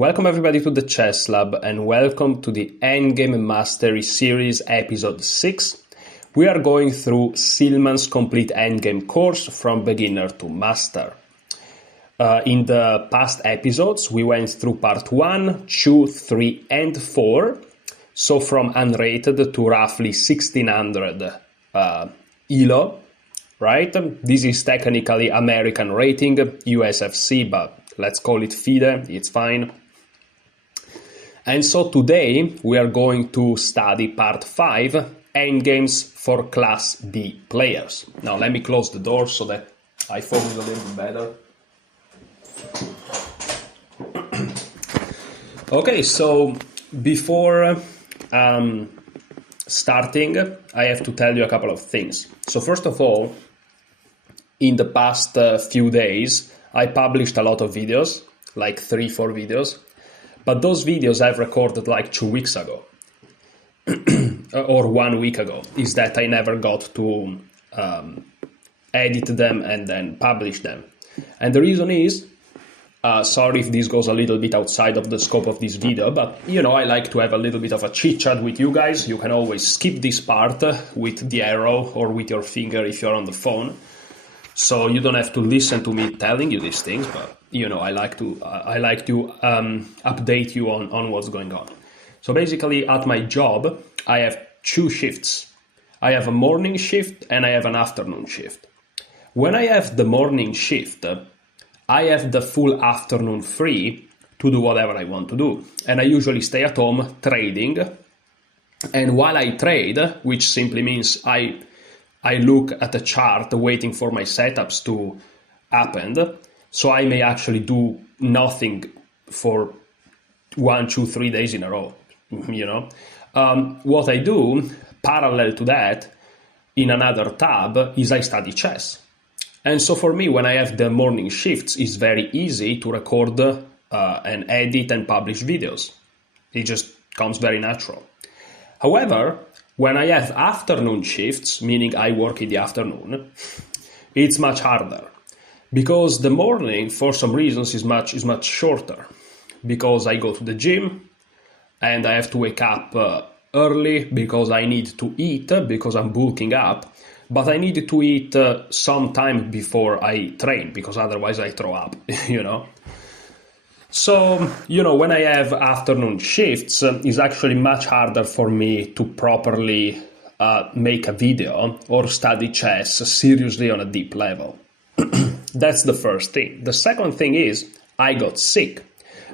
Welcome everybody to the Chess Lab and welcome to the Endgame Mastery Series episode 6. We are going through Silman's complete Endgame course from beginner to master. In the past episodes we went through part 1, 2, 3 and 4. So from unrated to roughly 1600 ELO, right? This is technically American rating, USFC, but let's call it FIDE, it's fine. And so today we are going to study part 5, Endgames for Class B players. Now let me close the door so that I focus a little bit better. Okay, so before starting, I have to tell you a couple of things. So first of all, in the past few days, I published a lot of videos, like 3-4 videos. But those videos I've recorded like 2 weeks ago or 1 week ago. Is that I never got to edit them and then publish them. And the reason is, sorry if this goes a little bit outside of the scope of this video, but you know, I like to have a little bit of a chit chat with you guys. You can always skip this part with the arrow or with your finger if you're on the phone. So you don't have to listen to me telling you these things, but you know, I like to update you on what's going on. So basically, at my job, I have 2 shifts. I have a morning shift and I have an afternoon shift. When I have the morning shift, I have the full afternoon free to do whatever I want to do. And I usually stay at home trading. And while I trade, which simply means I look at the chart waiting for my setups to happen, so I may actually do nothing for 1, 2, 3 days in a row, you know. What I do, parallel to that, in another tab, is I study chess. And so for me, when I have the morning shifts, it's very easy to record and edit and publish videos. It just comes very natural. However, when I have afternoon shifts, meaning I work in the afternoon, it's much harder. Because the morning, for some reasons, is much shorter. Because I go to the gym, and I have to wake up early because I need to eat, because I'm bulking up. But I need to eat some time before I train, because otherwise I throw up, you know. So, you know, when I have afternoon shifts, it's actually much harder for me to properly make a video or study chess seriously on a deep level. That's the first thing. The second thing is, I got sick.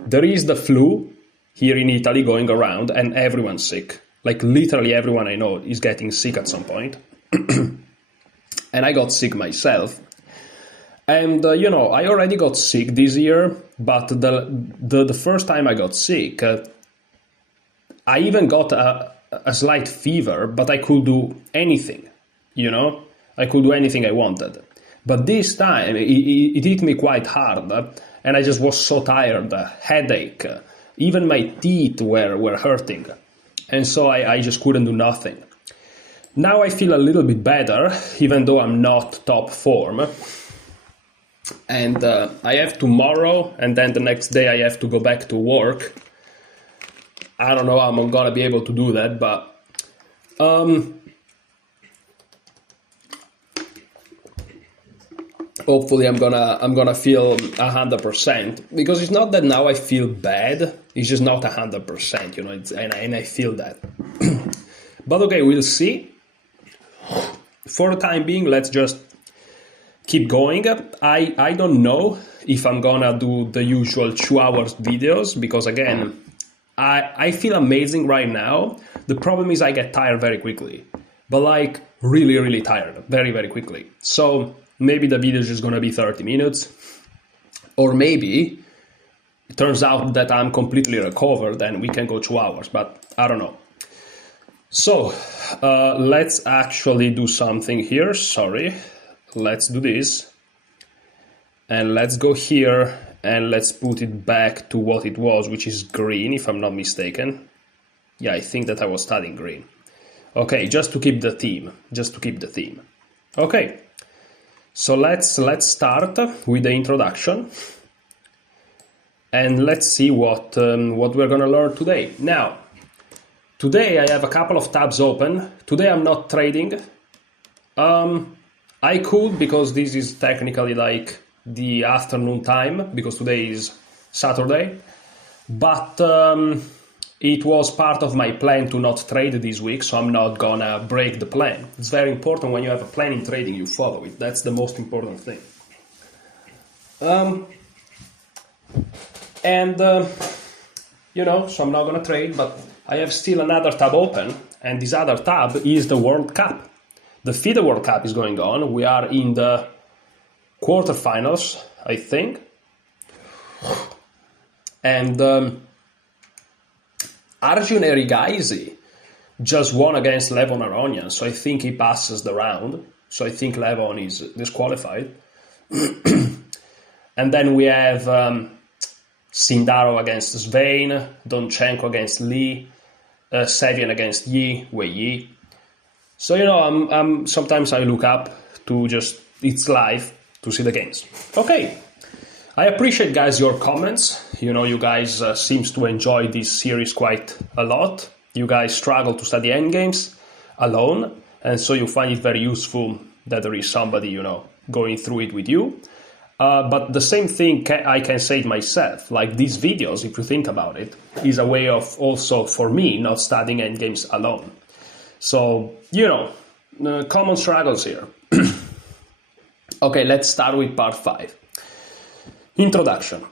There is the flu here in Italy going around and everyone's sick. Like literally everyone I know is getting sick at some point. And I got sick myself. And, you know, I already got sick this year, but the first time I got sick, I even got a slight fever, but I could do anything, you know? I could do anything I wanted. But this time, it hit me quite hard, and I just was so tired, headache, even my teeth were hurting, and so I just couldn't do nothing. Now I feel a little bit better, even though I'm not top form, and I have tomorrow, and then the next day I have to go back to work. I don't know how I'm gonna be able to do that, but hopefully I'm gonna feel 100%, because it's not that now I feel bad, it's just not 100%, you know, and I feel that. But okay, we'll see. For the time being, let's just keep going. I don't know if I'm gonna do the usual 2 hours videos, because again, I feel amazing right now. The problem is I get tired very quickly, but like really, really tired very, very quickly. So maybe the video is just gonna be 30 minutes, or maybe it turns out that I'm completely recovered and we can go 2 hours, but I don't know. So let's actually do something here. Sorry, let's do this, and let's go here and let's put it back to what it was, which is green, if I'm not mistaken. Yeah, I think that I was studying green. Okay, just to keep the theme, Okay. So let's start with the introduction. and let's see what we're gonna learn today. Now, today I have a couple of tabs open. Today I'm not trading. I could, because this is technically like the afternoon time, because today is Saturday, but it was part of my plan to not trade this week, so I'm not gonna break the plan. It's very important when you have a plan in trading, you follow it. That's the most important thing. So I'm not gonna trade, but I have still another tab open, and this other tab is the World Cup. The FIDE World Cup is going on. We are in the quarterfinals, I think. And Arjun Erigaisi just won against Levon Aronian, so I think he passes the round. So I think Levon is disqualified. And then we have Sindarov against Svein, Donchenko against Lee, Sevian against Yi, Wei Yi. So, I'm sometimes I look up to just, it's live, to see the games. Okay, I appreciate, guys, your comments. You guys seems to enjoy this series quite a lot. You guys struggle to study endgames alone, and so you find it very useful that there is somebody, going through it with you. But the same thing I can say it myself. Like these videos, if you think about it, is a way of also, for me, not studying endgames alone. So, common struggles here. Okay, let's start with part 5. Introduction.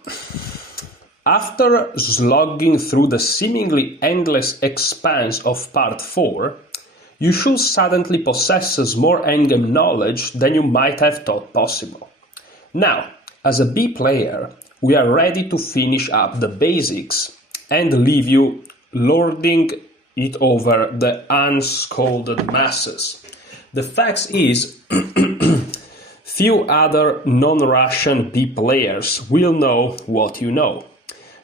After slogging through the seemingly endless expanse of part 4, you should suddenly possess more endgame knowledge than you might have thought possible. Now, as a B player, we are ready to finish up the basics and leave you lording it over the unscolded masses. The fact is, few other non-Russian B players will know what you know.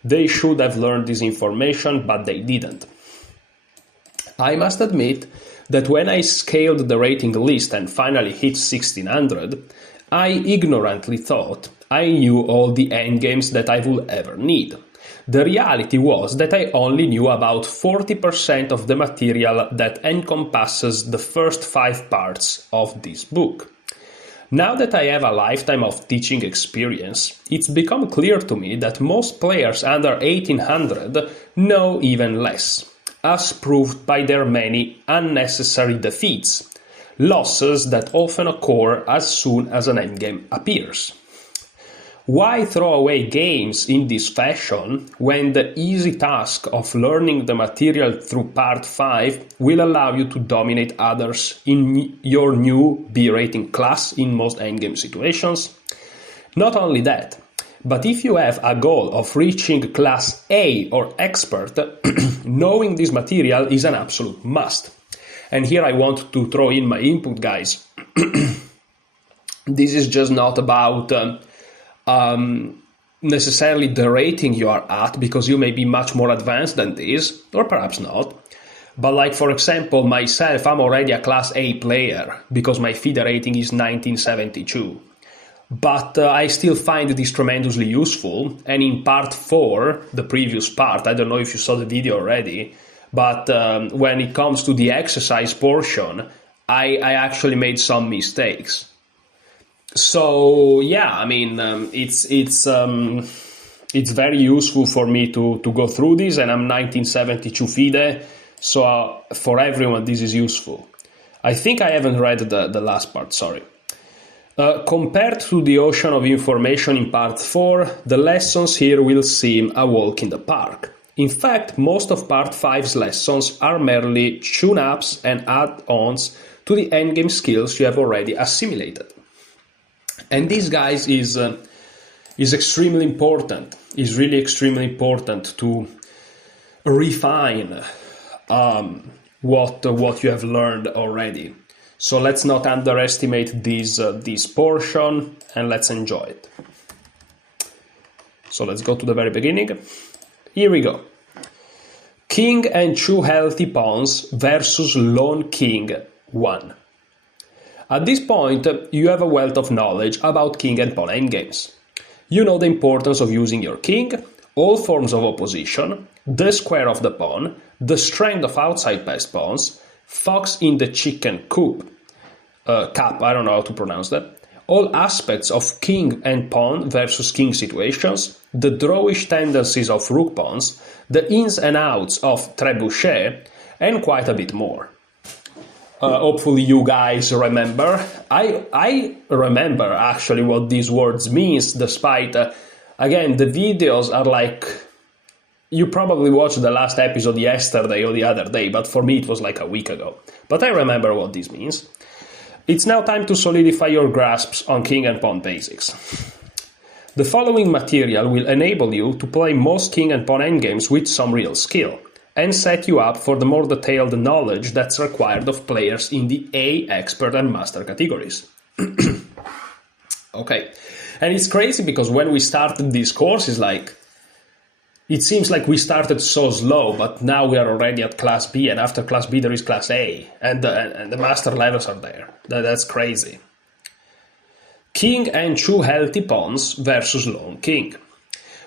They should have learned this information, but they didn't. I must admit that when I scaled the rating list and finally hit 1600, I ignorantly thought I knew all the endgames that I would ever need. The reality was that I only knew about 40% of the material that encompasses the first 5 parts of this book. Now that I have a lifetime of teaching experience, it's become clear to me that most players under 1800 know even less, as proved by their many unnecessary defeats, losses that often occur as soon as an endgame appears. Why throw away games in this fashion when the easy task of learning the material through part 5 will allow you to dominate others in your new B rating class in most endgame situations? Not only that, but if you have a goal of reaching class A or expert, knowing this material is an absolute must. And here I want to throw in my input, guys. This is just not about necessarily the rating you are at, because you may be much more advanced than this, or perhaps not. But like, for example, myself, I'm already a class A player because my FIDE rating is 1972. But I still find this tremendously useful. And in part 4, the previous part, I don't know if you saw the video already, but when it comes to the exercise portion, I actually made some mistakes. So yeah, I mean, it's very useful for me to go through this, and I'm 1972 FIDE, so for everyone this is useful. I think I haven't read the last part, sorry. Compared to the ocean of information in part 4, the lessons here will seem a walk in the park. In fact, most of part 5's lessons are merely tune-ups and add-ons to the endgame skills you have already assimilated. And this, guys, is extremely important. Is really extremely important to refine what you have learned already. So let's not underestimate this portion, and let's enjoy it. So let's go to the very beginning. Here we go. King and 2 healthy pawns versus lone king 1. At this point, you have a wealth of knowledge about king and pawn endgames. You know the importance of using your king, all forms of opposition, the square of the pawn, the strength of outside passed pawns, fox in the chicken cup, I don't know how to pronounce that, all aspects of king and pawn versus king situations, the drawish tendencies of rook pawns, the ins and outs of trebuchet, and quite a bit more. Hopefully you guys remember. I remember actually what these words means, despite, again, the videos are like, you probably watched the last episode yesterday or the other day, but for me it was like a week ago. But I remember what this means. It's now time to solidify your grasps on king and pawn basics. The following material will enable you to play most king and pawn endgames with some real skill, and set you up for the more detailed knowledge that's required of players in the A, expert and master categories. Okay, and it's crazy because when we started this course, it seems like we started so slow, but now we are already at Class B, and after Class B there is Class A, and the master levels are there. That's crazy. King and two healthy pawns versus lone king.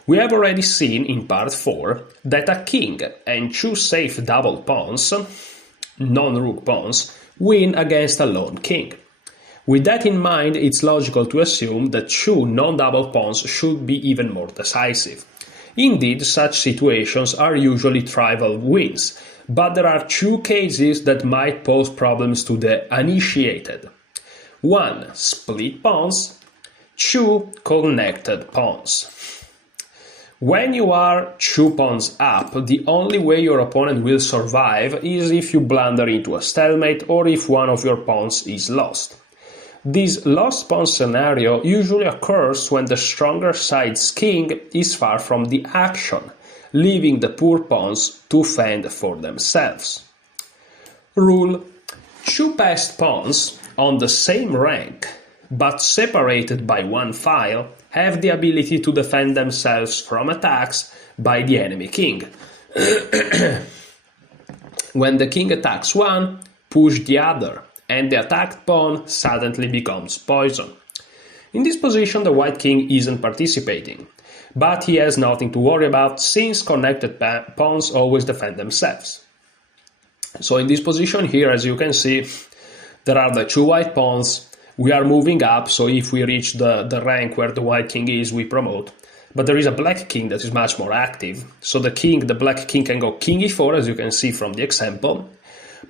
We have already seen in part 4 that a king and two safe double pawns, non-rook pawns, win against a lone king. With that in mind, it's logical to assume that two non-double pawns should be even more decisive. Indeed, such situations are usually trivial wins, but there are two cases that might pose problems to the uninitiated. 1. Split pawns. 2. Connected pawns. When you are 2 pawns up, the only way your opponent will survive is if you blunder into a stalemate or if one of your pawns is lost. This lost pawn scenario usually occurs when the stronger side's king is far from the action, leaving the poor pawns to fend for themselves. Rule: 2 passed pawns on the same rank, but separated by one file, have the ability to defend themselves from attacks by the enemy king. When the king attacks one, push the other, and the attacked pawn suddenly becomes poison. In this position, the white king isn't participating, but he has nothing to worry about since connected pawns always defend themselves. So in this position here, as you can see, there are the 2 white pawns. We are moving up, so if we reach the rank where the white king is, we promote. But there is a black king that is much more active, so the black king can go king e4, as you can see from the example.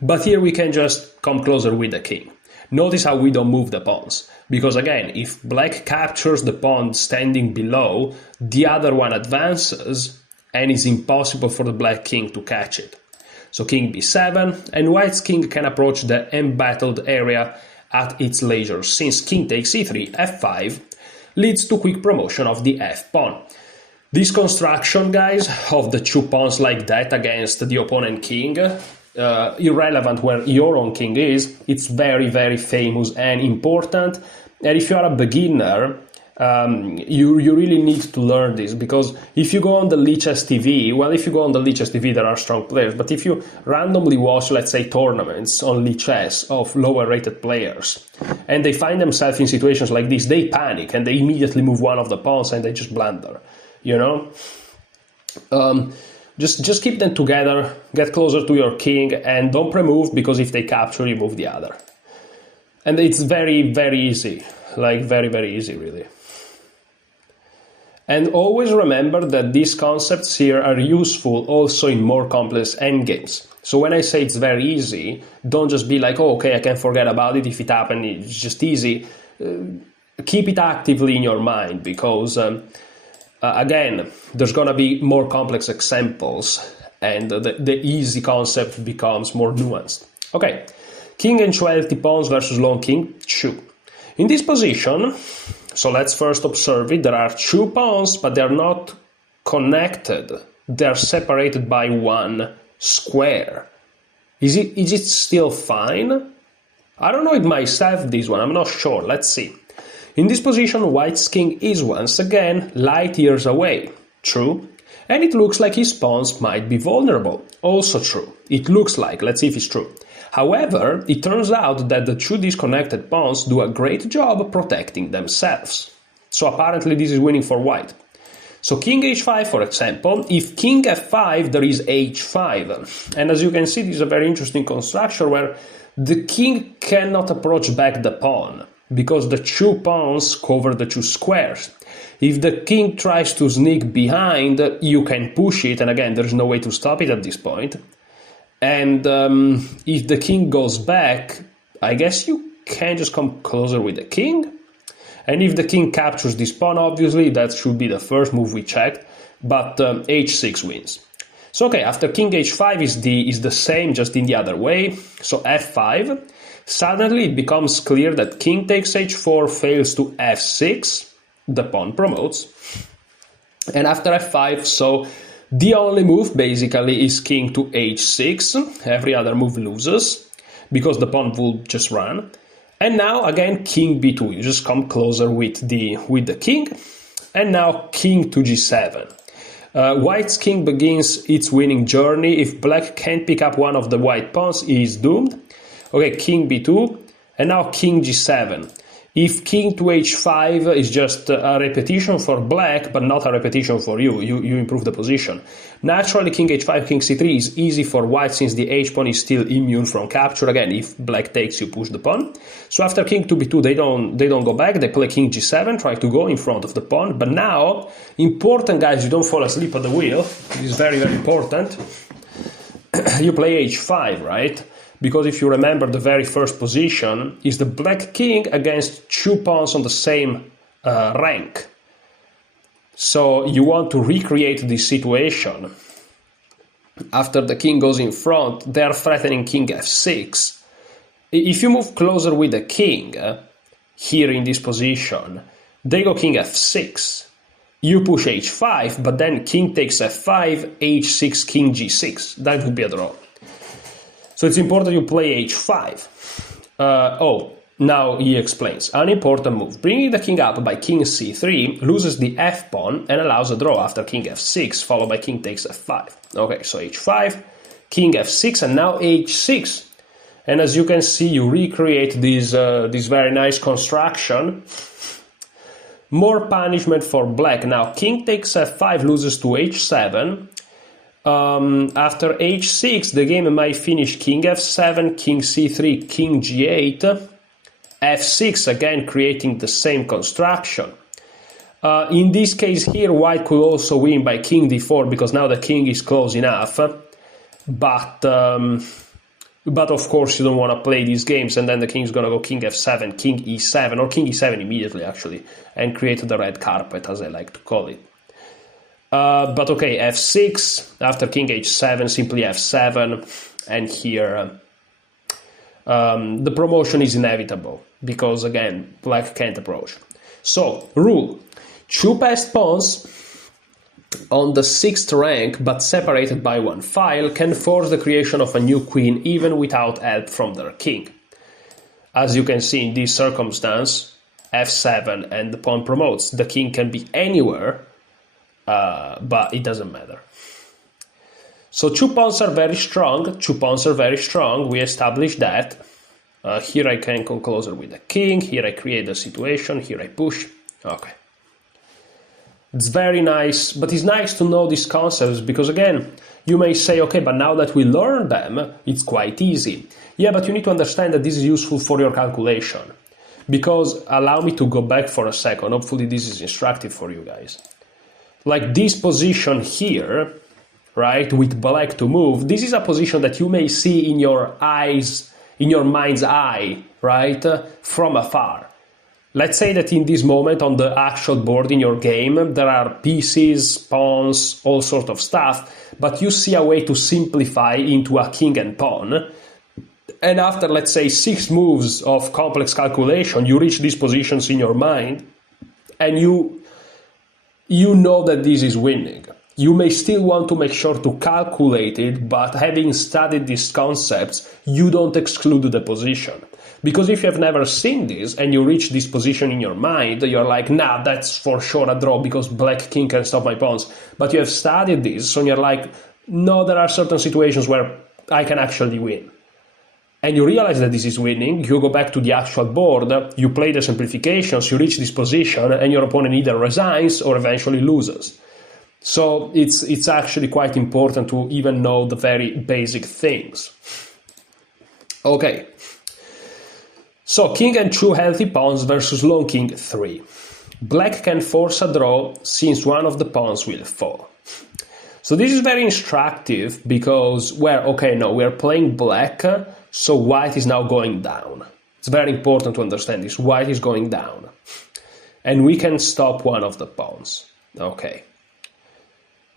But here we can just come closer with the king. Notice how we don't move the pawns, because again, if black captures the pawn standing below, the other one advances, and it's impossible for the black king to catch it. So king b7, and white's king can approach the embattled area at its leisure, since king takes e3, f5, leads to quick promotion of the f-pawn. This construction, guys, of the 2 pawns like that against the opponent king, irrelevant where your own king is, it's very, very famous and important. And if you are a beginner, you really need to learn this, because if you go on the Lichess TV, there are strong players, but if you randomly watch, let's say, tournaments on Lichess of lower rated players, and they find themselves in situations like this, they panic and they immediately move one of the pawns and they just blunder, you know? Just keep them together, get closer to your king, and don't pre-move, because if they capture, you move the other. And it's very, very easy, like very, very easy, really. And always remember that these concepts here are useful also in more complex endgames. So when I say it's very easy, don't just be like, oh, okay, I can forget about it. If it happened, it's just easy. Keep it actively in your mind, because, again, there's going to be more complex examples, and the easy concept becomes more nuanced. Okay, king and 2 healthy pawns versus lone king, 2. In this position, so let's first observe it. There are 2 pawns, but they're not connected. They're separated by one square. Is it still fine? I don't know it myself, this one. I'm not sure. Let's see. In this position, white's king is once again light years away. True. And it looks like his pawns might be vulnerable. Also true. It looks like. Let's see if it's true. However, it turns out that the 2 disconnected pawns do a great job protecting themselves. So apparently this is winning for white. So king h5, for example, if king f5, there is h5. And as you can see, this is a very interesting construction where the king cannot approach back the pawn, because the two pawns cover the two squares. If the king tries to sneak behind, you can push it, and again, there's no way to stop it at this point. And if the king goes back, I guess you can just come closer with the king. And if the king captures this pawn, obviously, that should be the first move we checked, but h6 wins. So okay, after king h5 is the same, just in the other way. So f5. Suddenly it becomes clear that king takes h4 fails to f6. The pawn promotes. And after f5, so the only move basically is king to h6. Every other move loses, because the pawn will just run. And now again king b2, you just come closer with the king. And now king to g7. White's king begins its winning journey. If black can't pick up one of the white pawns, he is doomed. Okay, king b2, and now king g7. If king to h5 is just a repetition for black, but not a repetition for you, you improve the position. Naturally, king h5, king c3 is easy for white since the h-pawn is still immune from capture. Again, if black takes, you push the pawn. So after king to b2, they don't go back, they play king g7, try to go in front of the pawn. But now, important guys, you don't fall asleep at the wheel. This is very, very important. You play h5, right? Because if you remember, the very first position is the black king against two pawns on the same rank. So you want to recreate this situation. After the king goes in front, they are threatening king f6. If you move closer with the king, here in this position, they go king f6. You push h5, but then king takes f5, h6, king g6. That would be a draw. So it's important you play h5. Now he explains. An important move. Bringing the king up by king c3 loses the f-pawn and allows a draw after king f6, followed by king takes f5. Okay, so h5, king f6, and now h6. And as you can see, you recreate this very nice construction. More punishment for black. Now king takes f5 loses to h7. After h6, the game might finish king f7, king c3, king g8, f6, again creating the same construction. In this case here, white could also win by king d4 because now the king is close enough. But of course you don't want to play these games, and then the king is going to go king f7, king e7, or king e7 immediately actually, and create the red carpet, as I like to call it. But okay, f6, after king h7, simply f7, and here the promotion is inevitable, because again, black can't approach. So, rule, two passed pawns on the 6th rank, but separated by one file, can force the creation of a new queen, even without help from their king. As you can see in this circumstance, f7 and the pawn promotes. The king can be anywhere, but it doesn't matter. So two pawns are very strong. We established that. Here I can come closer with the king. Here I create a situation. Here I push. Okay. It's very nice, but it's nice to know these concepts because, again, you may say, okay, but now that we learn them, it's quite easy. Yeah, but you need to understand that this is useful for your calculation. Because, allow me to go back for a second. Hopefully this is instructive for you guys. Like this position here, right, with black to move, this is a position that you may see in your eyes, in your mind's eye, right, from afar. Let's say that in this moment on the actual board in your game, there are pieces, pawns, all sort of stuff, but you see a way to simplify into a king and pawn. And after, let's say, 6 moves of complex calculation, you reach these positions in your mind, and you know that this is winning. You may still want to make sure to calculate it, but having studied these concepts, you don't exclude the position. Because if you have never seen this and you reach this position in your mind, you're like, nah, that's for sure a draw because black king can stop my pawns. But you have studied this, so you're like, no, there are certain situations where I can actually win. And you realize that this is winning, you go back to the actual board, you play the simplifications, you reach this position, and your opponent either resigns or eventually loses. So it's actually quite important to even know the very basic things. Okay. So king and 2 healthy pawns versus lone king 3. Black can force a draw since one of the pawns will fall. So this is very instructive because we're playing black, so white is now going down. It's very important to understand this. White is going down. And we can stop one of the pawns. Okay.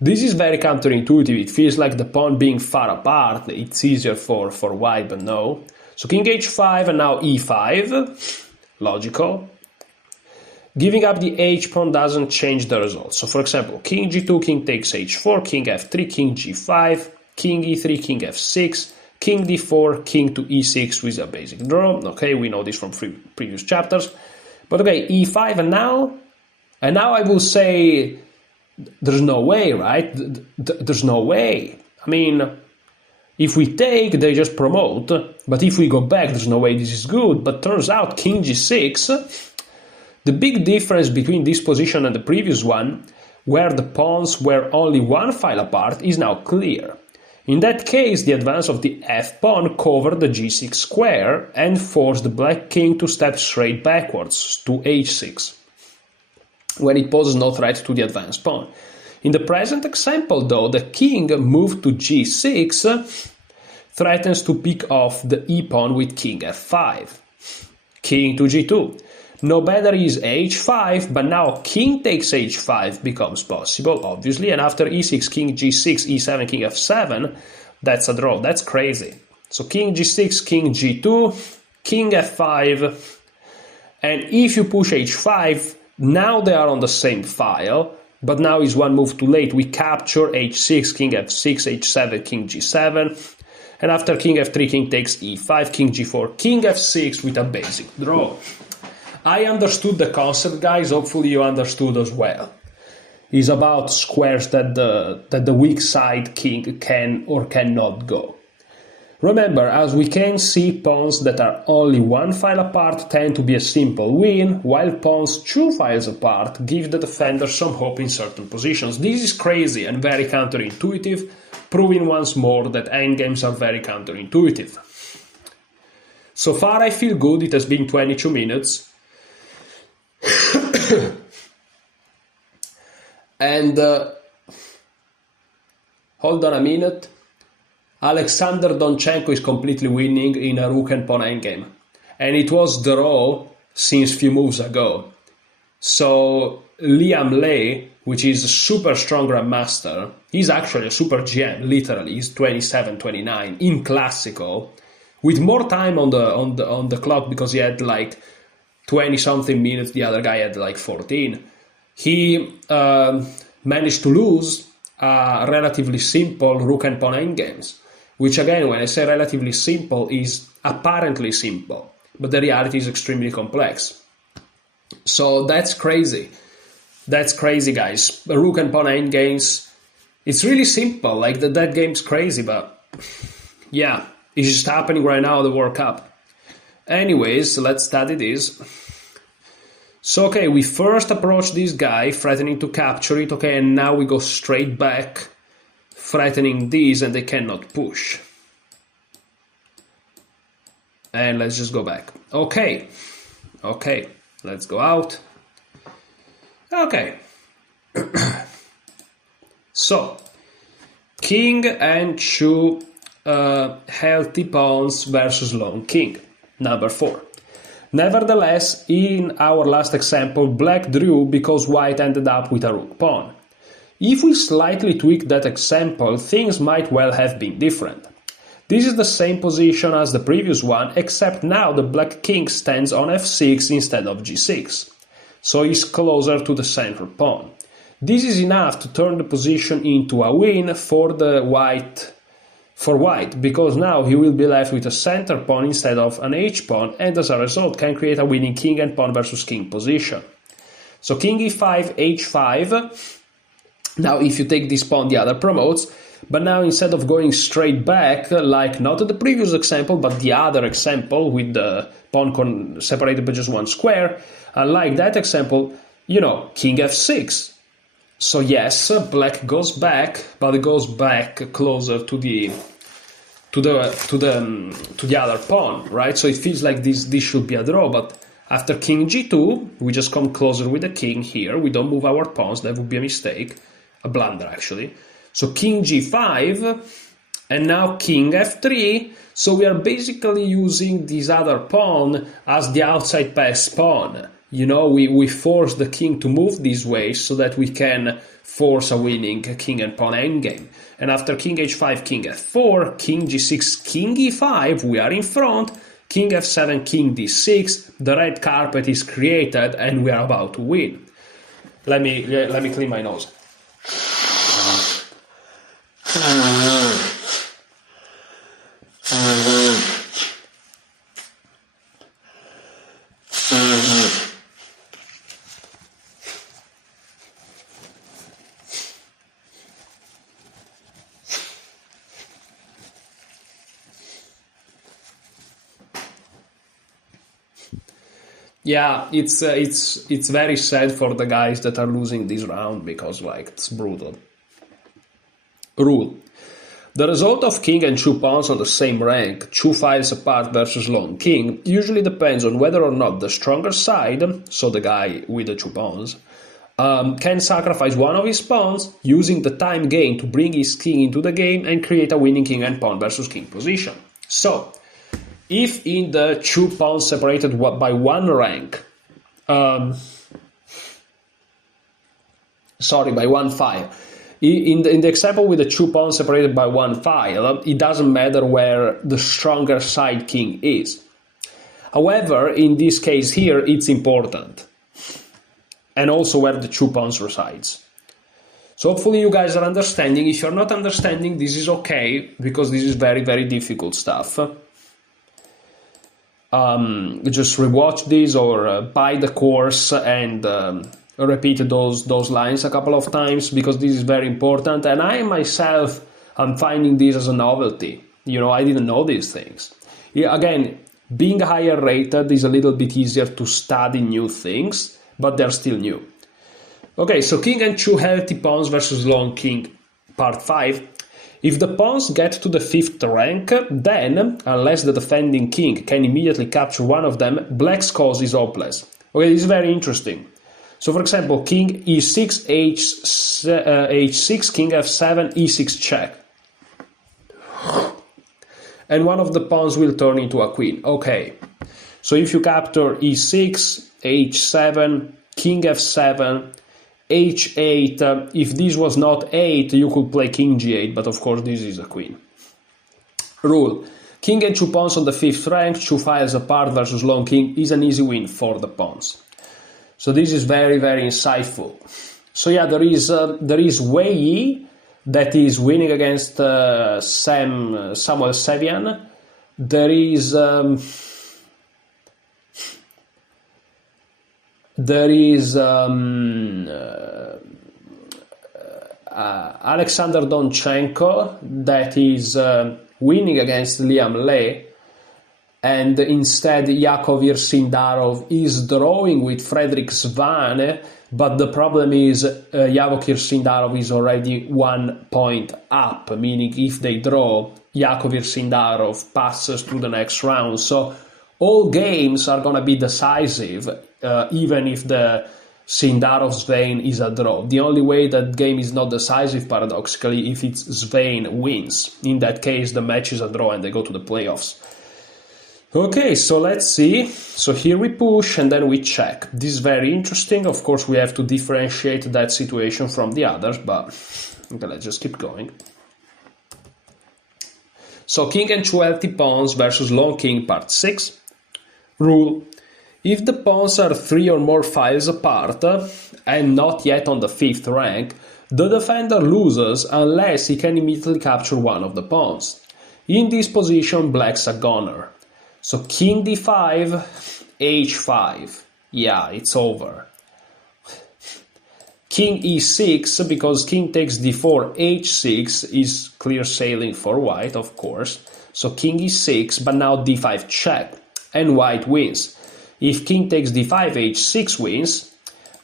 This is very counterintuitive. It feels like the pawn being far apart. It's easier for white, but no. So king h5 and now e5. Logical. Giving up the h-pawn doesn't change the result. So for example, king g2, king takes h4, king f3, king g5, king e3, king f6, king d4, king to e6 with a basic draw. Okay, we know this from previous chapters. But okay, e5 and now I will say there's no way, right? There's no way. I mean, if we take, they just promote. But if we go back, there's no way this is good. But turns out king g6... The big difference between this position and the previous one, where the pawns were only one file apart, is now clear. In that case, the advance of the f-pawn covered the g6 square and forced the black king to step straight backwards to h6, when it poses no threat to the advanced pawn. In the present example, though, the king moved to g6 threatens to pick off the e-pawn with king f5. King to g2. No better is h5, but now king takes h5 becomes possible, obviously, and after e6, king g6, e7, king f7, that's a draw. That's crazy. So king g6, king g2, king f5, and if you push h5, now they are on the same file, but now is one move too late. We capture h6, king f6, h7, king g7, and after king f3, king takes e5, king g4, king f6 with a basic draw. I understood the concept, guys. Hopefully you understood as well. It's about squares that the weak side king can or cannot go. Remember, as we can see, pawns that are only one file apart tend to be a simple win, while pawns 2 files apart give the defender some hope in certain positions. This is crazy and very counterintuitive, proving once more that endgames are very counterintuitive. So far I feel good. It has been 22 minutes. And hold on a minute. Alexander Donchenko is completely winning in a rook and pawn endgame, and it was draw since few moves ago. So Liam Lay, which is a super strong grandmaster, he's actually a super GM. Literally, he's 27, 29 in classical, with more time on the clock because he had like 20 something minutes. The other guy had like 14. He managed to lose relatively simple rook and pawn endgames, which again, when I say relatively simple, is apparently simple, but the reality is extremely complex. So that's crazy. That's crazy, guys. Rook and pawn endgames, it's really simple. Like that game's crazy, but yeah, it's just happening right now at the World Cup. Anyways, let's study this. So, okay, we first approach this guy, threatening to capture it, okay, and now we go straight back, threatening this, and they cannot push. And let's just go back. Okay, let's go out. Okay. So, king and 2 healthy pawns versus lone king. Number 4. Nevertheless, in our last example, black drew because white ended up with a rook pawn. If we slightly tweak that example, things might well have been different. This is the same position as the previous one, except now the black king stands on f6 instead of g6, so he's closer to the central pawn. This is enough to turn the position into a win for white, because now he will be left with a center pawn instead of an h-pawn, and as a result can create a winning king and pawn versus king position. So king e5, h5. Now if you take this pawn, the other promotes, but now instead of going straight back, like not the previous example, but the other example with the pawn separated by just one square, unlike that example, king f6. So yes, black goes back, but it goes back closer to the other pawn, right? So it feels like this should be a draw, but after king g2, we just come closer with the king here. We don't move our pawns. That would be a mistake, a blunder actually. So king g5, and now king f3. So we are basically using this other pawn as the outside pass pawn. You know, we force the king to move this way so that we can force a winning king and pawn endgame. And after king h5, king f4, king g6, king e5, we are in front. King f7, king d6, the red carpet is created and we are about to win. Let me clean my nose. Yeah, it's very sad for the guys that are losing this round because like it's brutal. Rule. The result of king and two pawns on the same rank, two files apart versus lone king, usually depends on whether or not the stronger side, so the guy with the two pawns, can sacrifice one of his pawns, using the time gain to bring his king into the game and create a winning king and pawn versus king position. So, if in the two pawns separated by one rank, by one file, in the example with the two pawns separated by one file, it doesn't matter where the stronger side king is. However, in this case here, it's important. And also where the two pawns resides. So hopefully you guys are understanding. If you're not understanding, this is okay, because this is very, very difficult stuff. Just rewatch this or buy the course and repeat those lines a couple of times, because this is very important. And I myself am finding this as a novelty. You know, I didn't know these things. Yeah, again, being higher rated is a little bit easier to study new things, but they're still new. Okay, so king and two healthy pawns versus lone king, part 5. If the pawns get to the 5th rank, then, unless the defending king can immediately capture one of them, black's cause is hopeless. Okay, this is very interesting. So, for example, king e6, h6, king f7, e6 check. And one of the pawns will turn into a queen. Okay, so if you capture e6, h7, king f7, h8, if this was not 8, you could play king g8, but of course this is a queen. Rule. King and two pawns on the 5th rank, two files apart versus lone king is an easy win for the pawns. So this is very, very insightful. So yeah, there is Wei Yi that is winning against Samuel Sevian. There is Alexander Donchenko that is winning against Liam Le, and instead Yakov Irsindarov is drawing with Fredrik Svane, but the problem is Yakov Irsindarov is already 1 point up, meaning if they draw, Yakov Irsindarov passes to the next round. So all games are going to be decisive, even if the Sindarov's Svein is a draw. The only way that game is not decisive, paradoxically, if it's Svein wins. In that case, the match is a draw and they go to the playoffs. Okay, so let's see. So here we push and then we check. This is very interesting. Of course, we have to differentiate that situation from the others, but okay, let's just keep going. So king and two healthy pawns versus lone king, part 6. Rule. If the pawns are 3 or more files apart and not yet on the 5th rank, the defender loses unless he can immediately capture one of the pawns. In this position, black's a goner. So king d5, h5. Yeah, it's over. King e6, because king takes d4, h6 is clear sailing for white, of course. So king e6, but now d5 check, and white wins. If king takes d5, h6 wins,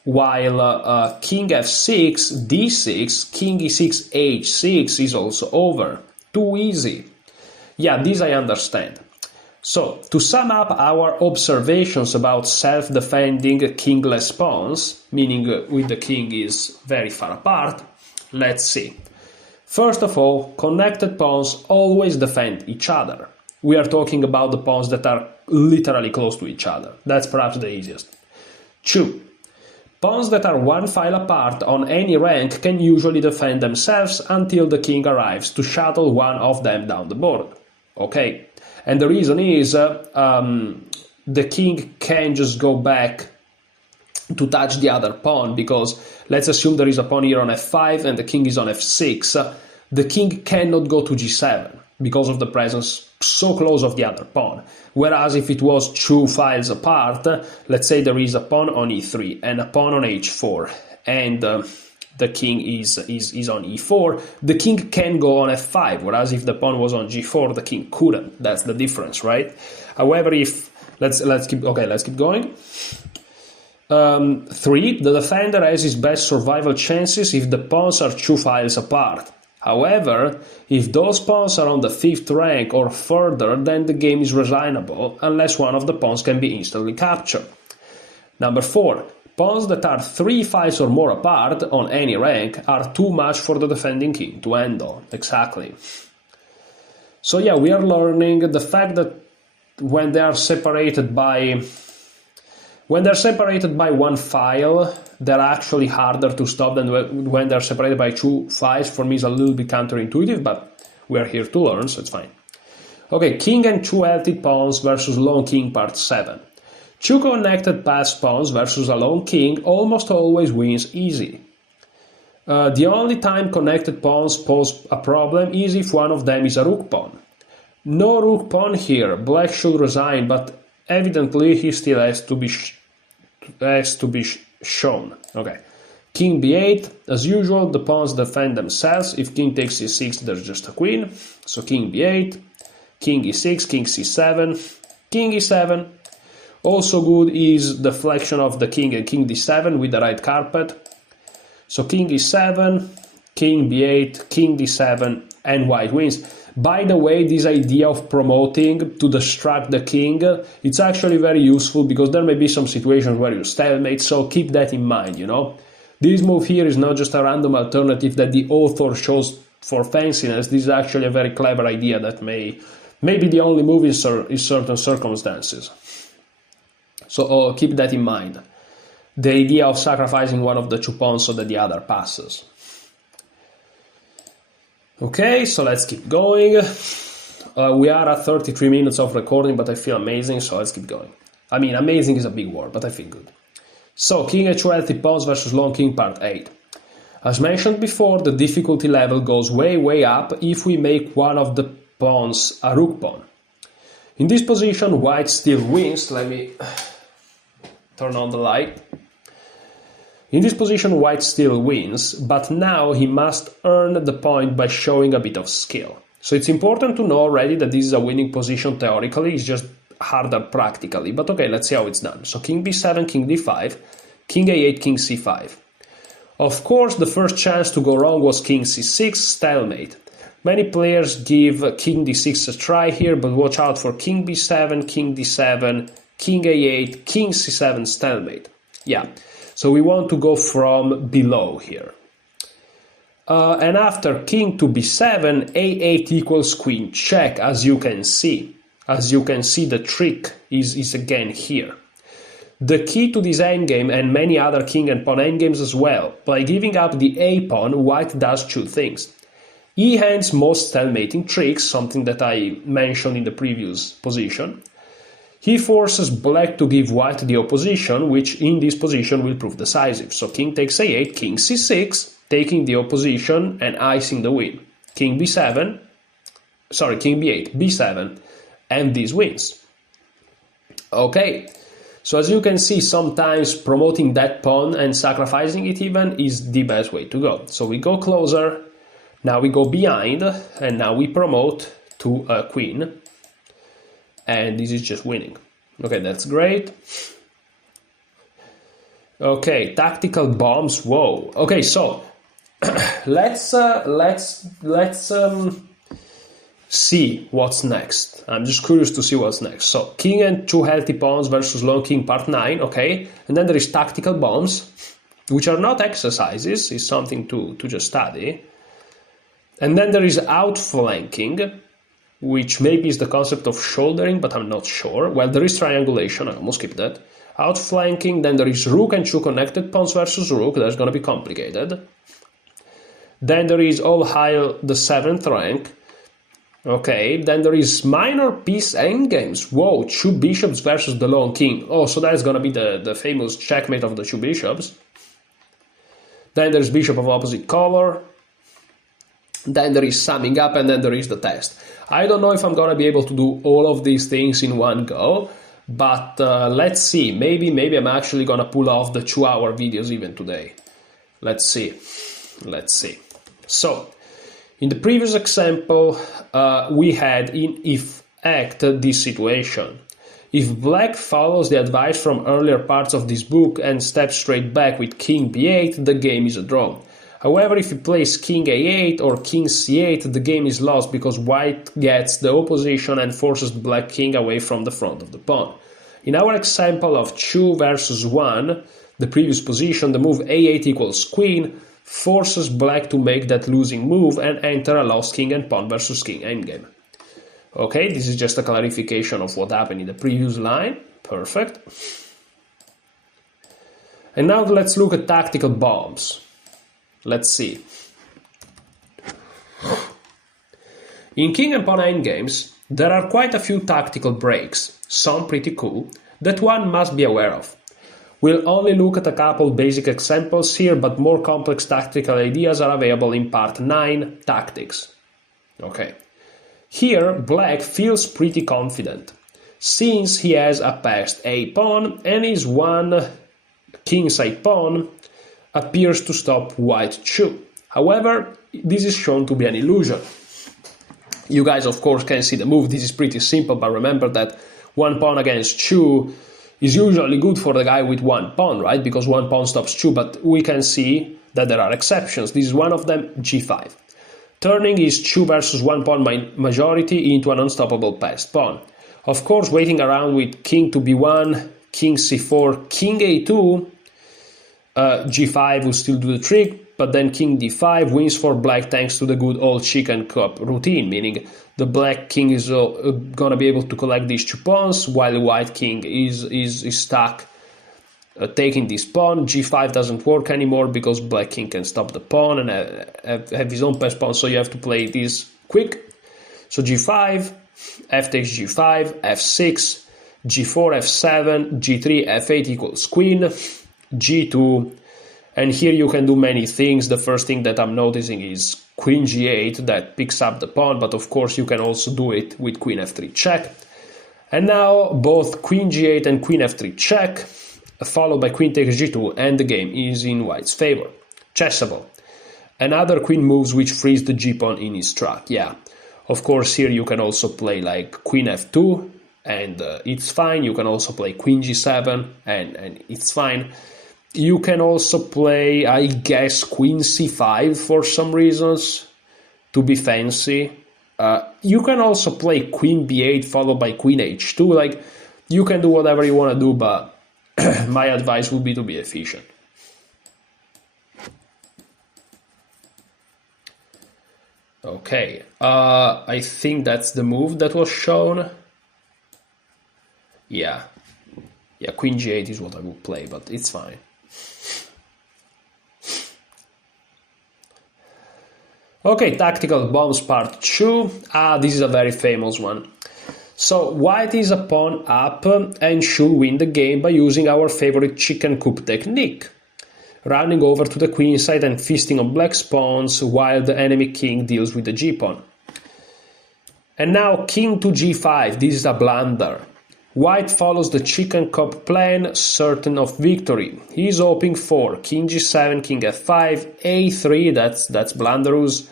while king f6, d6, king e6, h6 is also over. Too easy. Yeah, this I understand. So, to sum up our observations about self-defending kingless pawns, meaning with the king is very far apart, let's see. First of all, connected pawns always defend each other. We are talking about the pawns that are literally close to each other. That's perhaps the easiest. 2. Pawns that are one file apart on any rank can usually defend themselves until the king arrives to shuttle one of them down the board. Okay, and the reason is the king can just go back to touch the other pawn, because let's assume there is a pawn here on f5 and the king is on f6. The king cannot go to g7 because of the presence so close of the other pawn. Whereas if it was 2 files apart, let's say there is a pawn on e3 and a pawn on h4, and the king is on e4, the king can go on f5, whereas if the pawn was on g4, the king couldn't. That's the difference, right? However, if let's keep going. 3. The defender has his best survival chances if the pawns are 2 files apart. However, if those pawns are on the 5th rank or further, then the game is resignable unless one of the pawns can be instantly captured. Number 4. Pawns that are 3 files or more apart on any rank are too much for the defending king to handle. Exactly. So yeah, we are learning the fact that when they are separated by one file, they're actually harder to stop than when they're separated by 2 files. For me, it's a little bit counterintuitive, but we're here to learn, so it's fine. Okay, king and 2 healthy pawns versus lone king, part 7. 2 connected passed pawns versus a lone king almost always wins easy. The only time connected pawns pose a problem is if one of them is a rook pawn. No rook pawn here. Black should resign, but evidently he still has to be shown. Okay. King b8. As usual, the pawns defend themselves. If king takes c6, there's just a queen. So king b8, king e6, king c7, king e7. Also good is deflection of the king and king d7 with the right carpet. So king e7, king b8, king d7, and white wins. By the way, this idea of promoting to distract the king, it's actually very useful because there may be some situations where you stalemate, so keep that in mind, you know. This move here is not just a random alternative that the author chose for fanciness. This is actually a very clever idea that may be the only move in certain circumstances. So keep that in mind. The idea of sacrificing one of the 2 pawns so that the other passes. Okay, so let's keep going. We are at 33 minutes of recording, but I feel amazing, so let's keep going. I mean, amazing is a big word, but I feel good. So, king h2 healthy pawns versus lone king, part 8. As mentioned before, the difficulty level goes way up if we make one of the pawns a rook pawn. In this position, white still wins. Let me turn on the light. In this position, white still wins, but now he must earn the point by showing a bit of skill. So it's important to know already that this is a winning position theoretically, it's just harder practically. But okay, let's see how it's done. So king b7, king d5, king a8, king c5. Of course, the first chance to go wrong was king c6, stalemate. Many players give king d6 a try here, but watch out for king b7, king d7, king a8, king c7, stalemate. Yeah. So we want to go from below here. And after king to b7, a8 equals queen check, as you can see. As you can see, the trick is again here. The key to this endgame and many other king and pawn endgames as well, by giving up the a pawn, white does 2 things. He hands most stalemating tricks, something that I mentioned in the previous position. He forces black to give white the opposition, which in this position will prove decisive. So king takes a8, king c6, taking the opposition and icing the win. King b8, b7, and this wins. Okay, so as you can see, sometimes promoting that pawn and sacrificing it even is the best way to go. So we go closer, now we go behind, and now we promote to a queen. And this is just winning. Okay, that's great. Okay, tactical bombs. Whoa. Okay, so let's see what's next. I'm just curious to see what's next. So king and two healthy pawns versus lone king part 9. Okay, and then there is tactical bombs, which are not exercises. It's something to just study. And then there is outflanking, which maybe is the concept of shouldering, but I'm not sure. Well, there is triangulation. I almost skipped that. Outflanking. Then there is rook and two connected pawns versus rook. That's going to be complicated. Then there is all hail the 7th rank. Okay, then there is minor piece endgames. Whoa, two bishops versus the lone king. Oh, so that's going to be the famous checkmate of the two bishops. Then there's bishop of opposite color. Then there is summing up, and then there is the test. I don't know if I'm going to be able to do all of these things in one go, but let's see. Maybe I'm actually going to pull off the 2-hour videos even today. Let's see. So, in the previous example, we had in effect this situation. If black follows the advice from earlier parts of this book and steps straight back with king b8, the game is a draw. However, if he plays king a8 or king c8, the game is lost because white gets the opposition and forces the black king away from the front of the pawn. In our example of 2 versus 1, the previous position, the move a8 equals queen forces black to make that losing move and enter a lost king and pawn versus king endgame. Okay, this is just a clarification of what happened in the previous line. Perfect. And now let's look at tactical bombs. Let's see. In king and pawn endgames, there are quite a few tactical breaks, some pretty cool, that one must be aware of. We'll only look at a couple basic examples here, but more complex tactical ideas are available in part 9, Tactics. Okay. Here, black feels pretty confident, since he has a passed a pawn and his one kingside pawn appears to stop white 2. However, this is shown to be an illusion. You guys, of course, can see the move. This is pretty simple, but remember that one pawn against 2 is usually good for the guy with one pawn, right? Because one pawn stops 2, but we can see that there are exceptions. This is one of them, g5. Turning his 2 versus 1 pawn majority into an unstoppable passed pawn. Of course, waiting around with king to b1, king c4, king a2, g5 will still do the trick, but then king d5 wins for black thanks to the good old chicken cup routine, meaning the black king is gonna be able to collect these 2 pawns, while the white king is stuck taking this pawn. g5 doesn't work anymore because black king can stop the pawn and have his own passed pawn, so you have to play this quick. So g5, f takes g5, f6, g4, f7, g3, f8 equals queen, g2, and here you can do many things. The first thing that I'm noticing is queen g8 that picks up the pawn, but of course you can also do it with queen f3 check. And now both queen g8 and queen f3 check, followed by queen takes g2, and the game is in white's favor. Chessable. Another queen moves which frees the g-pawn in his track. Yeah, of course here you can also play like queen f2 and it's fine. You can also play queen g7 and it's fine. You can also play, I guess, queen c5 for some reasons to be fancy. You can also play queen b8 followed by queen h2. Like, you can do whatever you want to do, but my advice would be to be efficient. Okay, I think that's the move that was shown. Yeah, queen g8 is what I would play, but it's fine. Okay, tactical bombs part 2. This is a very famous one. So, white is a pawn up and should win the game by using our favorite chicken coop technique, running over to the queen side and feasting on black's pawns while the enemy king deals with the g-pawn. And now king to g5, this is a blunder. White follows the chicken coop plan, certain of victory. He is hoping for king g7, king f5, a3, that's blunderous,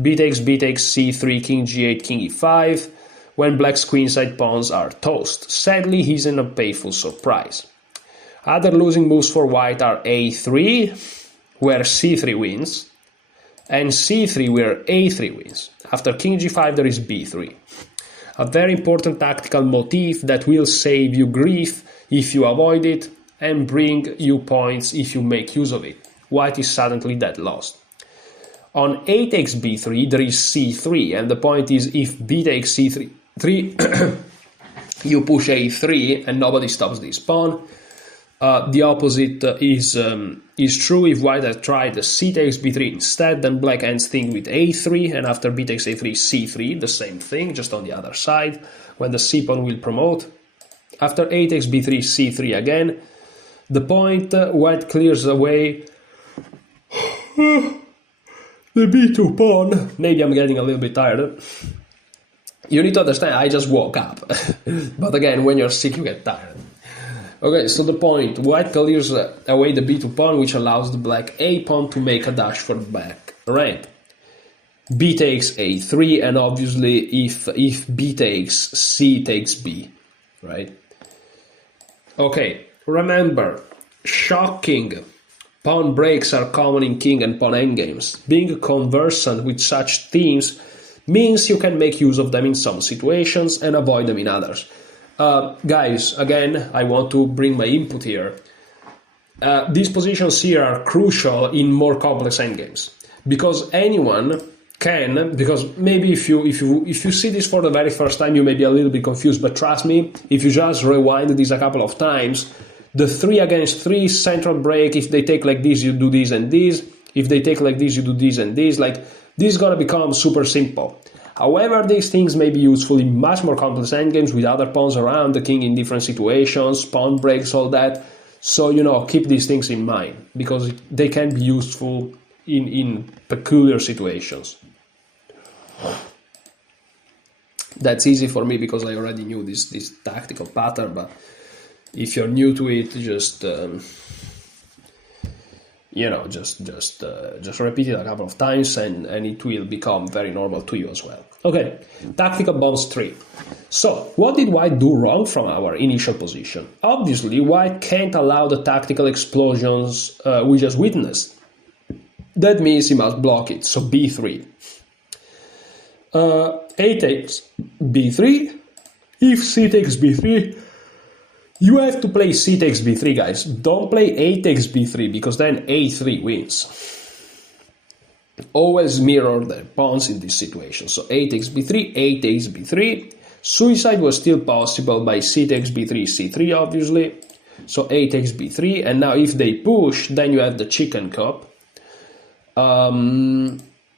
b takes, c3, king g8, king e5, when black's queenside pawns are toast. Sadly, he's in a painful surprise. Other losing moves for white are a3, where c3 wins, and c3 where a3 wins. After king g5 there is b3. A very important tactical motif that will save you grief if you avoid it and bring you points if you make use of it. White is suddenly dead lost. On a takes b3 there is c3, and the point is if b takes c3, you push a3 and nobody stops this pawn. The opposite is true if white had tried c takes b3 instead, then black ends thing with a3, and after b takes a3, c3, the same thing, just on the other side, when the c pawn will promote. After a takes b3, c3 again. The point, white clears away the b2 pawn. Maybe I'm getting a little bit tired. You need to understand, I just woke up. But again, when you're sick, you get tired. Okay, so the point, white clears away the b2 pawn, which allows the black a pawn to make a dash for the back rank. B takes a3, and obviously if b takes, c takes b, right? Okay, remember, shocking pawn breaks are common in king and pawn endgames. Being conversant with such themes means you can make use of them in some situations and avoid them in others. Guys, again, I want to bring my input here. These positions here are crucial in more complex endgames, because anyone can, because maybe if you see this for the very first time, you may be a little bit confused, but trust me, if you just rewind this a couple of times, the 3 against 3 central break, if they take like this, you do this and this, if they take like this, you do this and this, like, this is gonna become super simple. However, these things may be useful in much more complex endgames with other pawns around, the king in different situations, pawn breaks, all that. So, keep these things in mind, because they can be useful in peculiar situations. That's easy for me because I already knew this tactical pattern, but if you're new to it, just repeat it a couple of times and it will become very normal to you as well. Okay, tactical bombs 3. So, what did white do wrong from our initial position? Obviously, white can't allow the tactical explosions we just witnessed. That means he must block it, so b3. A takes b3. If c takes b3, you have to play c takes b3, guys. Don't play a takes b3, because then a3 wins. Always mirror the pawns in this situation. So a takes b3, a takes b3. Suicide was still possible by c takes b3, c3, obviously. So a takes b3, and now if they push, then you have the chicken cup.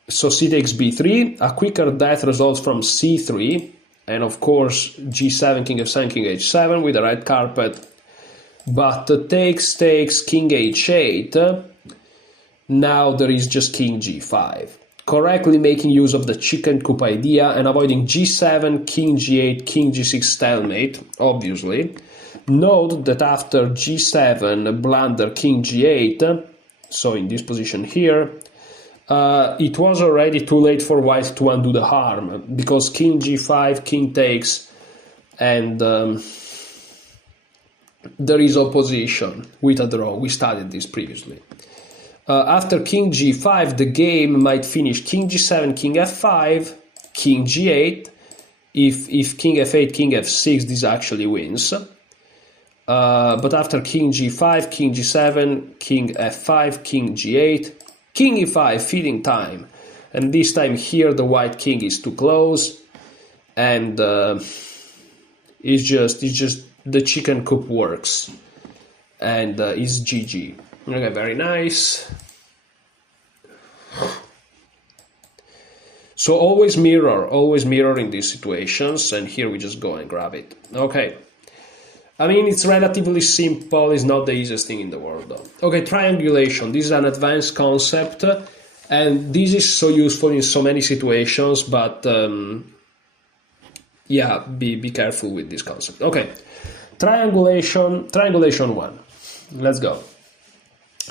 So c takes b3. A quicker death results from c3. And of course, g7, king f7, king h7 with the red carpet. But takes, king h8. Now there is just king g5. Correctly making use of the chicken coop idea and avoiding g7, king g8, king g6 stalemate, obviously. Note that after g7, blunder king g8, so in this position here, it was already too late for white to undo the harm, because king g5, king takes, and there is opposition with a draw. We studied this previously. After king g5, the game might finish king g7, king f5, king g8. If king f8, king f6, this actually wins. But after king g5, king g7, king f5, king g8, king e5, feeding time, and this time here the white king is too close, and it's just the chicken coop works, and it's GG. Okay, very nice. So always mirror in these situations, and here we just go and grab it. Okay. I mean, it's relatively simple, it's not the easiest thing in the world though. Okay, triangulation, this is an advanced concept, and this is so useful in so many situations, but yeah, be careful with this concept. Okay, triangulation 1, let's go.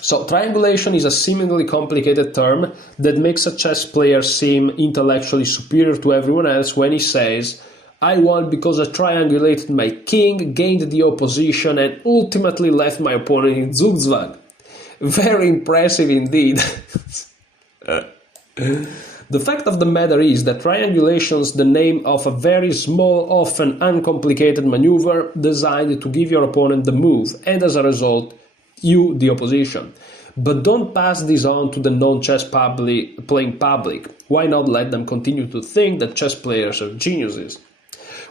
So, triangulation is a seemingly complicated term that makes a chess player seem intellectually superior to everyone else when he says, I won because I triangulated my king, gained the opposition, and ultimately left my opponent in zugzwang. Very impressive indeed. The fact of the matter is that triangulation is the name of a very small, often uncomplicated maneuver designed to give your opponent the move, and as a result, you the opposition. But don't pass this on to the non-chess playing public. Why not let them continue to think that chess players are geniuses?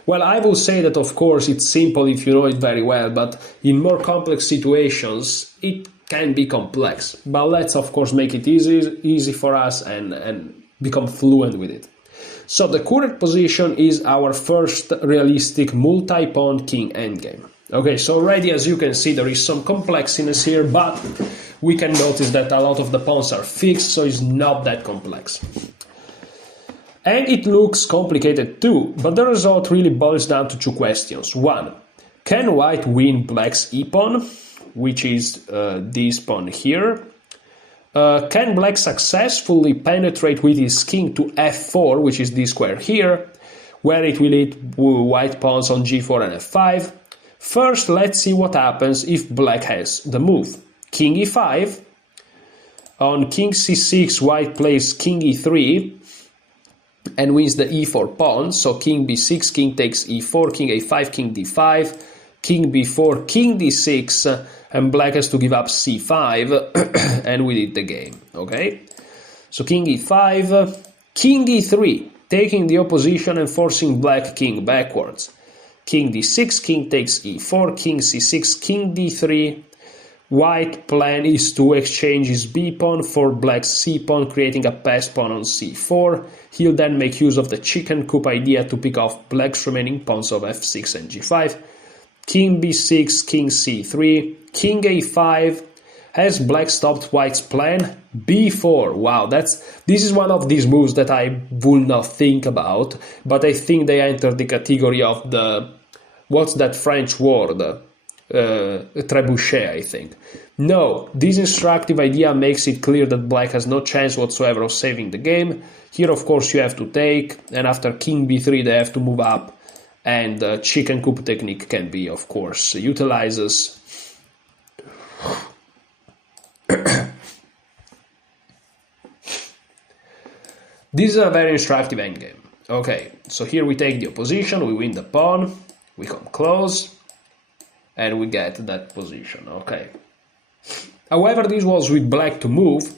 Well, I will say that of course it's simple if you know it very well, but in more complex situations it can be complex. But let's of course make it easy for us and become fluent with it. So the current position is our first realistic multi-pawn king endgame. Okay, so already as you can see there is some complexness here, but we can notice that a lot of the pawns are fixed, so it's not that complex. And it looks complicated too, but the result really boils down to two questions. One, can white win black's e-pawn, which is this pawn here? Can black successfully penetrate with his king to f4, which is this square here, where it will hit white pawns on g4 and f5? First, let's see what happens if black has the move. King e5, on king c6, white plays king e3, and wins the e4 pawn, so king b6, king takes e4, king a5, king d5, king b4, king d6, and black has to give up c5, and we did the game, okay? So king e5, king e3, taking the opposition and forcing black king backwards. King d6, king takes e4, king c6, king d3. White plan is to exchange his b-pawn for black's c-pawn, creating a passed pawn on c4. He'll then make use of the chicken coop idea to pick off black's remaining pawns of f6 and g5. King b6, king c3, king a5. Has black stopped white's plan? b4. Wow, this is one of these moves that I would not think about, but I think they enter the category of the, what's that French word? Trebuchet, I think. No, this instructive idea makes it clear that black has no chance whatsoever of saving the game. Here, of course, you have to take, and after king b3 they have to move up, and the chicken coop technique can be, of course, utilizes. This is a very instructive endgame. Okay, so here we take the opposition, we win the pawn, we come close, and we get that position, okay. However, this was with black to move,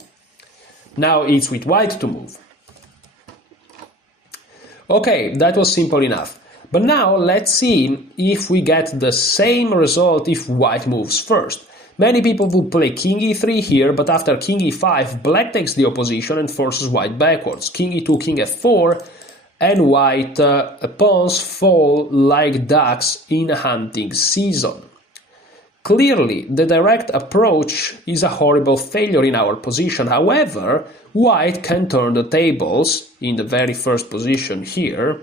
now it's with white to move. Okay, that was simple enough. But now let's see if we get the same result if white moves first. Many people will play king e3 here, but after king e5, black takes the opposition and forces white backwards. King e2, king f4, and white pawns fall like ducks in hunting season. Clearly, the direct approach is a horrible failure in our position. However, white can turn the tables in the very first position here,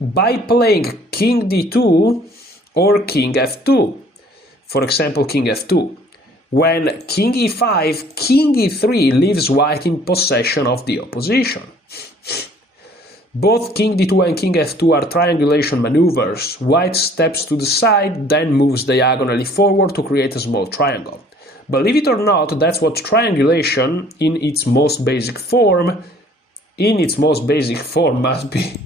by playing king d2 or king f2. For example, king f2. When king e5, king e3 leaves white in possession of the opposition. Both king d2 and king f2 are triangulation maneuvers. White steps to the side, then moves diagonally forward to create a small triangle. Believe it or not, that's what triangulation in its most basic form must be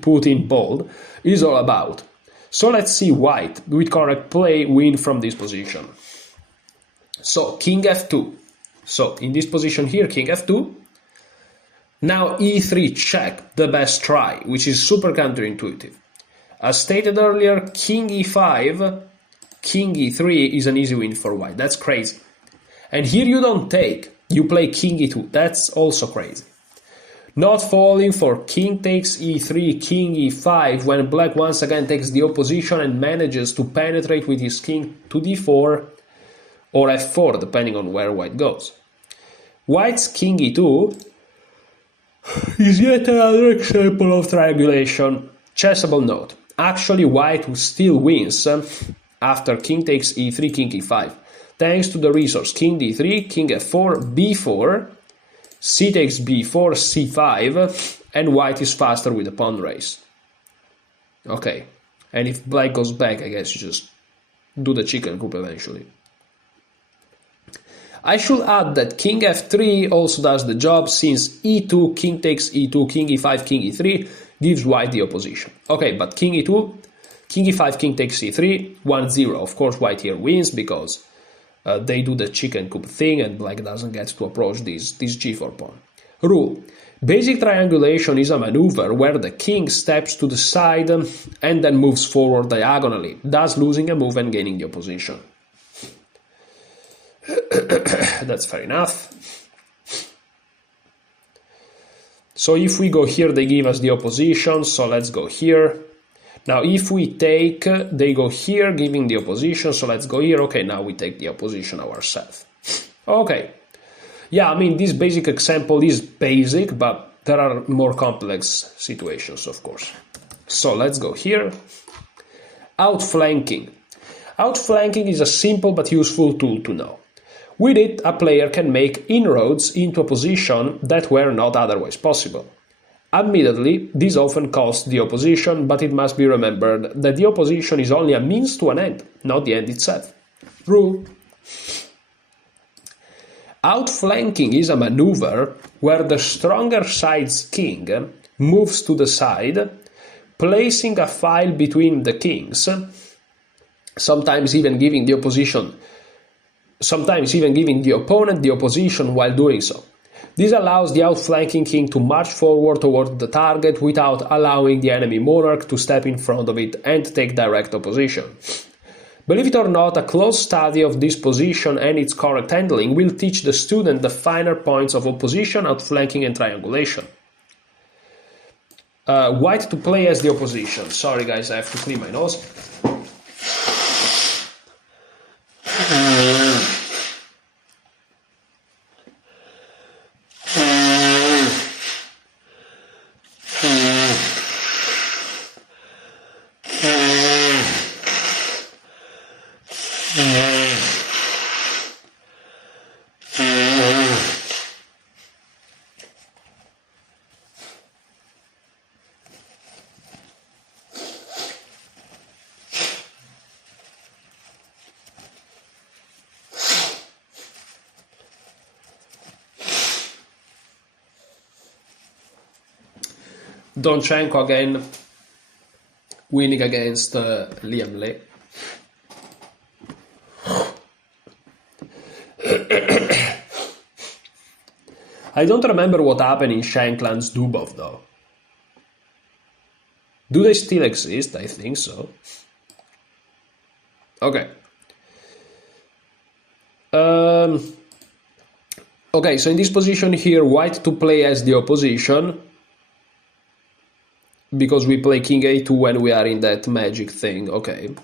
put in bold, is all about. So let's see white, with correct play, win from this position. So king f2. So in this position here, king f2. Now e3 check, the best try, which is super counterintuitive. As stated earlier, king e5, king e3 is an easy win for white. That's crazy. And here you don't take, you play king e2. That's also crazy. Not falling for king takes e3, king e5, when black once again takes the opposition and manages to penetrate with his king to d4 or f4, depending on where white goes. White's king e2 is yet another example of triangulation. Chessable note. Actually, white still wins after king takes e3, king e5, thanks to the resource king d3, king f4, b4, c takes b4, c5, and white is faster with the pawn race. Okay, and if black goes back, I guess you just do the chicken coop eventually. I should add that king f3 also does the job, since e2, king takes e2, king e5, king e3 gives white the opposition. Okay, but king e2, king e5, king takes e3, 1-0. Of course, white here wins because they do the chicken coop thing and black doesn't get to approach this g4 pawn. Rule. Basic triangulation is a maneuver where the king steps to the side and then moves forward diagonally, thus losing a move and gaining the opposition. That's fair enough. So if we go here, they give us the opposition, so let's go here. Now if we take, they go here, giving the opposition, so let's go here. Okay, now we take the opposition ourselves. Okay. Yeah, I mean, this basic example is basic, but there are more complex situations, of course. So let's go here. Outflanking. Outflanking is a simple but useful tool to know. With it, a player can make inroads into a position that were not otherwise possible. Admittedly, this often costs the opposition, but it must be remembered that the opposition is only a means to an end, not the end itself. Rule. Outflanking is a maneuver where the stronger side's king moves to the side, placing a file between the kings, sometimes even giving the opponent the opposition while doing so. This allows the outflanking king to march forward toward the target without allowing the enemy monarch to step in front of it and take direct opposition. Believe it or not, a close study of this position and its correct handling will teach the student the finer points of opposition, outflanking, and triangulation. White to play as the opposition. Sorry guys, I have to clean my nose. Donchenko again winning against Liam Lei. I don't remember what happened in Shankland's Dubov though. Do they still exist? I think so. Okay. Okay, so in this position here, white to play as the opposition, because we play king a2 when we are in that magic thing. Okay.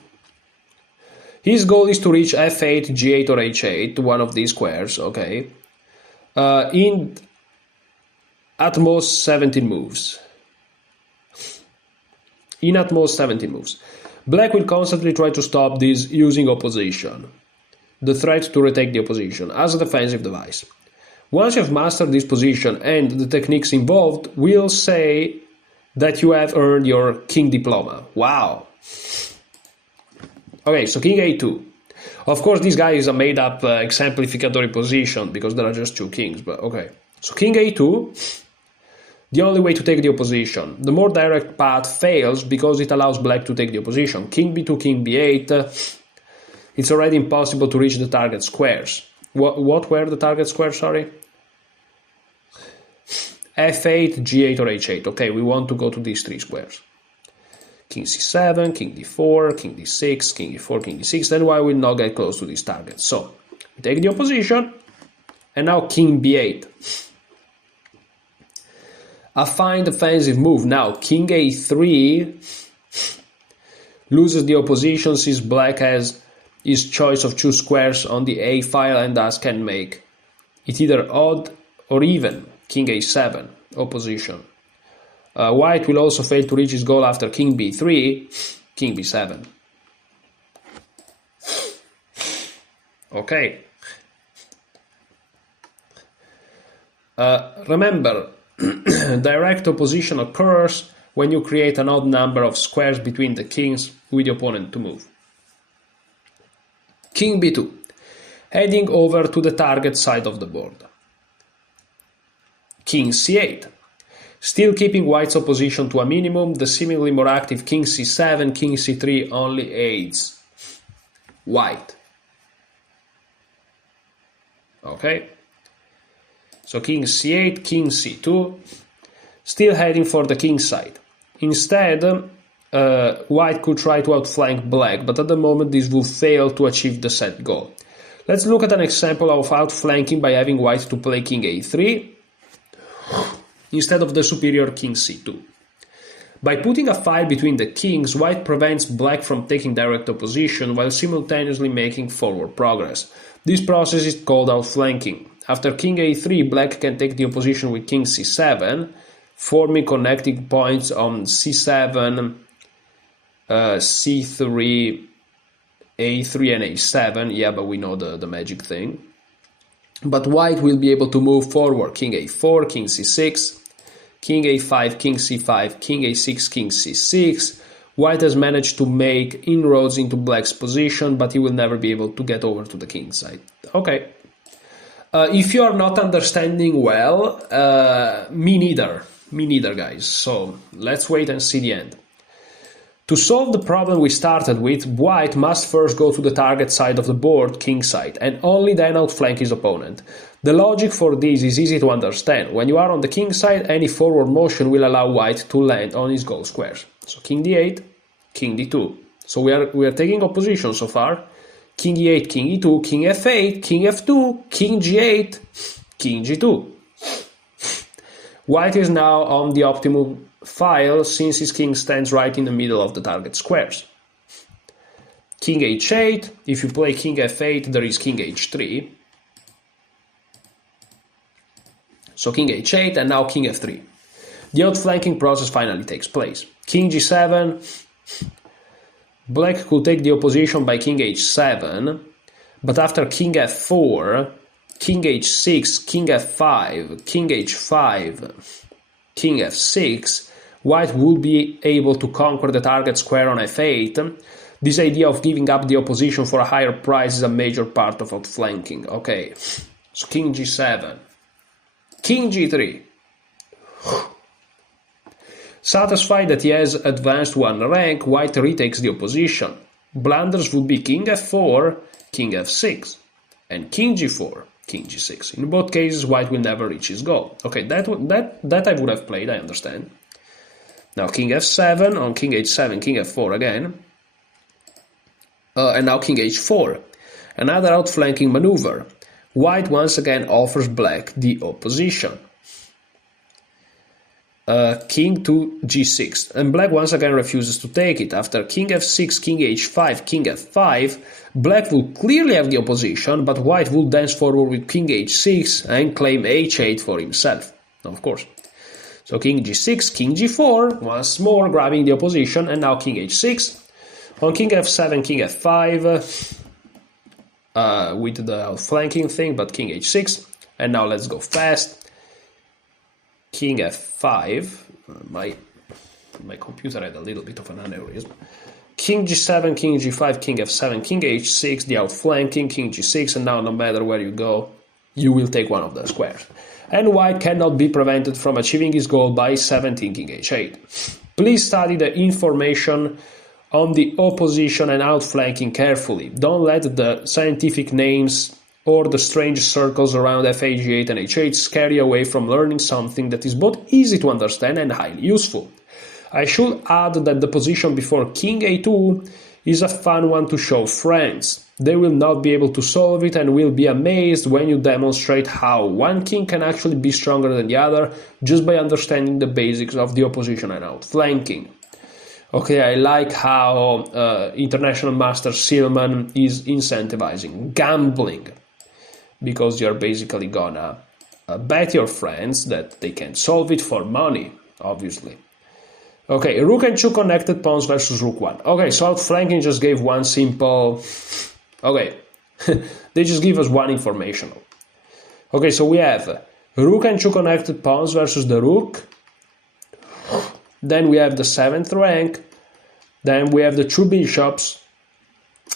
His goal is to reach f8, g8 or h8, one of these squares. Okay. In at most 17 moves. In at most 17 moves. Black will constantly try to stop this using opposition, the threat to retake the opposition, as a defensive device. Once you have mastered this position and the techniques involved, we'll say that you have earned your king diploma. Wow. Okay, so king a2. Of course, this guy is a made-up exemplificatory position because there are just two kings, but okay. So king a2, the only way to take the opposition. The more direct path fails because it allows black to take the opposition. King b2, king b8. It's already impossible to reach the target squares. What were the target squares, sorry? f8, g8 or h8. Okay, we want to go to these three squares. King c7, king d4, king d6, king e4, king d6. Then why will not get close to these targets? So, we take the opposition, and now king b8. A fine defensive move. Now, king a3 loses the opposition since black has his choice of two squares on the a file and thus can make it either odd or even. King a7, opposition. White will also fail to reach his goal after king b3, king b7. Okay. Remember, direct opposition occurs when you create an odd number of squares between the kings with the opponent to move. King b2, heading over to the target side of the board. King c8, still keeping white's opposition to a minimum. The seemingly more active king c7, king c3 only aids white. Okay, so king c8, king c2, still heading for the king side. Instead, white could try to outflank black, but at the moment this will fail to achieve the set goal. Let's look at an example of outflanking by having white to play king a3 instead of the superior king c2. By putting a file between the kings, white prevents black from taking direct opposition while simultaneously making forward progress. This process is called outflanking. After king a3, black can take the opposition with king c7, forming connecting points on c7, c3, a3 and a7. Yeah, but we know the magic thing. But white will be able to move forward. King a4, king c6, king a5, king c5, king a6, king c6. White has managed to make inroads into black's position, but he will never be able to get over to the king side. Okay. If you are not understanding well, me neither. Me neither, guys. So let's wait and see the end. To solve the problem we started with, white must first go to the target side of the board, king side, and only then outflank his opponent. The logic for this is easy to understand. When you are on the king side, any forward motion will allow white to land on his goal squares. So king d8, king d2. So we are taking opposition so far. King e8, king e2, king f8, king f2, king g8, king g2. White is now on the optimum file since his king stands right in the middle of the target squares. King h8, if you play king f8, there is king h3. So king h8 and now king f3. The outflanking process finally takes place. King g7, black could take the opposition by king h7, but after king f4, king h6, king f5, king h5, king f6, white would be able to conquer the target square on f8. This idea of giving up the opposition for a higher price is a major part of outflanking. Okay, so king g7, king g3. Satisfied that he has advanced one rank, white retakes the opposition. Blunders would be king f4, king f6, and king g4, king g6. In both cases, white will never reach his goal. Okay, that I would have played, I understand. Now king f7, on king h7, king f4 again. And now king h4. Another outflanking maneuver. White once again offers black the opposition. King to g6, and black once again refuses to take it. After king f6, king h5, king f5, black will clearly have the opposition, but white will dance forward with king h6 and claim h8 for himself, of course. So king g6, king g4, once more grabbing the opposition, and now king h6. On king f7, king f5, with the outflanking thing, but king h6, and now let's go fast. King f5, my computer had a little bit of an aneurysm. King g7, king g5, king f7, king h6, the outflanking, king g6, and now no matter where you go, you will take one of the squares. And white cannot be prevented from achieving his goal by 17 king h8. Please study the information on the opposition and outflanking carefully. Don't let the scientific names or the strange circles around f8, g8 and h8 scare you away from learning something that is both easy to understand and highly useful. I should add that the position before king a2 is a fun one to show friends. They will not be able to solve it and will be amazed when you demonstrate how one king can actually be stronger than the other just by understanding the basics of the opposition and outflanking. Okay, I like how International Master Silman is incentivizing gambling, because you're basically gonna bet your friends that they can solve it for money, obviously. Okay, rook and two connected pawns versus rook 1. Okay, so outflanking just gave one simple... Okay, they just give us one informational. Okay, so we have Rook and 2 connected pawns versus the rook. Then we have the 7th rank. Then we have the 2 bishops,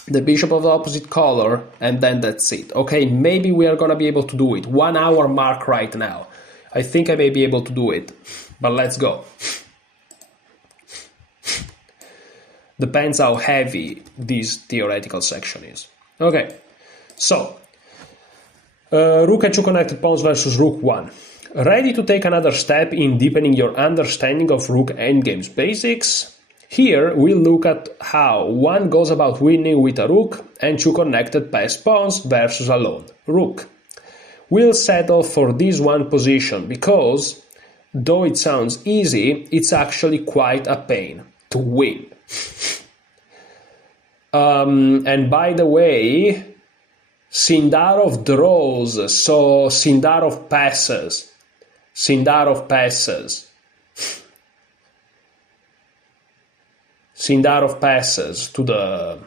the bishop of the opposite color, and then that's it. Okay, maybe we are gonna be able to do it. 1 hour mark right now. I think I may be able to do it, but let's go. Depends how heavy this theoretical section is. Okay, so rook and 2 connected pawns versus rook 1. Ready to take another step in deepening your understanding of rook endgame's basics? Here we'll look at how one goes about winning with a rook and 2 connected passed pawns versus a lone rook. We'll settle for this one position because, though it sounds easy, it's actually quite a pain to win. And by the way, Sindarov draws, so Sindarov passes. Sindarov passes. Sindarov passes to the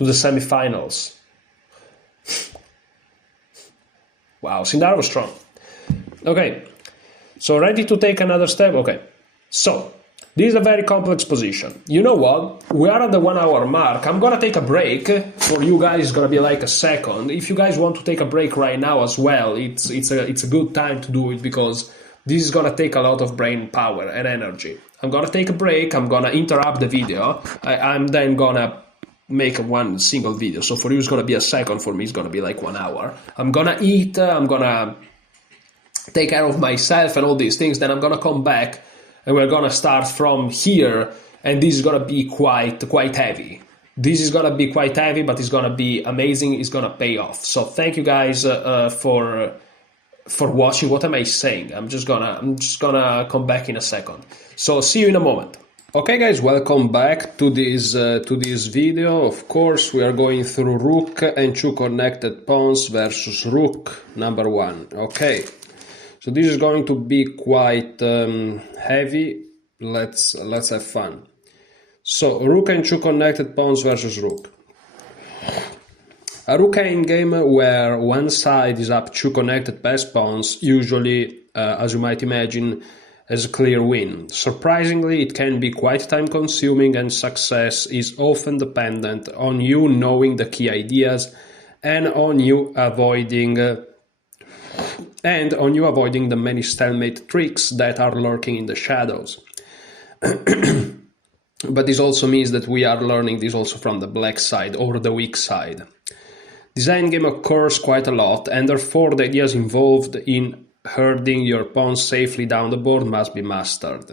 semifinals. Wow, Sindarov was strong. Okay, so ready to take another step? Okay, so this is a very complex position. You know what? We are at the 1 hour mark. I'm gonna take a break. For you guys, it's gonna be like a second. If you guys want to take a break right now as well, it's a good time to do it because this is gonna take a lot of brain power and energy. I'm gonna take a break. I'm gonna interrupt the video. I'm then gonna make one single video. So for you, it's gonna be a second. For me, it's gonna be like 1 hour. I'm gonna eat. I'm gonna take care of myself and all these things. Then I'm gonna come back. And we're gonna start from here, and this is gonna be quite heavy. This is gonna be quite heavy, but it's gonna be amazing. It's gonna pay off. So thank you guys for watching. What am I saying? I'm just gonna come back in a second. So see you in a moment. Okay, guys, welcome back to this video. Of course, we are going through rook and 2 connected pawns versus rook number 1. Okay. So this is going to be quite heavy. Let's have fun. So rook and 2 connected pawns versus rook. A rook endgame where one side is up 2 connected passed pawns usually, as you might imagine, has a clear win. Surprisingly, it can be quite time consuming and success is often dependent on you knowing the key ideas and on you avoiding the many stalemate tricks that are lurking in the shadows. But this also means that we are learning this also from the black side or the weak side. This endgame occurs quite a lot, and therefore the ideas involved in herding your pawns safely down the board must be mastered.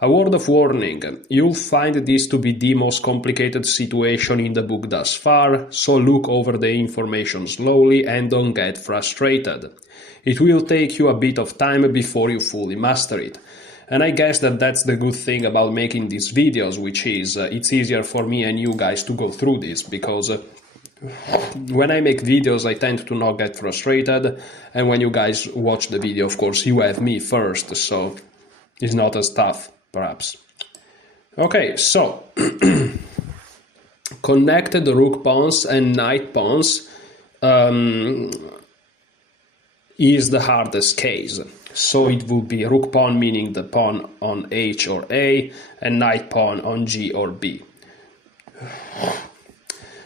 A word of warning, you'll find this to be the most complicated situation in the book thus far, so look over the information slowly and don't get frustrated. It will take you a bit of time before you fully master it. And I guess that's the good thing about making these videos, which is it's easier for me and you guys to go through this, because when I make videos I tend to not get frustrated, and when you guys watch the video, of course, you have me first, so it's not as tough, perhaps. Okay, so connected rook pawns and knight pawns is the hardest case. So it will be rook pawn, meaning the pawn on H or A, and knight pawn on G or B.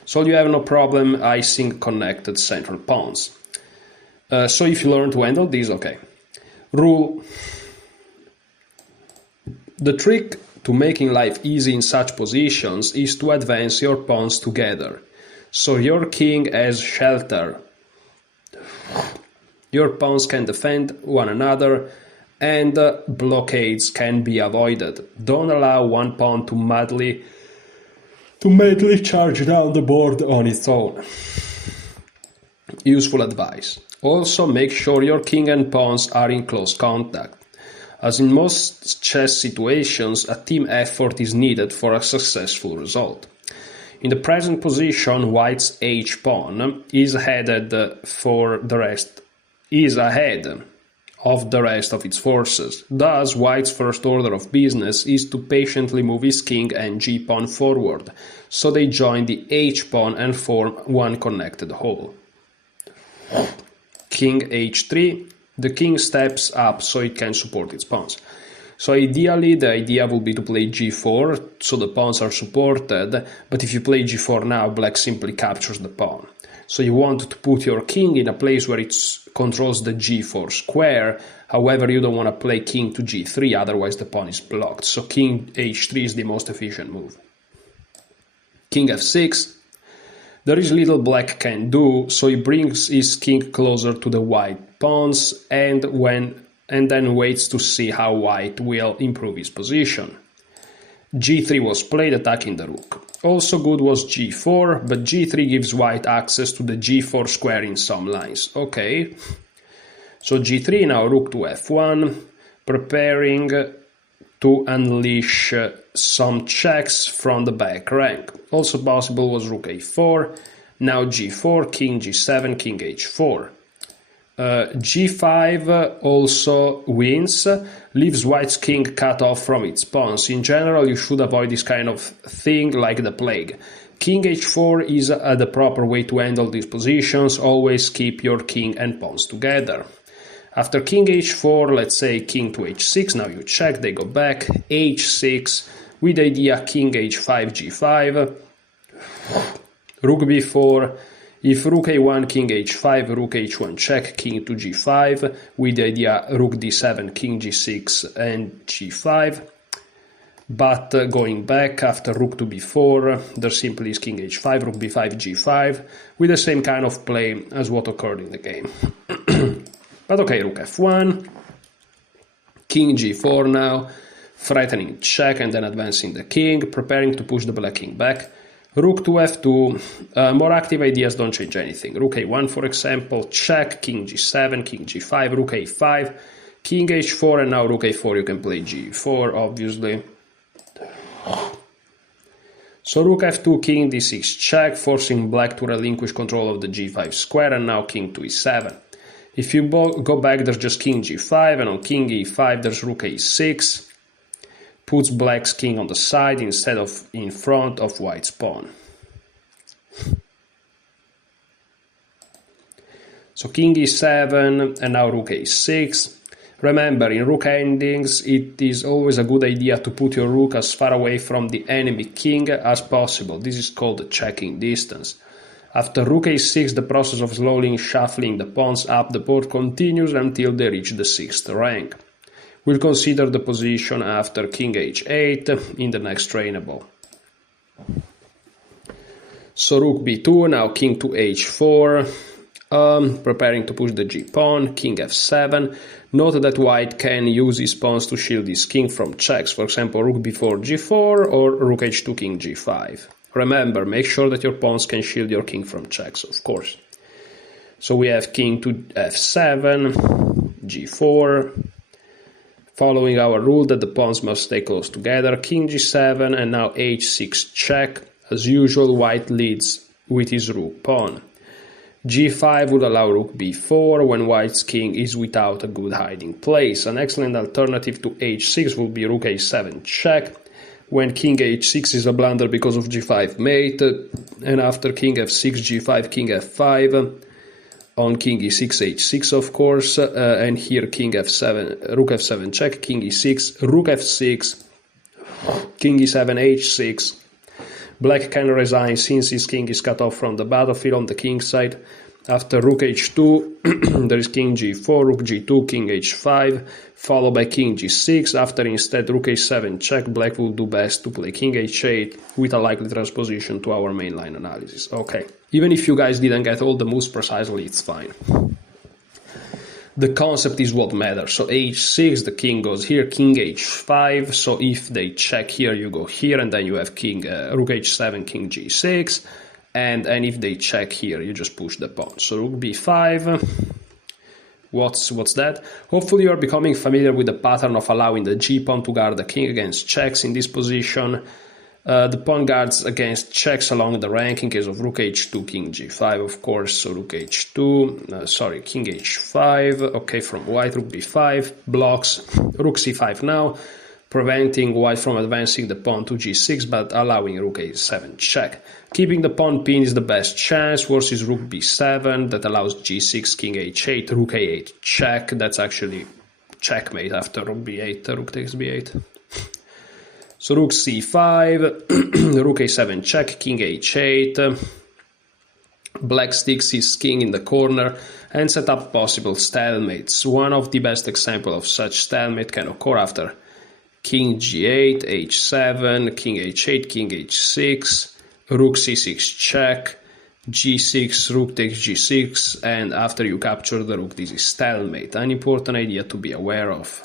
So you have no problem icing connected central pawns. So if you learn to handle these, okay. Rule. The trick to making life easy in such positions is to advance your pawns together. So your king has shelter. Your pawns can defend one another, and blockades can be avoided. Don't allow one pawn to madly charge down the board on its own. Useful advice. Also, make sure your king and pawns are in close contact. As in most chess situations, a team effort is needed for a successful result. In the present position, White's H pawn is ahead of the rest of its forces. Thus, White's first order of business is to patiently move his king and G pawn forward, so they join the H pawn and form one connected whole. King H3, the king steps up so it can support its pawns. So ideally, the idea would be to play g4, so the pawns are supported, but if you play g4 now, black simply captures the pawn. So you want to put your king in a place where it controls the g4 square, however you don't want to play king to g3, otherwise the pawn is blocked. So king h3 is the most efficient move. King f6, there is little black can do, so he brings his king closer to the white pawns and then waits to see how white will improve his position. g3 was played, attacking the rook. Also good was g4, but g3 gives white access to the g4 square in some lines. Okay, so g3, now rook to f1, preparing to unleash some checks from the back rank. Also possible was rook a4, now g4, king g7, king h4. g5 also wins, leaves white's king cut off from its pawns. In general, you should avoid this kind of thing like the plague. King h4 is the proper way to handle these positions. Always keep your king and pawns together. After king h4, let's say king to h6, now you check, they go back, h6, with the idea king h5, g5, rook b4, if rook a1, king h5, rook h1 check, king to g5, with the idea rook d7, king g6 and g5. But going back after rook to b4, there simply is king h5, rook b5, g5, with the same kind of play as what occurred in the game. But okay, rook f1, king g4 now, threatening check and then advancing the king, preparing to push the black king back. Rook to f2, more active ideas don't change anything. Rook a1, for example, check, king g7, king g5, rook a5, king h4, and now rook a4, you can play g4, obviously. So rook f2, king d6 check, forcing black to relinquish control of the g5 square, and now king to e7. If you go back, there's just king g5, and on king e5, there's rook a6, puts black's king on the side instead of in front of white's pawn. So king e7, and now rook a6. Remember, in rook endings, it is always a good idea to put your rook as far away from the enemy king as possible. This is called the checking distance. After rook a6, the process of slowly shuffling the pawns up the board continues until they reach the 6th rank. We'll consider the position after king h8 in the next trainable. So rook b2, now king to h4, preparing to push the g-pawn, king f7. Note that white can use his pawns to shield his king from checks, for example rook b4, g4 or rook h2, king g5. Remember, make sure that your pawns can shield your king from checks, of course. So we have king to f7, g4, following our rule that the pawns must stay close together, king g7, and now h6 check. As usual, white leads with his rook pawn. g5 would allow rook b4 when white's king is without a good hiding place. An excellent alternative to h6 would be rook a7 check, when king h6 is a blunder because of g5 mate, and after king f6, g5, king f5, on king e6, h6 of course, and here king f7, rook f7 check, king e6, rook f6, king e7, h6. Black can resign since his king is cut off from the battlefield on the king side. After rook h2, there is king g4, rook g2, king h5, followed by king g6. After instead rook h7 check, black will do best to play king h8 with a likely transposition to our mainline analysis. Okay, even if you guys didn't get all the moves precisely, it's fine. The concept is what matters. So h6, the king goes here, king h5, so if they check here, you go here, and then you have king rook h7, king g6. And if they check here, you just push the pawn. So rook b5, what's that? Hopefully you are becoming familiar with the pattern of allowing the g-pawn to guard the king against checks in this position. The pawn guards against checks along the rank in case of rook h2, king g5, of course. So rook h2, king h5, okay, from white, rook b5, blocks, rook c5 now, preventing white from advancing the pawn to g6 but allowing rook a7 check. Keeping the pawn pin is the best chance. Worse is rook b7 that allows g6, king h8, rook a8 check. That's actually checkmate after rook b8, rook takes b8. So rook c5, rook a7 check, king h8. Black sticks his king in the corner and set up possible stalemates. One of the best examples of such stalemate can occur after king g8, h7, king h8, king h6, rook c6 check, g6, rook takes g6, and after you capture the rook, this is stalemate. An important idea to be aware of.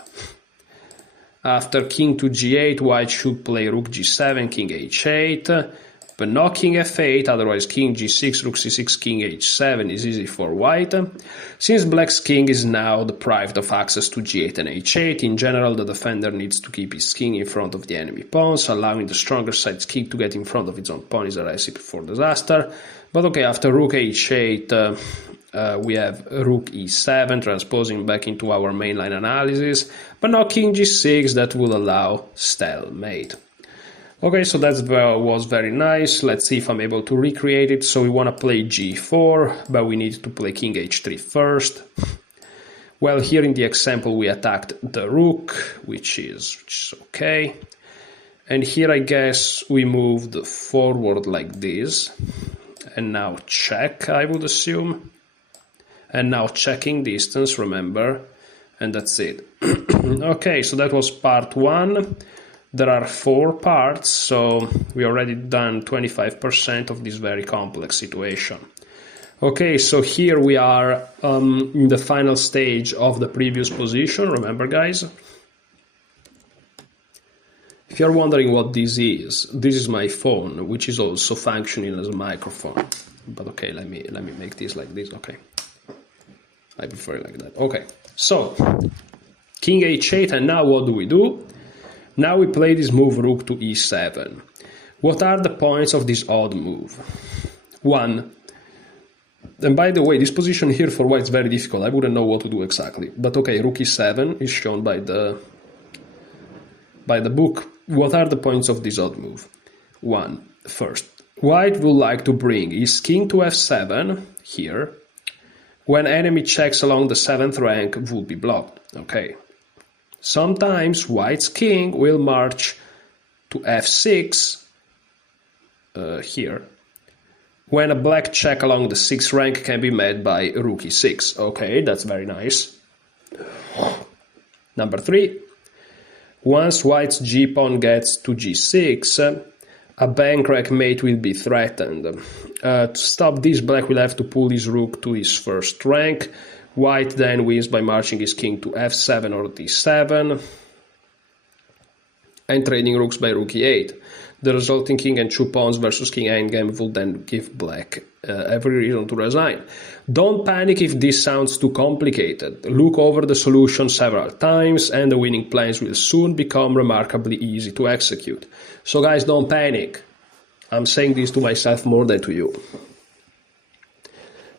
After king to g8, white should play rook g7, king h8, but not king f8, otherwise king g6, rook c6, king h7 is easy for white. Since black's king is now deprived of access to g8 and h8, in general the defender needs to keep his king in front of the enemy pawns. Allowing the stronger side's king to get in front of its own pawn is a recipe for disaster. But okay, after rook h8, we have rook e7, transposing back into our mainline analysis, but now king g6, that will allow stalemate. Okay, so that was very nice. Let's see if I'm able to recreate it. So we want to play g4, but we need to play king h3 first. Well, here in the example we attacked the rook, which is okay. And here I guess we moved forward like this. And now check, I would assume. And now checking distance, remember. And that's it. Okay, so that was part 1. There are 4 parts, so we already done 25% of this very complex situation. Okay, so here we are in the final stage of the previous position, remember guys? If you're wondering what this is my phone, which is also functioning as a microphone. But okay, let me make this like this, okay. I prefer it like that. Okay, so king h8, and now what do? Now we play this move rook to e7. What are the points of this odd move? 1. And by the way, this position here for white is very difficult. I wouldn't know what to do exactly. But okay, rook e7 is shown by the book. What are the points of this odd move? 1. First, white would like to bring his king to f7 here. When enemy checks along the 7th rank would be blocked. Okay. Sometimes white's king will march to f6 here, when a black check along the 6th rank can be met by rook e6. Okay, that's very nice. Number 3, once white's g-pawn gets to g6, a bankrupt mate will be threatened. To stop this, black will have to pull his rook to his 1st rank. White then wins by marching his king to f7 or d7 and trading rooks by rook e8. The resulting king and 2 pawns versus king endgame will then give black every reason to resign. Don't panic if this sounds too complicated. Look over the solution several times and the winning plans will soon become remarkably easy to execute. So guys, don't panic. I'm saying this to myself more than to you.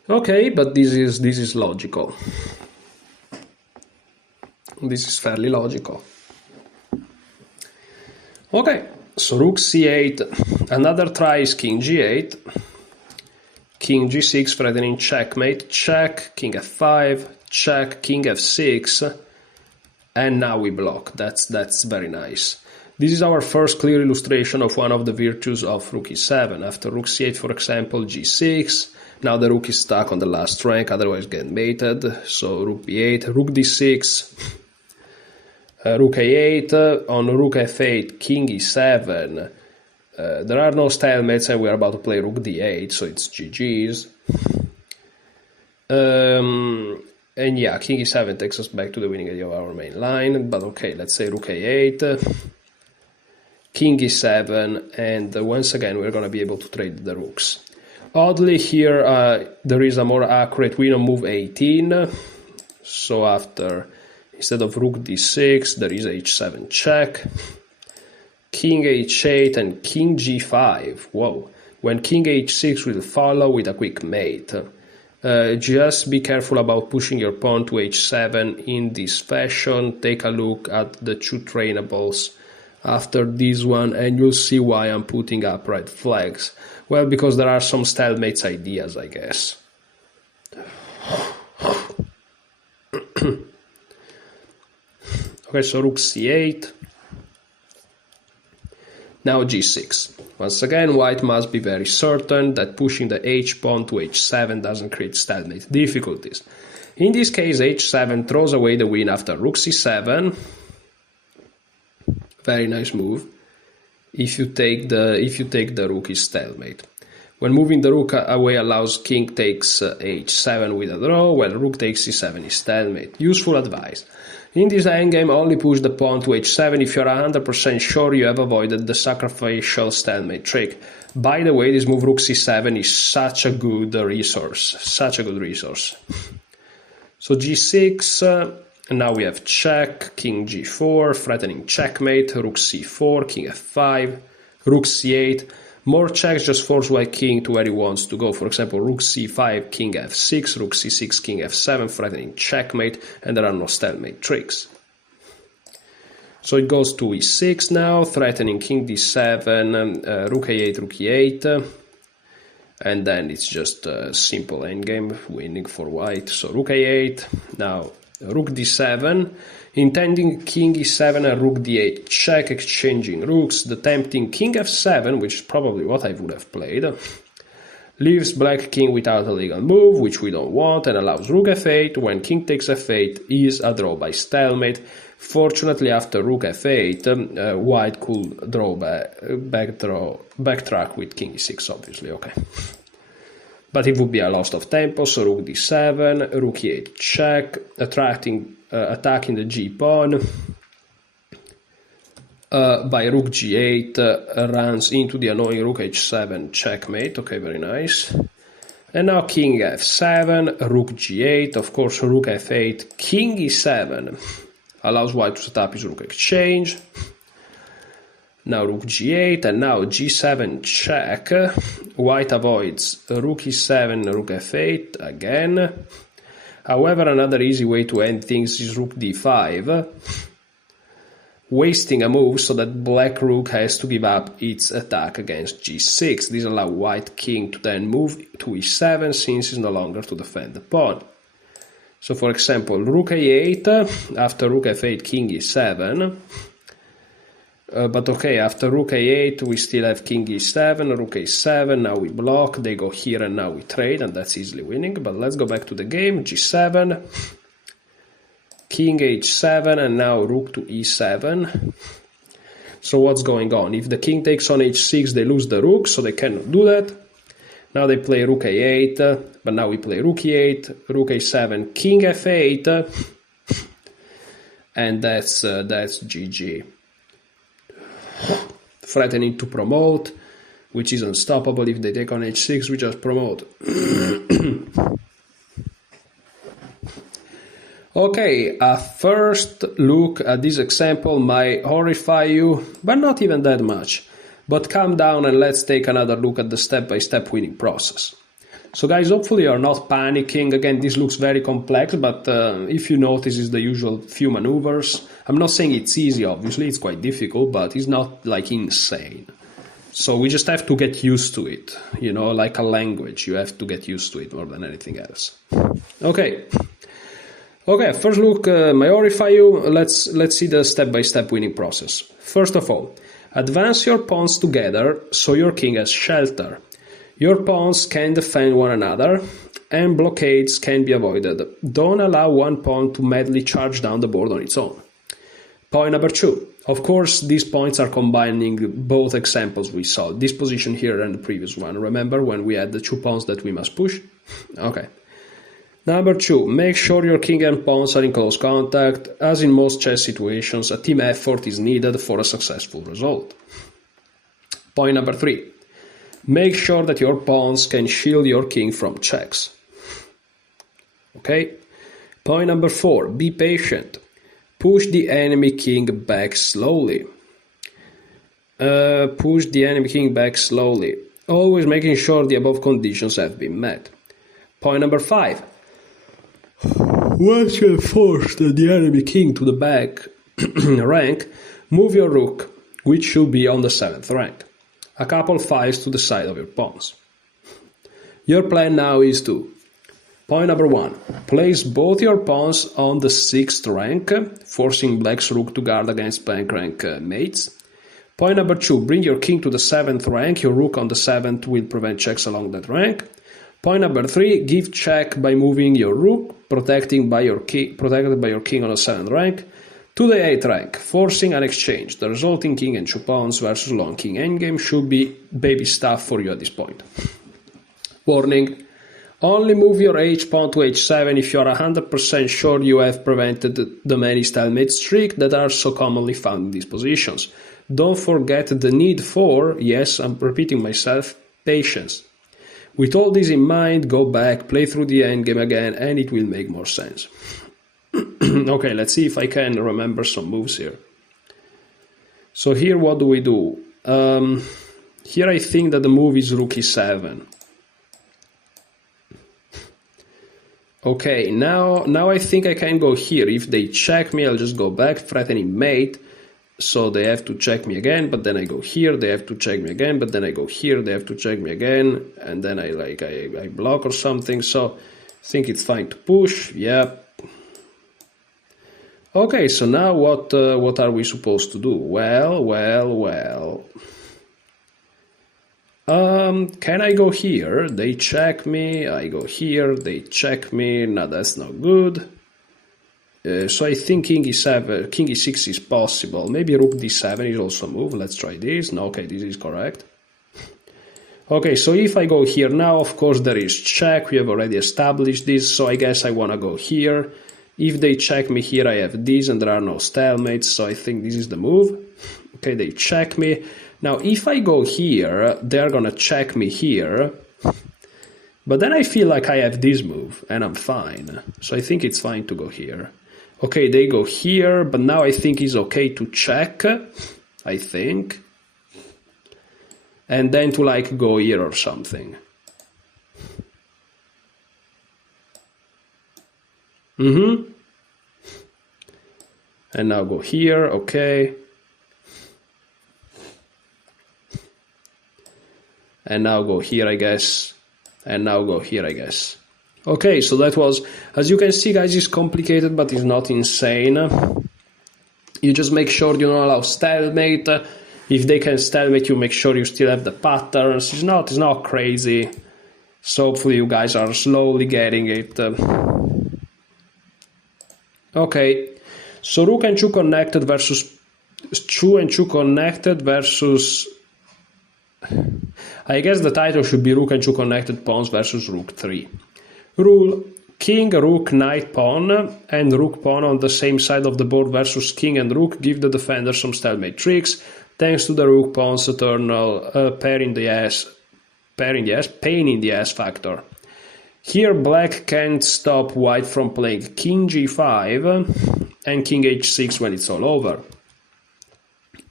Okay, but this is logical. This is fairly logical. Okay, so rook c8. Another try is king g8. King g6 threatening checkmate. Check. King f5. Check. King f6. And now we block. That's very nice. This is our first clear illustration of one of the virtues of rook e7. After rook c8, for example, g6. Now the rook is stuck on the last rank, otherwise get mated. So rook b8, rook d6, rook a8, on rook f8, king e7. There are no stalemates and we are about to play rook d8, so it's GG's. And yeah, king e7 takes us back to the winning idea of our main line. But okay, let's say rook a8, king e7, and once again we're going to be able to trade the rooks. Oddly here, there is a more accurate win on move 18. So after, instead of rook d6, there is h7 check, king h8 and king g5. Whoa. When king h6 will follow with a quick mate. Just be careful about pushing your pawn to h7 in this fashion. Take a look at the 2 trainables after this one, and you'll see why I'm putting up red flags. Well, because there are some stalemates ideas, I guess. Okay, so rook c8. Now g6. Once again, white must be very certain that pushing the h pawn to h7 doesn't create stalemate difficulties. In this case, h7 throws away the win after rook c7. Very nice move. If you take the rook, is stalemate. When moving the rook away allows king takes h7 with a draw, while rook takes c7 is stalemate. Useful advice. In this endgame, only push the pawn to h7 if you're 100% sure you have avoided the sacrificial stalemate trick. By the way, this move rook c7 is such a good resource. Such a good resource. So g6, and now we have check, king g4, threatening checkmate, rook c4, king f5, rook c8. More checks just force white king to where he wants to go. For example, rook c5, king f6, rook c6, king f7, threatening checkmate, and there are no stalemate tricks. So it goes to e6 now, threatening king d7, rook a8, rook e8, and then it's just a simple endgame, winning for white. So rook a8, now rook d7, intending king e7 and rook d8 check, exchanging rooks. The tempting king f7, which is probably what I would have played, leaves black king without a legal move, which we don't want, and allows rook f8. When king takes f8 is a draw by stalemate. Fortunately, after rook f8, white could draw backtrack with king e6, obviously, okay. But it would be a loss of tempo, so rook d7, rook e8 check, attacking the g pawn. By rook g8 runs into the annoying rook h7 checkmate. Okay, very nice. And now king f7, rook g8, of course rook f8, king e7 allows white to set up his rook exchange. Now rook g8 and now g7 check. White avoids rook e7, rook f8 again. However, another easy way to end things is rook d5, wasting a move so that black rook has to give up its attack against g6. This allows white king to then move to e7 since it's no longer to defend the pawn. So for example, rook a8, after rook f8, king e7. But okay, after rook a8 we still have king e7, rook a7, now we block, they go here and now we trade, and that's easily winning. But let's go back to the game, g7, king h7, and now rook to e7. So what's going on? If the king takes on h6, they lose the rook, so they cannot do that. Now they play rook a8, but now we play rook e8, rook a7, king f8, and that's GG. Threatening to promote, which is unstoppable. If they take on h6, we just promote. Okay, a first look at this example might horrify you, but not even that much. But calm down and let's take another look at the step-by-step winning process. So guys, hopefully you're not panicking. Again, this looks very complex, but if you notice, it's the usual few maneuvers. I'm not saying it's easy, obviously, it's quite difficult, but it's not like insane. So we just have to get used to it, you know, like a language. You have to get used to it more than anything else. Okay, first look may horrify you. Let's see the step-by-step winning process. First of all, advance your pawns together so your king has shelter. Your pawns can defend one another, and blockades can be avoided. Don't allow one pawn to madly charge down the board on its own. Point number 2. Of course, these points are combining both examples we saw, this position here and the previous one. Remember when we had the 2 pawns that we must push? Okay. Number 2. Make sure your king and pawns are in close contact. As in most chess situations, a team effort is needed for a successful result. Point number 3. Make sure that your pawns can shield your king from checks. Okay? Point number 4. Be patient. Push the enemy king back slowly. Push the enemy king back slowly. Always making sure the above conditions have been met. Point number 5. Once you have forced the enemy king to the back rank, move your rook which should be on the 7th rank. A couple files to the side of your pawns. Your plan now is to: point number 1, place both your pawns on the 6th rank, forcing black's rook to guard against blank rank mates. Point number 2, bring your king to the 7th rank, your rook on the 7th will prevent checks along that rank. Point number 3, give check by moving your rook, protected by your king on the 7th rank, to the 8th rank, forcing an exchange. The resulting king and 2 pawns versus long king endgame should be baby stuff for you at this point. Warning: only move your h-pawn to h7 if you are 100% sure you have prevented the many stalemate streak that are so commonly found in these positions. Don't forget the need for, yes, I'm repeating myself, patience. With all this in mind, go back, play through the endgame again, and it will make more sense. Okay, let's see if I can remember some moves here. So here, what do we do? Here I think that the move is rook e7. Okay, now I think I can go here. If they check me, I'll just go back, threatening mate. So they have to check me again, but then I go here, they have to check me again, but then I go here, they have to check me again, and then I block or something. So I think it's fine to push. Yeah. Okay, so now what are we supposed to do? Well. Can I go here? They check me. I go here. They check me. No, that's not good. So I think king e7, king e6 is possible. Maybe rook d7 is also a move. Let's try this. No, okay, this is correct. Okay, so if I go here now, of course there is check. We have already established this, so I guess I want to go here. If they check me here, I have this, and there are no stalemates, so I think this is the move. Okay, they check me. Now, if I go here, they're gonna check me here. But then I feel like I have this move, and I'm fine. So I think it's fine to go here. Okay, they go here, but now I think it's okay to check, I think. And then to like go here or something. And now go here, okay. And now go here, I guess. And now go here, I guess. Okay, so that was, as you can see, guys, it's complicated, but it's not insane. You just make sure you don't allow stalemate. If they can stalemate, you make sure you still have the patterns. It's not crazy. So hopefully you guys are slowly getting it. Okay, so rook and 2 connected versus 2 and 2 connected versus... I guess the title should be rook and 2 connected pawns versus rook 3. Rule: king, rook, knight, pawn, and rook pawn on the same side of the board versus king and rook give the defender some stalemate tricks, thanks to the rook pawn's eternal pain in the ass factor. Here black can't stop white from playing king g5 and king h6 when it's all over.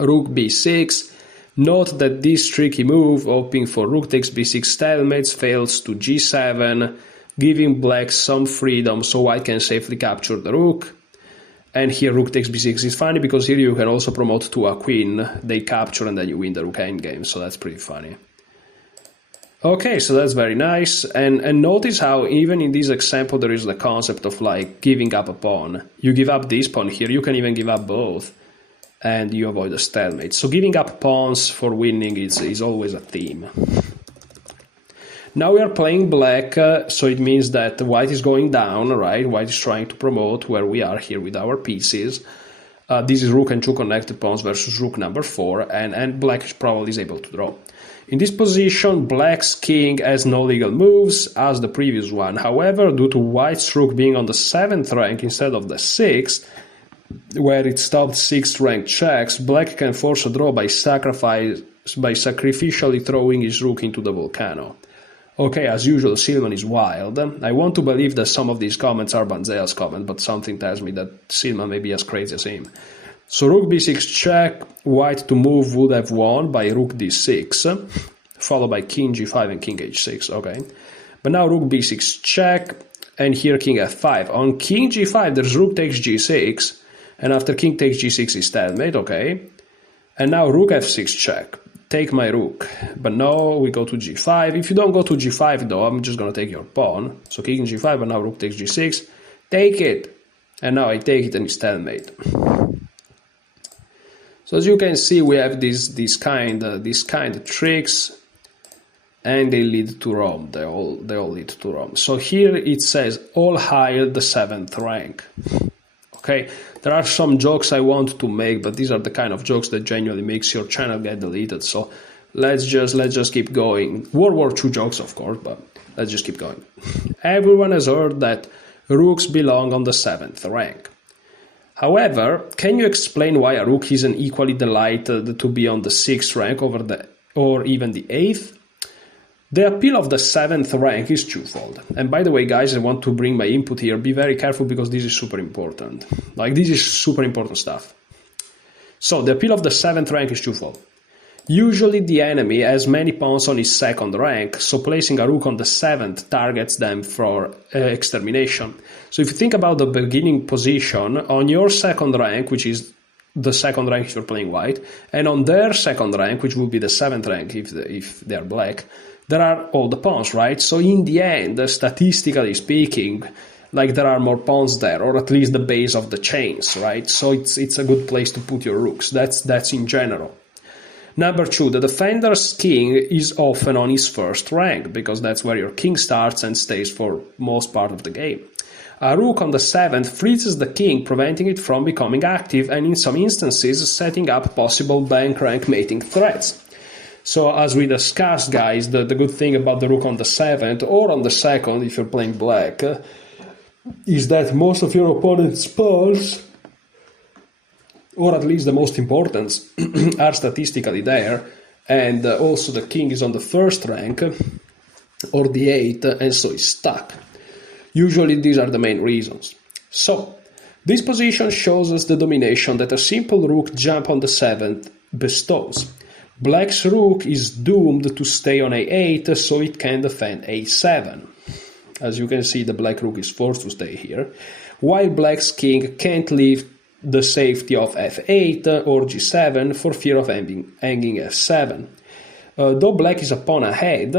Rook b6. Note that this tricky move, hoping for rook takes b6 stalemates, fails to g7, giving black some freedom so white can safely capture the rook. And here rook takes b6 is funny because here you can also promote to a queen. They capture and then you win the rook endgame, so that's pretty funny. Okay, so that's very nice. And notice how even in this example there is the concept of like giving up a pawn. You give up this pawn here, you can even give up both. And you avoid a stalemate. So giving up pawns for winning is always a theme. Now we are playing black, so it means that white is going down, right? White is trying to promote where we are here with our pieces. This is rook and 2 connected pawns versus rook number 4, and black probably is able to draw. In this position, black's king has no legal moves, as the previous one. However, due to white's rook being on the 7th rank instead of the 6th, where it stopped 6th rank checks, black can force a draw by sacrificially throwing his rook into the volcano. Okay, as usual, Silman is wild. I want to believe that some of these comments are Banzea's comment, but something tells me that Silman may be as crazy as him. So rook b6 check, white to move would have won by rook d6, followed by king g5 and king h6, okay. But now rook b6 check, and here king f5. On king g5, there's rook takes g6, and after king takes g6 is stalemate, okay. And now rook f6 check. Take my rook. But no, we go to g5. If you don't go to g5 though, I'm just going to take your pawn. So king g5, but now rook takes g6. Take it. And now I take it and it's stalemate. So as you can see, we have these kind of tricks, and they lead to Rome. They all lead to Rome. So here it says all higher the 7th rank. Okay, there are some jokes I want to make, but these are the kind of jokes that genuinely makes your channel get deleted. So let's just keep going. World War II jokes, of course, but let's just keep going. Everyone has heard that rooks belong on the 7th rank. However, can you explain why a rook isn't equally delighted to be on the 6th rank or even the 8th? The appeal of the 7th rank is twofold. And by the way, guys, I want to bring my input here. Be very careful because this is super important. Like, this is super important stuff. So, the appeal of the 7th rank is twofold. Usually the enemy has many pawns on his 2nd rank, so placing a rook on the 7th targets them for extermination. So if you think about the beginning position, on your 2nd rank, which is the 2nd rank if you're playing white, and on their 2nd rank, which will be the 7th rank if they're black, there are all the pawns, right? So in the end, statistically speaking, like there are more pawns there, or at least the base of the chains, right? So it's a good place to put your rooks. That's in general. Number 2, the defender's king is often on his 1st rank, because that's where your king starts and stays for most part of the game. A rook on the 7th freezes the king, preventing it from becoming active, and in some instances setting up possible bank rank mating threats. So as we discussed, guys, the good thing about the rook on the 7th or on the 2nd, if you're playing black, is that most of your opponent's pawns, or at least the most important, are statistically there, and also the king is on the 1st rank or the 8th, and so is stuck. Usually these are the main reasons. So this position shows us the domination that a simple rook jump on the 7th bestows. Black's rook is doomed to stay on a8, so it can defend a7. As you can see, the black rook is forced to stay here, while black's king can't leave the safety of f8 or g7 for fear of hanging f7. Though black is a pawn ahead,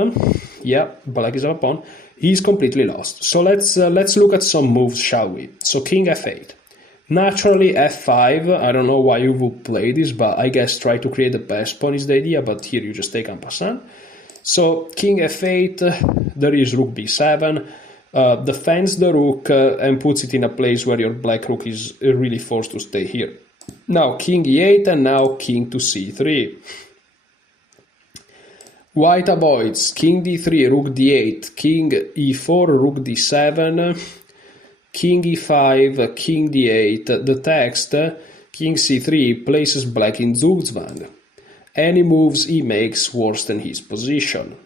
black is a pawn, he's completely lost. So let's look at some moves, shall we? So king f8. Naturally f5, I don't know why you would play this, but I guess try to create the best pawn is the idea, but here you just take en passant. So king f8, there is rook b7, defends the rook and puts it in a place where your black rook is really forced to stay here. Now king e8 and now king to c3. White avoids king d3, rook d8, king e4, rook d7, king e5, king d8. The text, king c3, places black in Zugzwang. Any moves he makes worsen his position.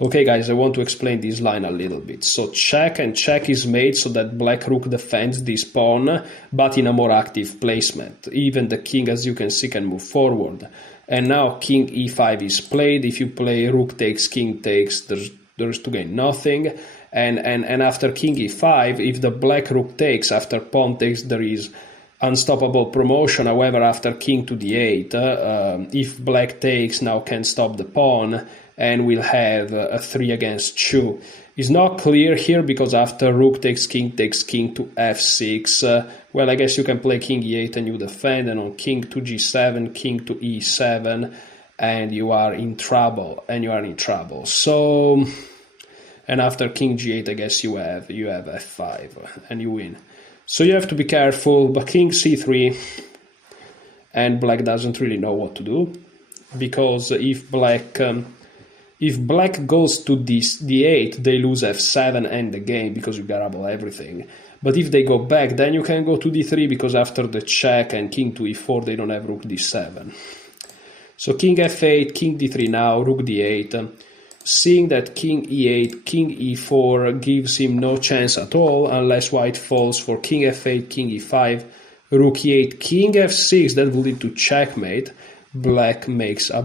Okay guys, I want to explain this line a little bit. So check and check is made so that black rook defends this pawn, but in a more active placement. Even the king, as you can see, can move forward. And now king e5 is played. If you play rook takes, king takes, there's to gain nothing. And after king e5, if the black rook takes, after pawn takes, there is unstoppable promotion. However, after king to d8, if black takes, now can stop the pawn, and we'll have a 3 against 2. It's not clear here because after rook takes king to f6, well, I guess you can play king e8 and you defend, and on king to g7, king to e7, and you are in trouble, So, and after king g8, I guess you have f5, and you win. So you have to be careful, but king c3, and black doesn't really know what to do, because if black goes to d8, they lose f7 and the game because you garble everything. But if they go back, then you can go to d3, because after the check and king to e4, they don't have rook d7. So king f8, king d3 now, rook d8. Seeing that king e8, king e4 gives him no chance at all unless white falls for king f8, king e5, rook e8, king f6, that will lead to checkmate. Black makes a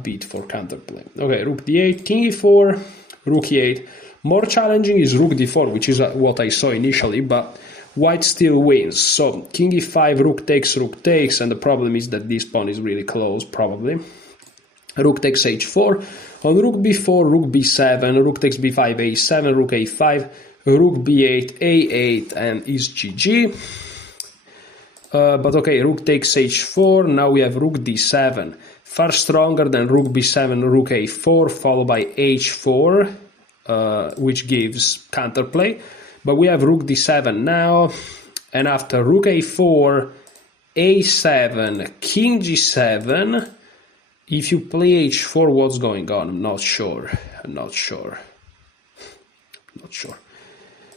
beat for counterplay. Okay, rook d8, king e4, rook e8. More challenging is rook d4, which is what I saw initially, but white still wins. So king e5, rook takes, and the problem is that this pawn is really close, probably. Rook takes h4. On rook b4, rook b7, rook takes b5, a7, rook a5, rook b8, a8, and is GG. But okay, rook takes h4, now we have rook d7. Far stronger than rook b7, rook a4, followed by h4, which gives counterplay. But we have rook d7 now, and after rook a4, a7, king g7. If you play h4, what's going on? I'm not sure.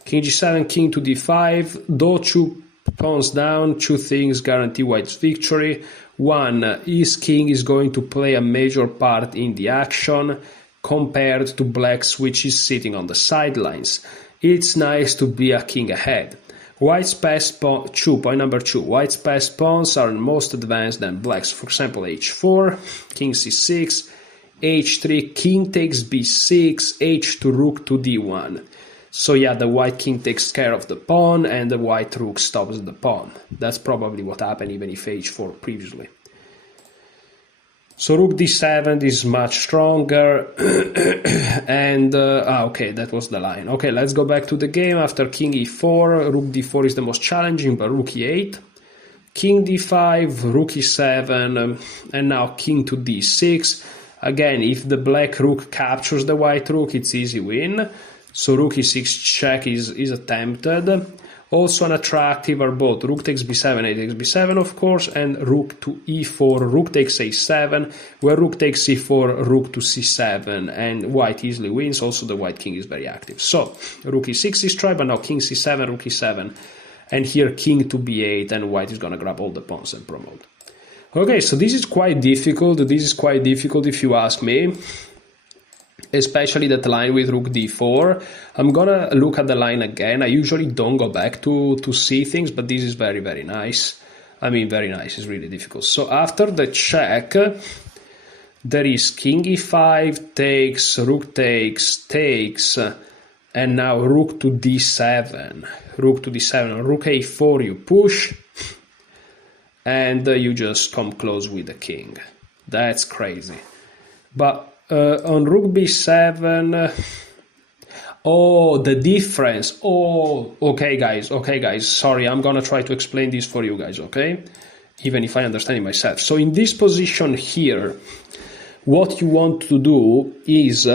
King g7, king to d5. Though 2 pawns down, 2 things guarantee white's victory. One, his king is going to play a major part in the action compared to black's, which is sitting on the sidelines. It's nice to be a king ahead. White's passed pawn, point number 2. White's passed pawns are most advanced than black's. For example, h4, king c6, h3, king takes b6, h2, rook to d1. So yeah, the white king takes care of the pawn and the white rook stops the pawn. That's probably what happened even if h4 previously. So rook d7 is much stronger, and okay, that was the line. Okay, let's go back to the game. After king e4, rook d4 is the most challenging, but rook e8, king d5, rook e7, and now king to d6. Again, if the black rook captures the white rook, it's easy win. So rook e6 check is attempted. Also unattractive are both rook takes b7, a takes b7, of course, and rook to e4, rook takes a7, where rook takes c4, rook to c7, and white easily wins. Also, the white king is very active. So rook e6 is tried, but now king c7, rook e7, and here king to b8, and white is going to grab all the pawns and promote. Okay, so this is quite difficult. This is quite difficult if you ask me. Especially that line with rook d4. I'm gonna look at the line again. I usually don't go back to see things, but this is very, very nice. I mean, very nice. It's really difficult. So after the check, there is king e5, takes, rook takes, and now rook to d7. Rook to d7, rook a4, you push, and you just come close with the king. That's crazy. But on rook b7, oh, the difference. Oh, okay, guys, sorry, I'm gonna try to explain this for you guys, okay? Even if I understand it myself. So in this position here, what you want to do is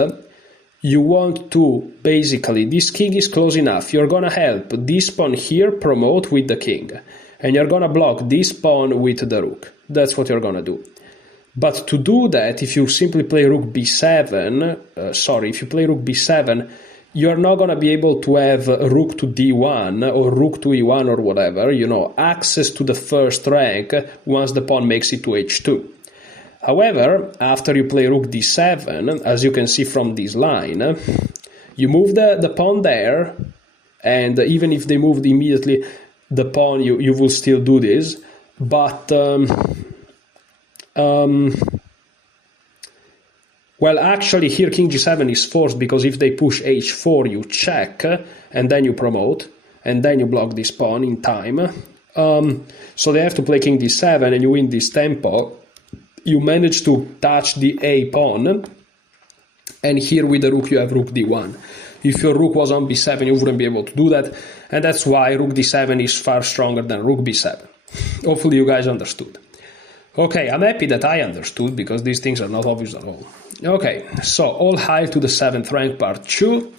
you want to basically, this king is close enough. You're gonna help this pawn here promote with the king, and you're gonna block this pawn with the rook. That's what you're gonna do. But to do that, if you simply play rook b7, if you play rook b7, you're not going to be able to have rook to d1 or rook to e1 or whatever, access to the first rank once the pawn makes it to h2. However, after you play rook d7, as you can see from this line, you move the pawn there, and even if they moved immediately the pawn, you will still do this, but well, actually here king g7 is forced, because if they push h4 you check and then you promote and then you block this pawn in time. So they have to play king d7 and you win this tempo. You manage to touch the a pawn, and here with the rook you have rook d1. If your rook was on b7 you wouldn't be able to do that, and that's why rook d7 is far stronger than rook b7. Hopefully you guys understood. Okay, I'm happy that I understood, because these things are not obvious at all. Okay, so all hail to the 7th rank part 2.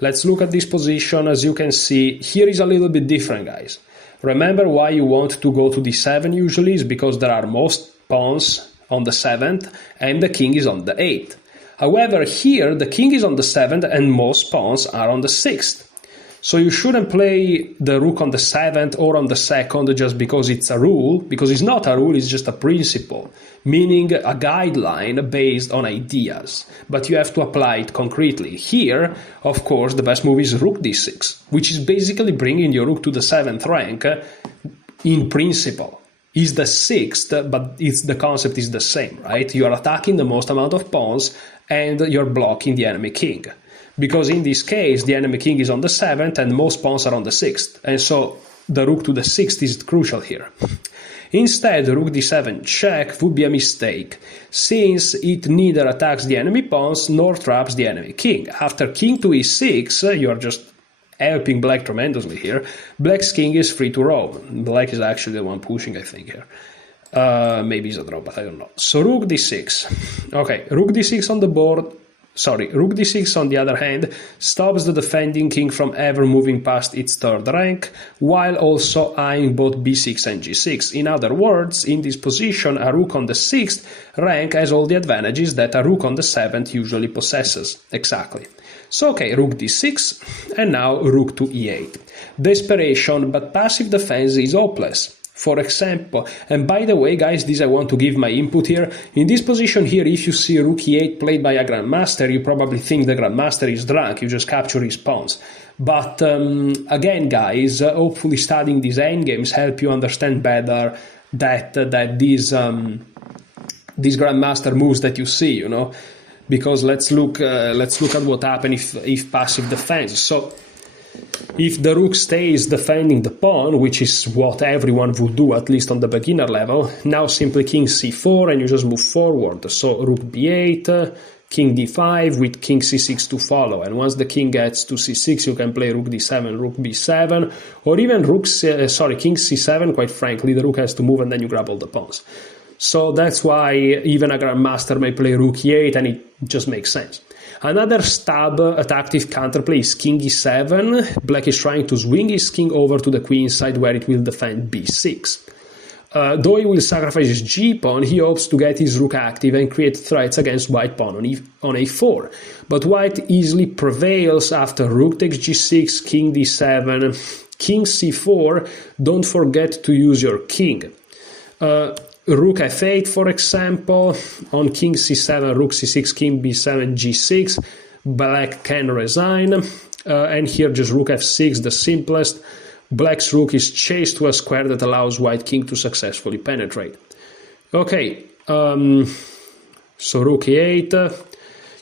Let's look at this position. As you can see, here is a little bit different, guys. Remember why you want to go to d7 usually is because there are most pawns on the 7th and the king is on the 8th. However, here the king is on the 7th and most pawns are on the 6th. So you shouldn't play the rook on the 7th or on the 2nd just because it's a rule, because it's not a rule, it's just a principle, meaning a guideline based on ideas, but you have to apply it concretely. Here, of course, the best move is rook d6, which is basically bringing your rook to the 7th rank in principle. It's the 6th, but the concept is the same, right? You are attacking the most amount of pawns and you're blocking the enemy king. Because in this case, the enemy king is on the 7th and most pawns are on the 6th. And so the rook to the 6th is crucial here. Instead, rook d7 check would be a mistake, since it neither attacks the enemy pawns nor traps the enemy king. After king to e6, you are just helping black tremendously here. Black's king is free to roam. Black is actually the one pushing, I think, here. Maybe it's a draw, but I don't know. So rook d6. Okay, rook d6 on the board. Sorry, rook d6 on the other hand stops the defending king from ever moving past its third rank, while also eyeing both b6 and g6. In other words, in this position, a rook on the 6th rank has all the advantages that a rook on the 7th usually possesses. Exactly. So okay, rook d6, and now rook to e8. Desperation, but passive defense is hopeless. For example, and by the way, guys, this I want to give my input here. In this position here, if you see rook e8 played by a grandmaster, you probably think the grandmaster is drunk, you just capture his pawns. But again, guys, hopefully studying these endgames help you understand better that these grandmaster moves that you see, you know. Because let's look at what happened if passive defense. So if the rook stays defending the pawn, which is what everyone would do, at least on the beginner level, now simply king c4 and you just move forward. So rook b8, king d5 with king c6 to follow. And once the king gets to c6, you can play rook d7, rook b7, or even king c7. Quite frankly, the rook has to move and then you grab all the pawns. So that's why even a grandmaster may play rook e8, and it just makes sense. Another stab at active counterplay is king e7. Black is trying to swing his king over to the queen side where it will defend b6. Though he will sacrifice his g-pawn, he hopes to get his rook active and create threats against white pawn on a4. But white easily prevails after rook takes g6, king d7, king c4. Don't forget to use your king. Rook f8, for example, on king c7, rook c6, king b7, g6, black can resign, and here just rook f6, the simplest. Black's rook is chased to a square that allows white king to successfully penetrate. Okay, so rook e8.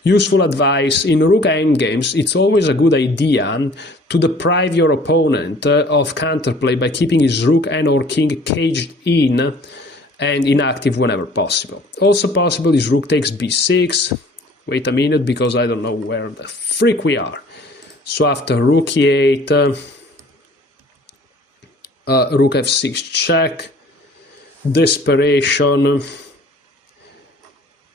Useful advice: in rook endgames, it's always a good idea to deprive your opponent of counterplay by keeping his rook and or king caged in and inactive whenever possible. Also possible is rook takes b6. Wait a minute, because I don't know where the frick we are. So after rook e8, rook f6 check, desperation.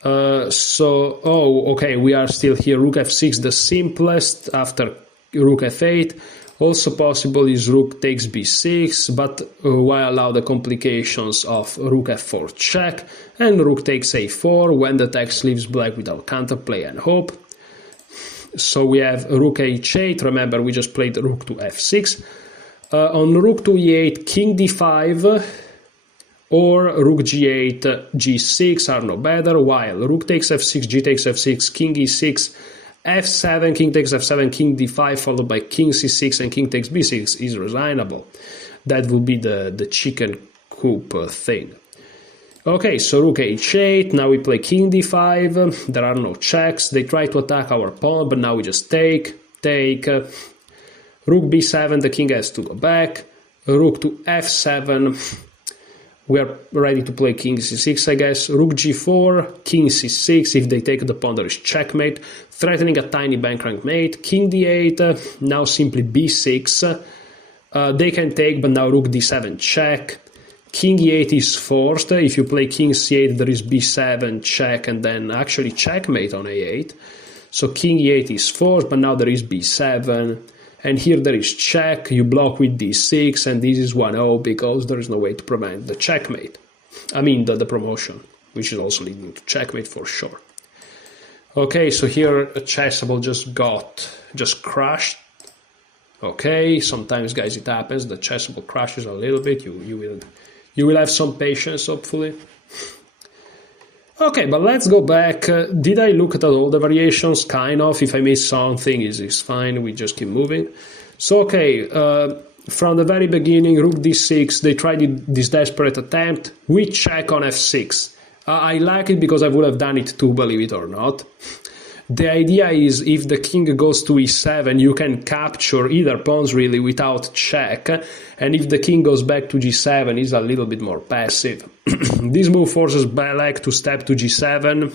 Okay, we are still here. Rook f6, the simplest after rook f8. Also possible is rook takes b6, but why allow the complications of rook f4 check and rook takes a4 when the text leaves black without counterplay and hope. So we have rook h8. Remember, we just played rook to f6. On rook to e8, king d5 or rook g8, g6 are no better, while rook takes f6, g takes f6, king e6, f7, king takes f7, king d5, followed by king c6 and king takes b6 is resignable. That would be the chicken coop thing. Okay, so rook h8, now we play king d5, there are no checks, they try to attack our pawn, but now we just take, rook b7, the king has to go back, rook to f7, we are ready to play king c6, I guess. Rook g4, king c6. If they take the pawn, there is checkmate, threatening a tiny bankrank mate. King d8, now simply b6. They can take, but now rook d7 check. King e8 is forced. If you play king c8, there is b7 check, and then actually checkmate on a8. So king e8 is forced, but now there is b7. And here there is check, you block with d6, and this is 1-0 because there is no way to prevent the checkmate. I mean the promotion, which is also leading to checkmate for sure. Okay, so here a chessable just crashed. Okay, sometimes, guys, it happens, the chessable crashes a little bit, you will have some patience, hopefully. Okay, but let's go back. Did I look at all the variations? Kind of. If I missed something, it's fine. We just keep moving. So, okay, from the very beginning, rook d6, they tried this desperate attempt. We check on f6. I like it because I would have done it too, believe it or not. The idea is if the king goes to e7, you can capture either pawns really without check, and if the king goes back to g7, it's a little bit more passive. This move forces black to step to g7,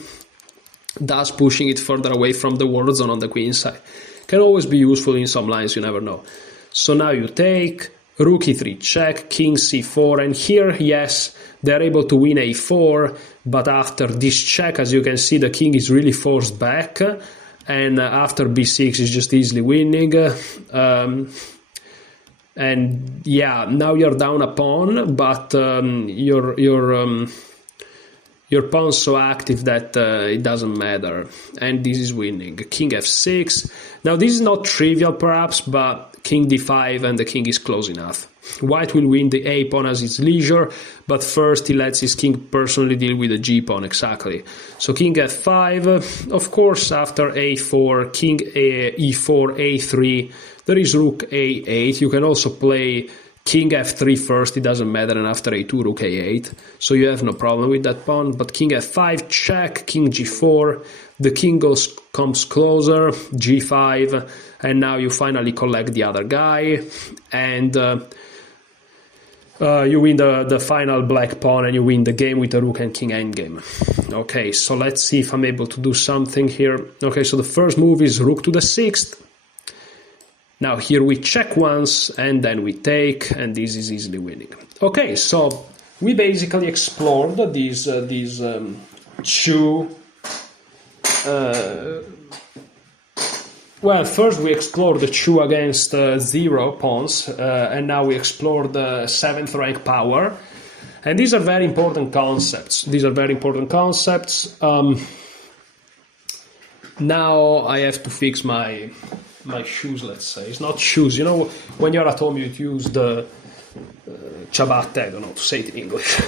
thus pushing it further away from the war zone on the queen side. Can always be useful in some lines, you never know. So now you take, rook e3 check, king c4, and here, yes, they're able to win a4, but after this check, as you can see, the king is really forced back, and after b6 is just easily winning. And yeah, now you're down a pawn, but your pawn's so active that it doesn't matter, and this is winning. King f6. Now this is not trivial perhaps, but king d5 and the king is close enough. White will win the a pawn as his leisure, but first he lets his king personally deal with the g pawn, exactly. So king f5, of course after a4, king e4, a3, there is rook a8. You can also play king f3 first, it doesn't matter, and after a2, rook a8. So you have no problem with that pawn, but king f5, check, king g4, the king comes closer, g5, and now you finally collect the other guy, and you win the final black pawn, and you win the game with the rook and king endgame. Okay, so let's see if I'm able to do something here. Okay, so the first move is rook to the 6th. Now here we check once, and then we take, and this is easily winning. Okay, so we basically explored these two... well, first we explored the chew against 0 pawns, and now we explored the 7th rank power. And these are very important concepts. Now I have to fix my shoes, let's say. It's not shoes. You know, when you're at home, you use the ciabatte, I don't know how to say it in English.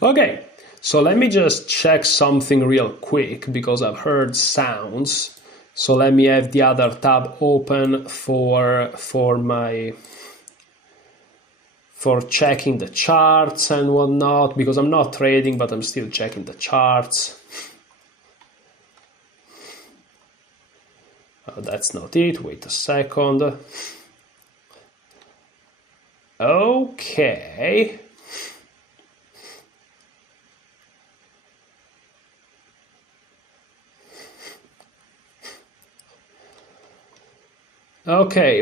Okay, so let me just check something real quick, because I've heard sounds. So let me have the other tab open for checking the charts and whatnot, because I'm not trading, but I'm still checking the charts. That's not it. Wait a second. Okay. Okay,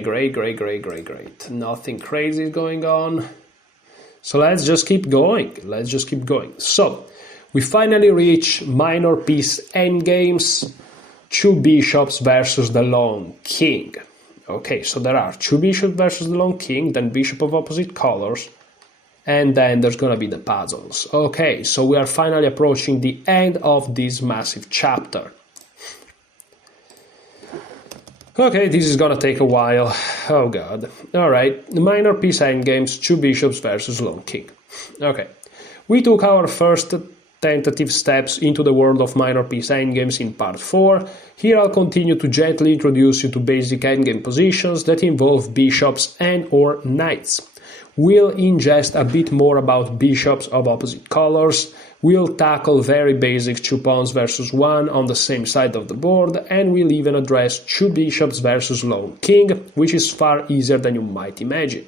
great. Nothing crazy is going on. So let's just keep going. So, we finally reach minor piece endgames, 2 bishops versus the long king. Okay, so there are 2 bishops versus the long king, then bishop of opposite colors, and then there's gonna be the puzzles. Okay, so we are finally approaching the end of this massive chapter. Okay, this is gonna take a while. Oh god. Alright, minor piece endgames, 2 bishops versus long king. Okay, we took our first tentative steps into the world of minor piece endgames in part 4. Here I'll continue to gently introduce you to basic endgame positions that involve bishops and or knights. We'll ingest a bit more about bishops of opposite colors. We'll tackle very basic 2 pawns versus 1 on the same side of the board, and we'll even address 2 bishops versus long king, which is far easier than you might imagine.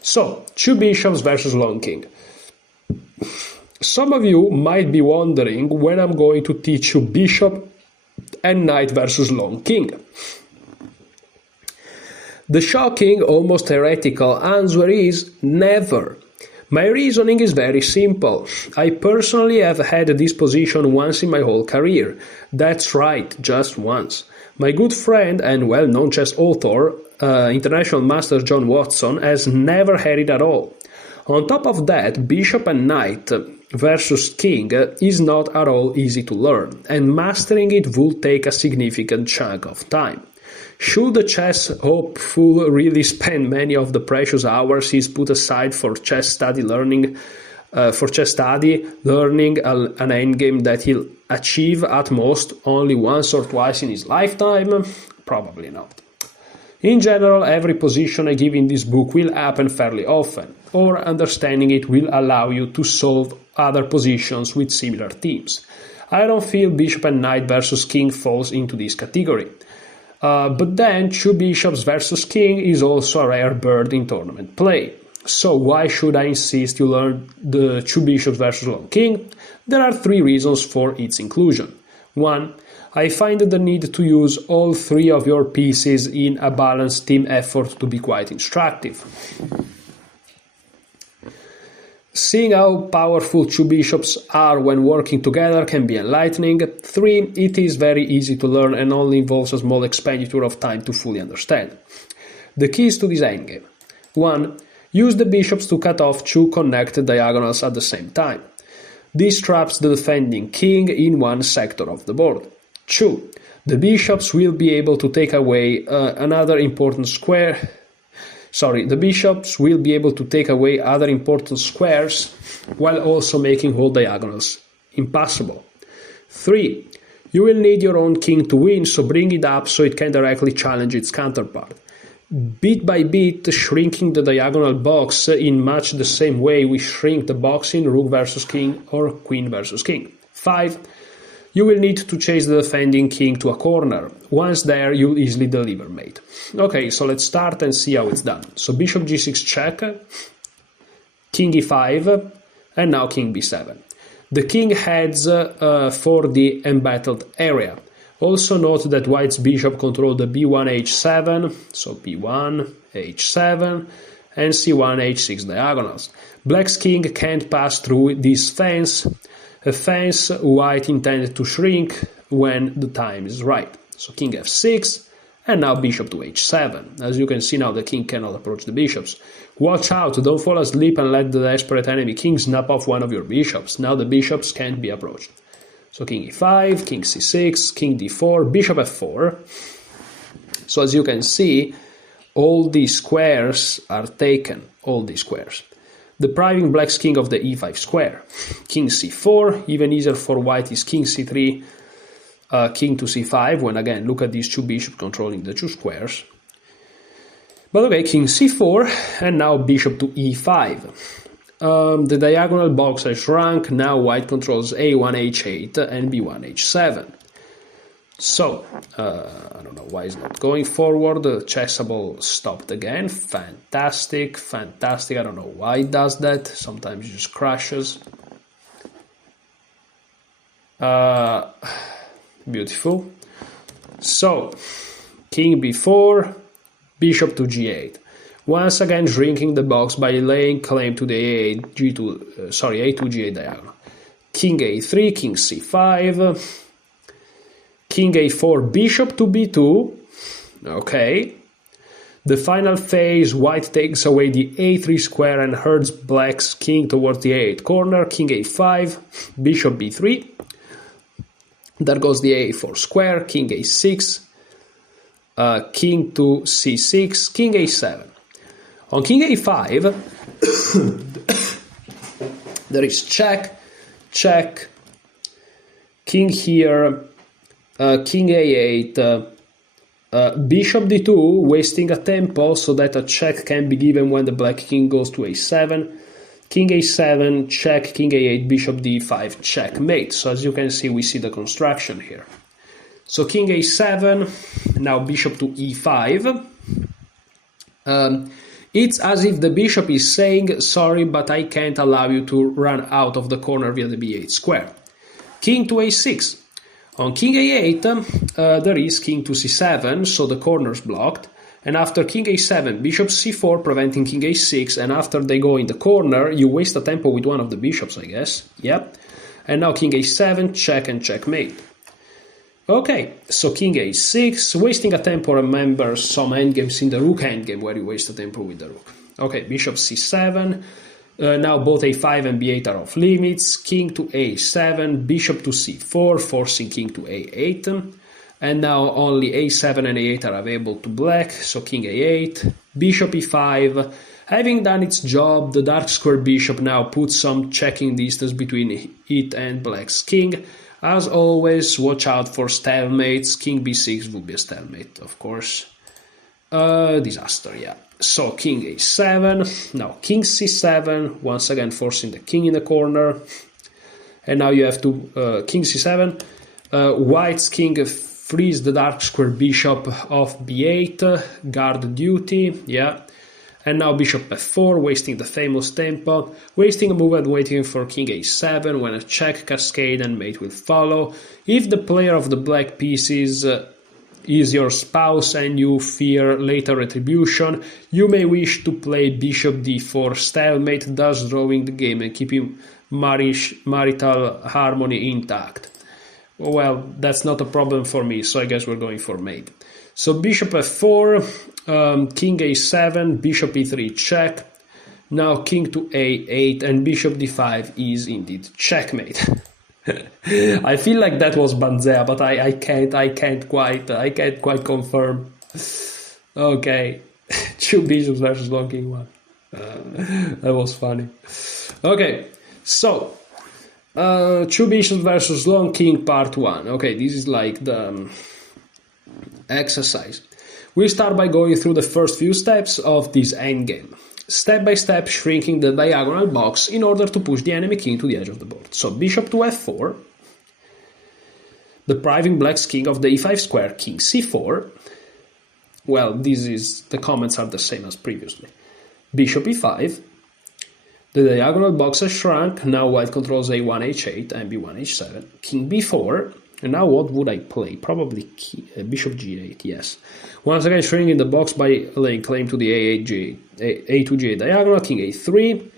So, 2 bishops versus long king. Some of you might be wondering when I'm going to teach you bishop and knight versus long king. The shocking, almost heretical answer is never. My reasoning is very simple. I personally have had this position once in my whole career. That's right, just once. My good friend and well-known chess author, international master John Watson, has never had it at all. On top of that, bishop and knight versus king is not at all easy to learn, and mastering it will take a significant chunk of time. Should the chess hopeful really spend many of the precious hours he's put aside for chess study learning an endgame that he'll achieve at most only once or twice in his lifetime? Probably not. In general, every position I give in this book will happen fairly often, or understanding it will allow you to solve other positions with similar themes. I don't feel bishop and knight versus king falls into this category. But then two bishops versus king is also a rare bird in tournament play. So why should I insist you learn the two bishops versus long king? There are three reasons for its inclusion. 1. I find the need to use all three of your pieces in a balanced team effort to be quite instructive. Seeing how powerful two bishops are when working together can be enlightening. 3. It is very easy to learn and only involves a small expenditure of time to fully understand. The keys to this endgame. 1. Use the bishops to cut off two connected diagonals at the same time. This traps the defending king in one sector of the board. 2. The bishops will be able to take away other important squares while also making whole diagonals impassable. 3. You will need your own king to win, so bring it up so it can directly challenge its counterpart. Bit by bit, shrinking the diagonal box in much the same way we shrink the box in rook versus king or queen versus king. 5. You will need to chase the defending king to a corner. Once there, you'll easily deliver mate. Okay, so let's start and see how it's done. So bishop g6 check, king e5, and now king b7. The king heads for the embattled area. Also note that white's bishop controls the b1 h7, so b1 h7, and c1 h6 diagonals. Black's king can't pass through this fence, a fence white intended to shrink when the time is right. So king f6, and now bishop to h7. As you can see now, the king cannot approach the bishops. Watch out, don't fall asleep and let the desperate enemy king snap off one of your bishops. Now the bishops can't be approached. So king e5, king c6, king d4, bishop f4. So as you can see, all these squares are taken, all these squares, depriving black's king of the e5 square. King c4, even easier for white is king c3, king to c5, when again, look at these two bishops controlling the two squares. But okay, king c4, and now bishop to e5. The diagonal box has shrunk, now white controls a1 h8 and b1 h7. So, I don't know why it's not going forward. The chessable stopped again. Fantastic, fantastic. I don't know why it does that. Sometimes it just crashes. Beautiful. So, king b4, bishop to g8. Once again shrinking the box by laying claim to the a2 g8 diagonal. King a3, king c5, king a4, bishop to b2. Okay. The final phase, white takes away the a3 square and herds black's king towards the a8 corner. King a5, bishop b3. There goes the a4 square, king a6, king to c6, king a7. On king a5, there is check, check, king here, king a8, bishop d2, wasting a tempo so that a check can be given when the black king goes to a7, king a7, check, king a8, bishop d5, checkmate. So as you can see, we see the construction here. So king a7, now bishop to e5. It's as if the bishop is saying, sorry, but I can't allow you to run out of the corner via the b8 square. King to a6. On king a8, there is king to c7, so the corner's blocked. And after king a7, bishop c4, preventing king a6. And after they go in the corner, you waste a tempo with one of the bishops, I guess. Yep. And now king a7, check and checkmate. Okay, so king a6, wasting a tempo remembers some endgames in the rook endgame where you waste a tempo with the rook. Okay, bishop c7, now both a5 and b8 are off limits, king to a7, bishop to c4, forcing king to a8, and now only a7 and a8 are available to black, so king a8, bishop e5. Having done its job, the dark square bishop now puts some checking distance between it and black's king. As always, watch out for stalemates. King b6 would be a stalemate, of course. Disaster, yeah. So king a7, now king c7, once again forcing the king in the corner. And now you have to king c7. White's king frees the dark square bishop of b8, guard duty, yeah. And now bishop f4, wasting the famous tempo, wasting a move and waiting for king a7 when a check, cascade and mate will follow. If the player of the black pieces is your spouse and you fear later retribution, you may wish to play bishop d4 stalemate, thus drawing the game and keeping marital harmony intact. Well, that's not a problem for me, so I guess we're going for mate. So bishop f4, king a7, bishop e3 check. Now king to a8 and bishop d5 is indeed checkmate. I feel like that was Banzea, but I can't quite confirm. Okay, two bishops versus long king one. That was funny. Okay, so two bishops versus long king part one. Okay, this is like the exercise. We start by going through the first few steps of this endgame, step by step shrinking the diagonal box in order to push the enemy king to the edge of the board. So bishop to f4, depriving black's king of the e5 square, king c4. Well, the comments are the same as previously. Bishop e5, the diagonal box has shrunk, now white controls a1 h8 and b1 h7, king b4. And now what would I play? Probably bishop g8, yes. Once again shrinking the box by laying claim to the a2 g8 diagonal, king a3.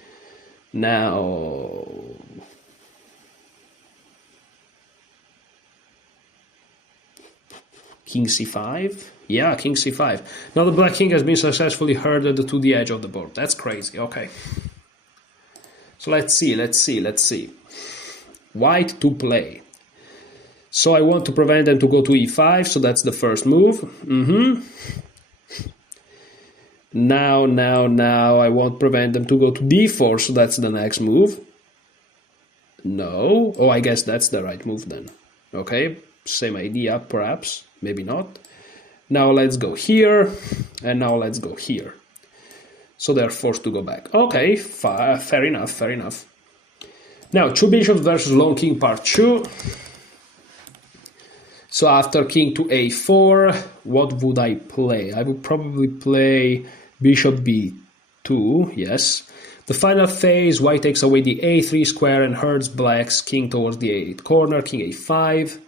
Now king c5. Yeah, king c5. Now the black king has been successfully herded to the edge of the board. That's crazy, okay. So let's see. White to play. So I want to prevent them to go to e5, so that's the first move. Now I won't prevent them to go to d4, so that's the next move. No. Oh, I guess that's the right move then. Okay, same idea, perhaps, maybe not. Now let's go here, and now let's go here. So they're forced to go back. Okay, fair enough. Now, two bishops versus long king part 2. So after king to a4, what would I play? I would probably play bishop b2, yes. The final phase, white takes away the a3 square and herds black's king towards the a8 corner, king a5,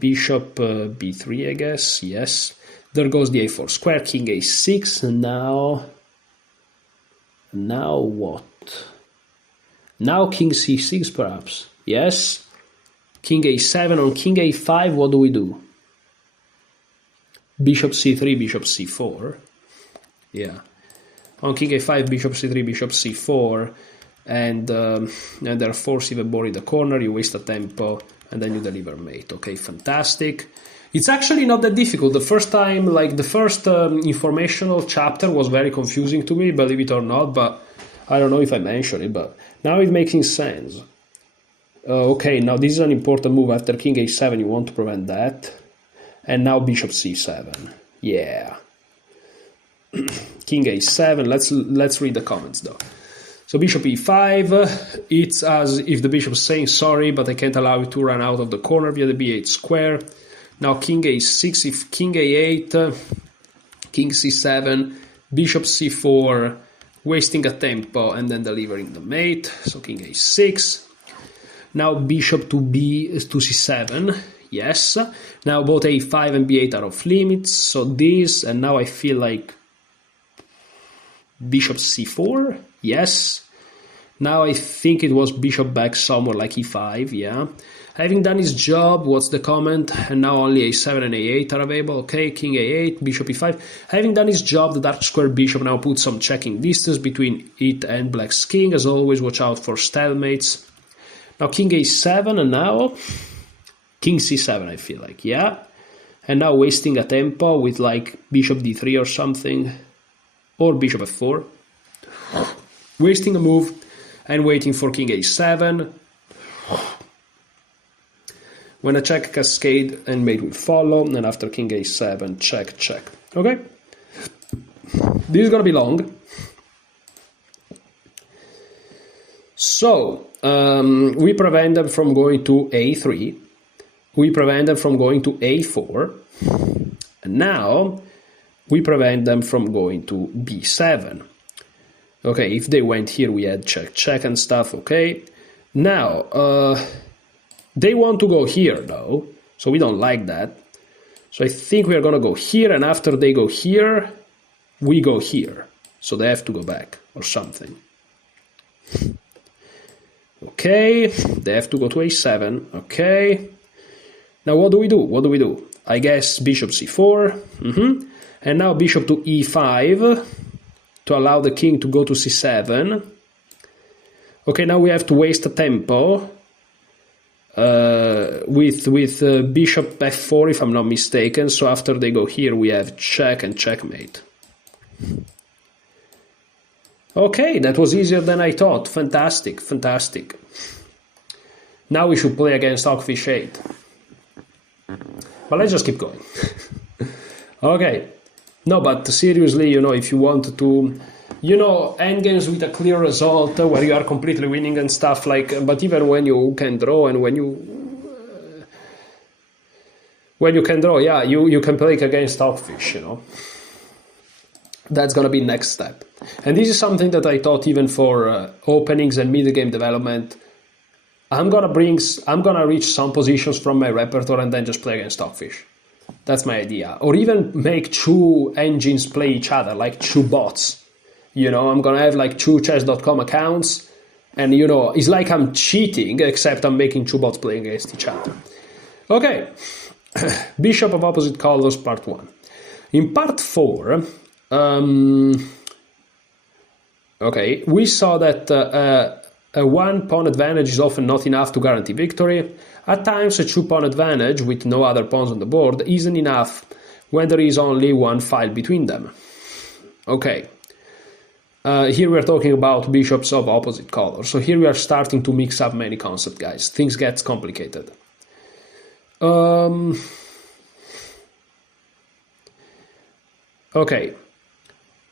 bishop b3, I guess, yes. There goes the a4 square, king a6, and now what? Now king c6 perhaps, yes. King a7 on king a5, what do we do? Bishop c3, bishop c4. Yeah. On king a5, bishop c3, bishop c4, and they're forced even more in the corner, you waste a tempo, and then you deliver mate. Okay, fantastic. It's actually not that difficult. The first time, like the first informational chapter was very confusing to me, believe it or not, but I don't know if I mentioned it, but now it's making sense. Okay, now this is an important move. After king a7, you want to prevent that. And now bishop c7. Yeah. King a7. Let's read the comments though. So bishop e5. It's as if the bishop is saying sorry, but I can't allow you to run out of the corner via the b8 square. Now king a6. If king a8, king c7, bishop c4, wasting a tempo and then delivering the mate. So king a6. Now bishop to c7, yes. Now both a5 and b8 are off limits, so this, and now I feel like bishop c4, yes. Now I think it was bishop back somewhere like e5, yeah. Having done his job, what's the comment? And now only a7 and a8 are available, okay. King a8, bishop e5. Having done his job, the dark square bishop now puts some checking distance between it and black's king. As always, watch out for stalemates. Now king a7 and now king c7, I feel like, yeah. And now wasting a tempo with like bishop d3 or something, or bishop f4. Wasting a move and waiting for king a7. When a check, cascade and mate will follow, and after king a7, check, check. Okay? This is gonna be long. So, We prevent them from going to a3. We prevent them from going to a4. And now we prevent them from going to b7. Okay, if they went here, we had check and stuff, okay. Now, they want to go here, though, so we don't like that. So I think we are going to go here, and after they go here, we go here. So they have to go back, or something. Okay, they have to go to a7, okay. Now what do we do? What do we do? I guess bishop c4, and now bishop to e5 to allow the king to go to c7. Okay, now we have to waste a tempo with bishop f4, if I'm not mistaken. So after they go here, we have check and checkmate. Okay, that was easier than I thought. Fantastic, fantastic. Now we should play against Hawkfish 8. But let's just keep going. Okay. No, but seriously, if you want to, endgames with a clear result where you are completely winning and stuff but even when you can draw and when you can draw, yeah, you can play against Hawkfish, That's gonna be next step. And this is something that I thought even for openings and mid-game development. I'm gonna reach some positions from my repertoire and then just play against Hawkfish. That's my idea. Or even make two engines play each other, like two bots. I'm gonna have two chess.com accounts, and it's like I'm cheating, except I'm making two bots playing against each other. Okay, Bishop of Opposite Colors, part 1. In part 4, okay, we saw that a one-pawn advantage is often not enough to guarantee victory. At times, a two-pawn advantage with no other pawns on the board isn't enough when there is only one file between them. Okay. Here we are talking about bishops of opposite colors. So here we are starting to mix up many concepts, guys. Things get complicated. Okay.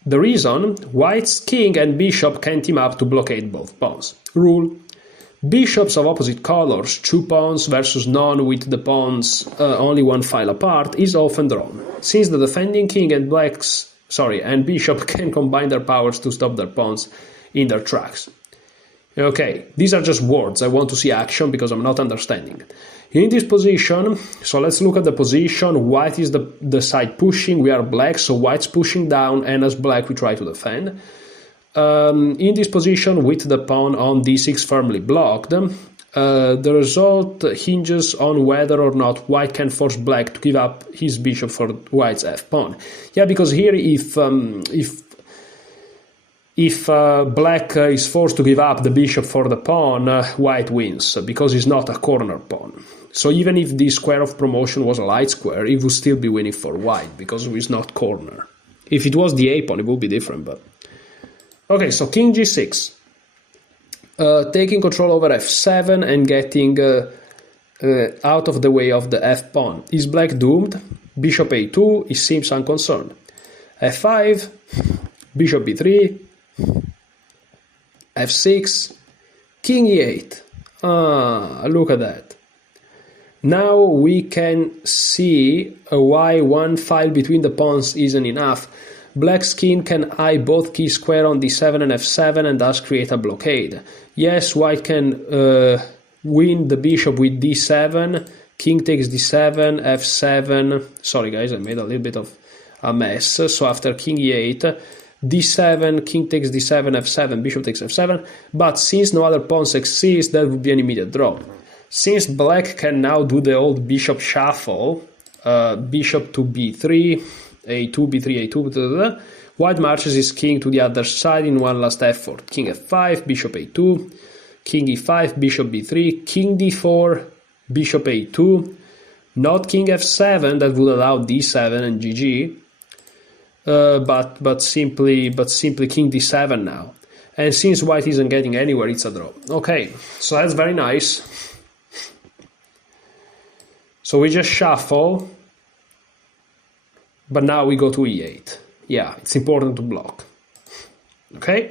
The reason, white's king and bishop can team up to blockade both pawns. Rule: bishops of opposite colors, two pawns versus none with the pawns only one file apart, is often drawn, since the defending king and and bishop can combine their powers to stop their pawns in their tracks. Okay, these are just words. I want to see action because I'm not understanding it. In this position, so let's look at the position. White is the side pushing. We are black, so white's pushing down, and as black we try to defend. In this position, with the pawn on d6 firmly blocked, the result hinges on whether or not white can force black to give up his bishop for white's f-pawn. Yeah, because here if black is forced to give up the bishop for the pawn, white wins, because it's not a corner pawn. So even if the square of promotion was a light square, it would still be winning for white, because it's not corner. If it was the a-pawn, it would be different, but... Okay, so king g6. Taking control over f7 and getting out of the way of the f-pawn. Is black doomed? Bishop a2, it seems unconcerned. f5, bishop b3, f6, king e8. Ah, look at that. Now we can see why one file between the pawns isn't enough. Black's king can eye both keys square on d7 and f7 and thus create a blockade. Yes, white can win the bishop with d7, king takes d7, f7. Sorry guys, I made a little bit of a mess. So after king e8, d7, king takes d7, f7, bishop takes f7. But since no other pawns exist, that would be an immediate draw. Since black can now do the old bishop shuffle, bishop to b3, a2, b3, a2, white marches his king to the other side in one last effort. King f5, bishop a2, king e5, bishop b3, king d4, bishop a2, not king f7, that would allow d7 and gg, but simply king d7 now. And since white isn't getting anywhere, it's a draw. Okay, so that's very nice. So we just shuffle, but now we go to e8. Yeah, it's important to block. Okay?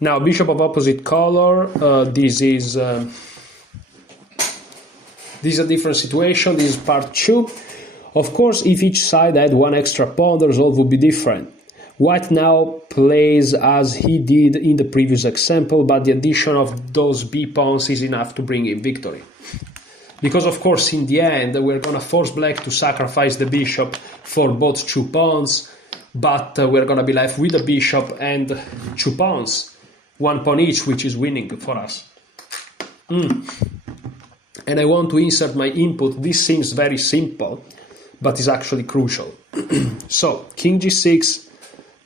Now, bishop of opposite color, this is a different situation. This is part 2. Of course, if each side had one extra pawn, the result would be different. White now plays as he did in the previous example, but the addition of those b pawns is enough to bring him victory. Because, of course, in the end, we're going to force black to sacrifice the bishop for both 2 pawns, but we're going to be left with a bishop and 2 pawns, 1 pawn each, which is winning for us. And I want to insert my input. This seems very simple, but is actually crucial. So, king g6,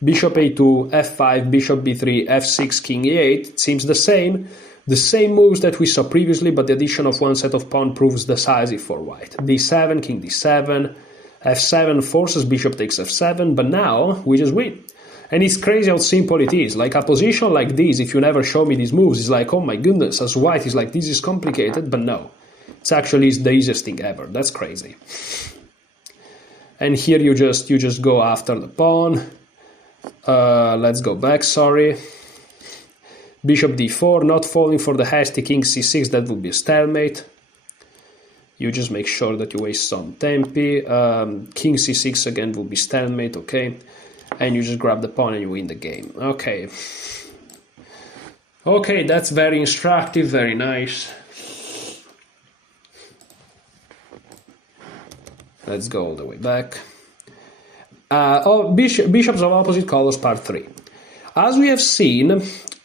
bishop a2, f5, bishop b3, f6, king e8. It seems the same. The same moves that we saw previously, but the addition of one set of pawn proves decisive for white. d7, king d7, f7 forces bishop takes f7, but now we just win. And it's crazy how simple it is. Like a position like this, if you never show me these moves, it's like, oh my goodness, as white is like, this is complicated, but no. It's actually the easiest thing ever. That's crazy. And here you just go after the pawn. Let's go back, sorry. Bishop d4, not falling for the hasty king c6, that would be a stalemate. You just make sure that you waste some tempi. King c6 again will be stalemate, okay? And you just grab the pawn and you win the game. Okay. Okay, that's very instructive, very nice. Let's go all the way back. Bishops of opposite colors, part 3. As we have seen,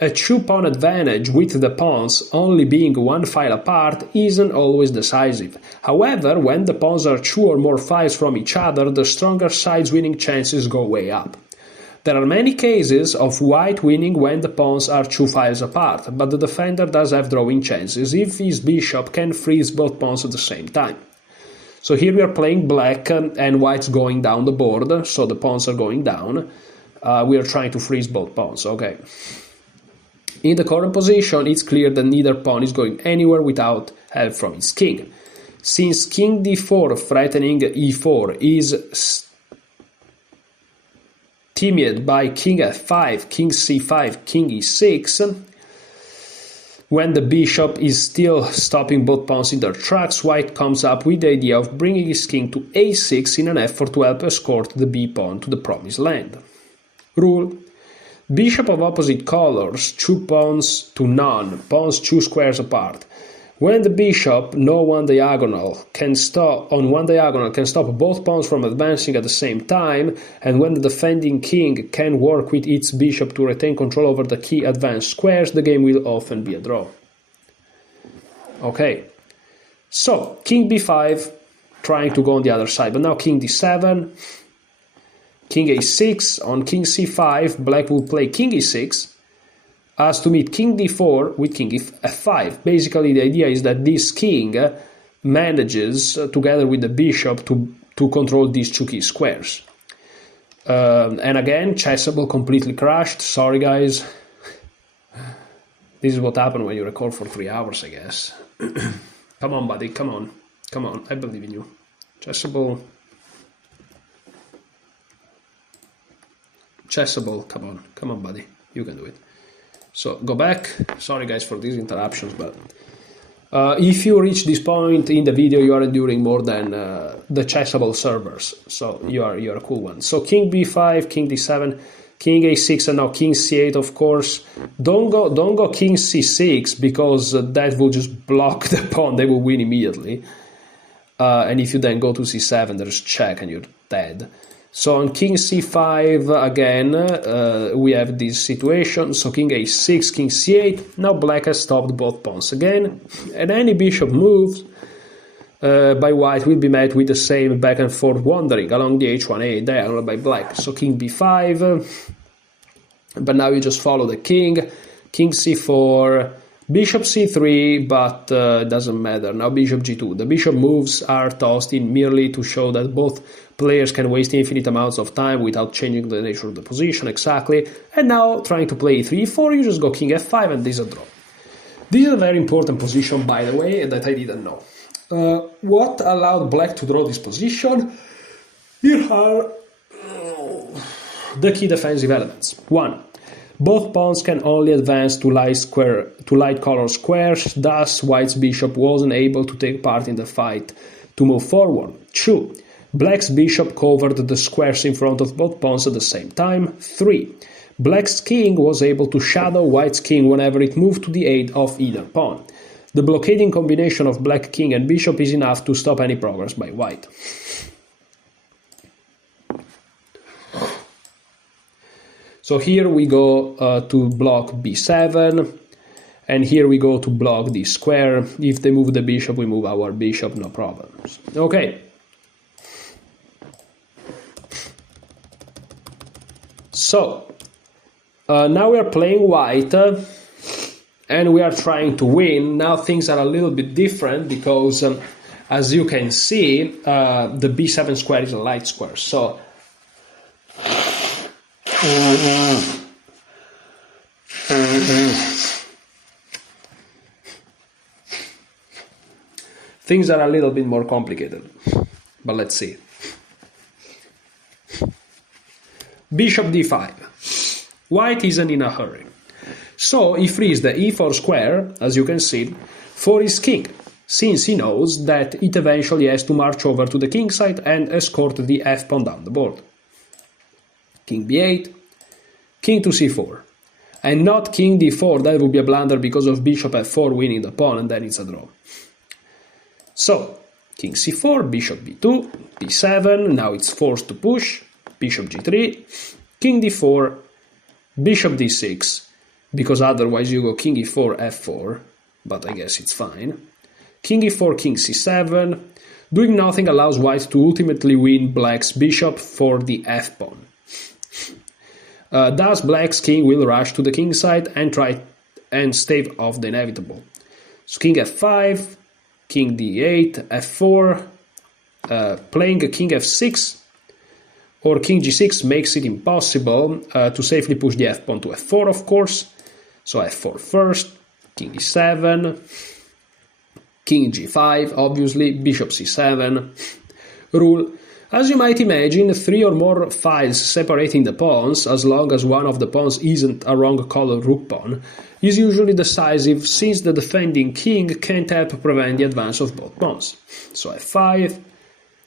a 2-pawn advantage with the pawns only being 1 file apart isn't always decisive. However, when the pawns are 2 or more files from each other, the stronger side's winning chances go way up. There are many cases of white winning when the pawns are 2 files apart, but the defender does have drawing chances if his bishop can freeze both pawns at the same time. So here we are playing black and white's going down the board, so the pawns are going down. We are trying to freeze both pawns, okay. In the current position, it's clear that neither pawn is going anywhere without help from its king. Since king d4 threatening e4 is stymied by king f5, king c5, king e6, when the bishop is still stopping both pawns in their tracks, white comes up with the idea of bringing his king to a6 in an effort to help escort the b-pawn to the promised land. Rule: bishop of opposite colors, 2 pawns to none, pawns 2 squares apart. When the bishop on one diagonal can stop both pawns from advancing at the same time, and when the defending king can work with its bishop to retain control over the key advanced squares, the game will often be a draw. Okay, so king b5, trying to go on the other side, but now king d7, king a6, on king c5, black will play king e6, as to meet king d4 with king f5. Basically, the idea is that this king manages, together with the bishop, to control these 2 key squares. And again, chessable completely crashed. Sorry, guys. This is what happened when you record for 3 hours, I guess. Come on, buddy. Come on. Come on. I believe in you. Chessable. Come on. Come on, buddy. You can do it. So go back. Sorry guys for these interruptions, but if you reach this point in the video, you are enduring more than the chessable servers. So you're a cool one. So king b5, king d7, king a6, and now king c8. Of course, don't go king c6 because that will just block the pawn. They will win immediately. And if you then go to c7, there's check and you're dead. So on king c5, again, we have this situation. So king a6, king c8. Now black has stopped both pawns again. And any bishop moves by white will be met with the same back and forth wandering along the h1a diagonal by black. So king b5. But now you just follow the king. King c4. Bishop c3, but it doesn't matter. Now bishop g2. The bishop moves are tossed in merely to show that both players can waste infinite amounts of time without changing the nature of the position, exactly. And now, trying to play e3, e4, you just go king f5 and this is a draw. This is a very important position, by the way, that I didn't know. What allowed black to draw this position? Here are the key defensive elements. 1. Both pawns can only advance to light color squares, thus white's bishop wasn't able to take part in the fight to move forward. 2. Black's bishop covered the squares in front of both pawns at the same time. 3. Black's king was able to shadow white's king whenever it moved to the aid of either pawn. The blockading combination of black king and bishop is enough to stop any progress by white. So here we go to block b7, and here we go to block the square. If they move the bishop, we move our bishop, no problems. Okay. So, now we are playing white, and we are trying to win. Now things are a little bit different because, as you can see, the b7 square is a light square. So, things are a little bit more complicated, but let's see. Bishop d5. White isn't in a hurry. So he frees the e4 square, as you can see, for his king, since he knows that it eventually has to march over to the king side and escort the f-pawn down the board. King b8, king to c4, and not king d4, that would be a blunder because of bishop f4 winning the pawn, and then it's a draw. So, king c4, bishop b2, b7, now it's forced to push, bishop g3, king d4, bishop d6, because otherwise you go king e4, f4, but I guess it's fine. King e4, king c7, doing nothing allows white to ultimately win black's bishop for the f-pawn. Thus, black's king will rush to the king side and try and stave off the inevitable. So king f5, king d8, f4, playing a king f6, or king g6 makes it impossible to safely push the f-pawn to f4, of course. So f4 first, king e7, king g5, obviously, bishop c7. Rule: as you might imagine, 3 or more files separating the pawns, as long as one of the pawns isn't a wrong-colored rook pawn, is usually decisive, since the defending king can't help prevent the advance of both pawns. So f5,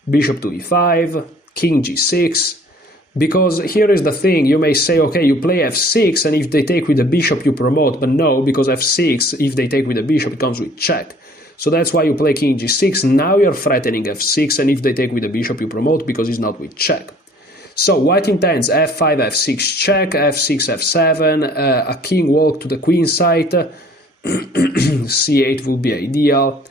bishop to e5, king g6, because here is the thing, you may say, okay, you play f6, and if they take with the bishop you promote, but no, because f6, if they take with the bishop, it comes with check. So that's why you play king g6, now you're threatening f6, and if they take with the bishop you promote because it's not with check. So white intends f5, f6 check, f6, f7, a king walk to the queen side, c8 would be ideal,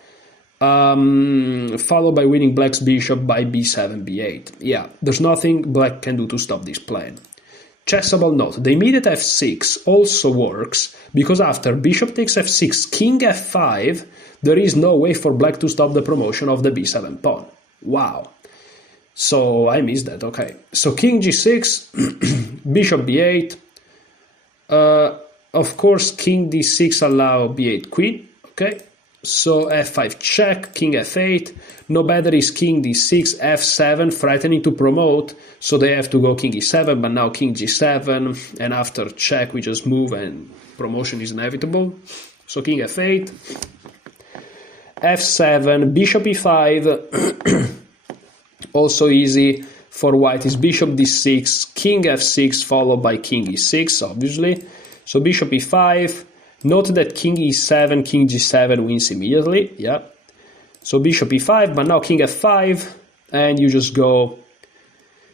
followed by winning black's bishop by b7, b8. Yeah, there's nothing black can do to stop this plan. Chessable note: the immediate f6 also works because after bishop takes f6, king f5, there is no way for black to stop the promotion of the b7 pawn. Wow. So I missed that, okay. So king g6, bishop b8, of course king d6 allow b8 queen, okay. So f5 check, king f8, no better is king d6, f7, threatening to promote, so they have to go king e7, but now king g7, and after check we just move and promotion is inevitable. So king f8, f7, bishop e5, also easy for white is bishop d6, king f6 followed by king e6, obviously. So bishop e5, note that king e7, king g7 wins immediately, yeah. So bishop e5, but now king f5, and you just go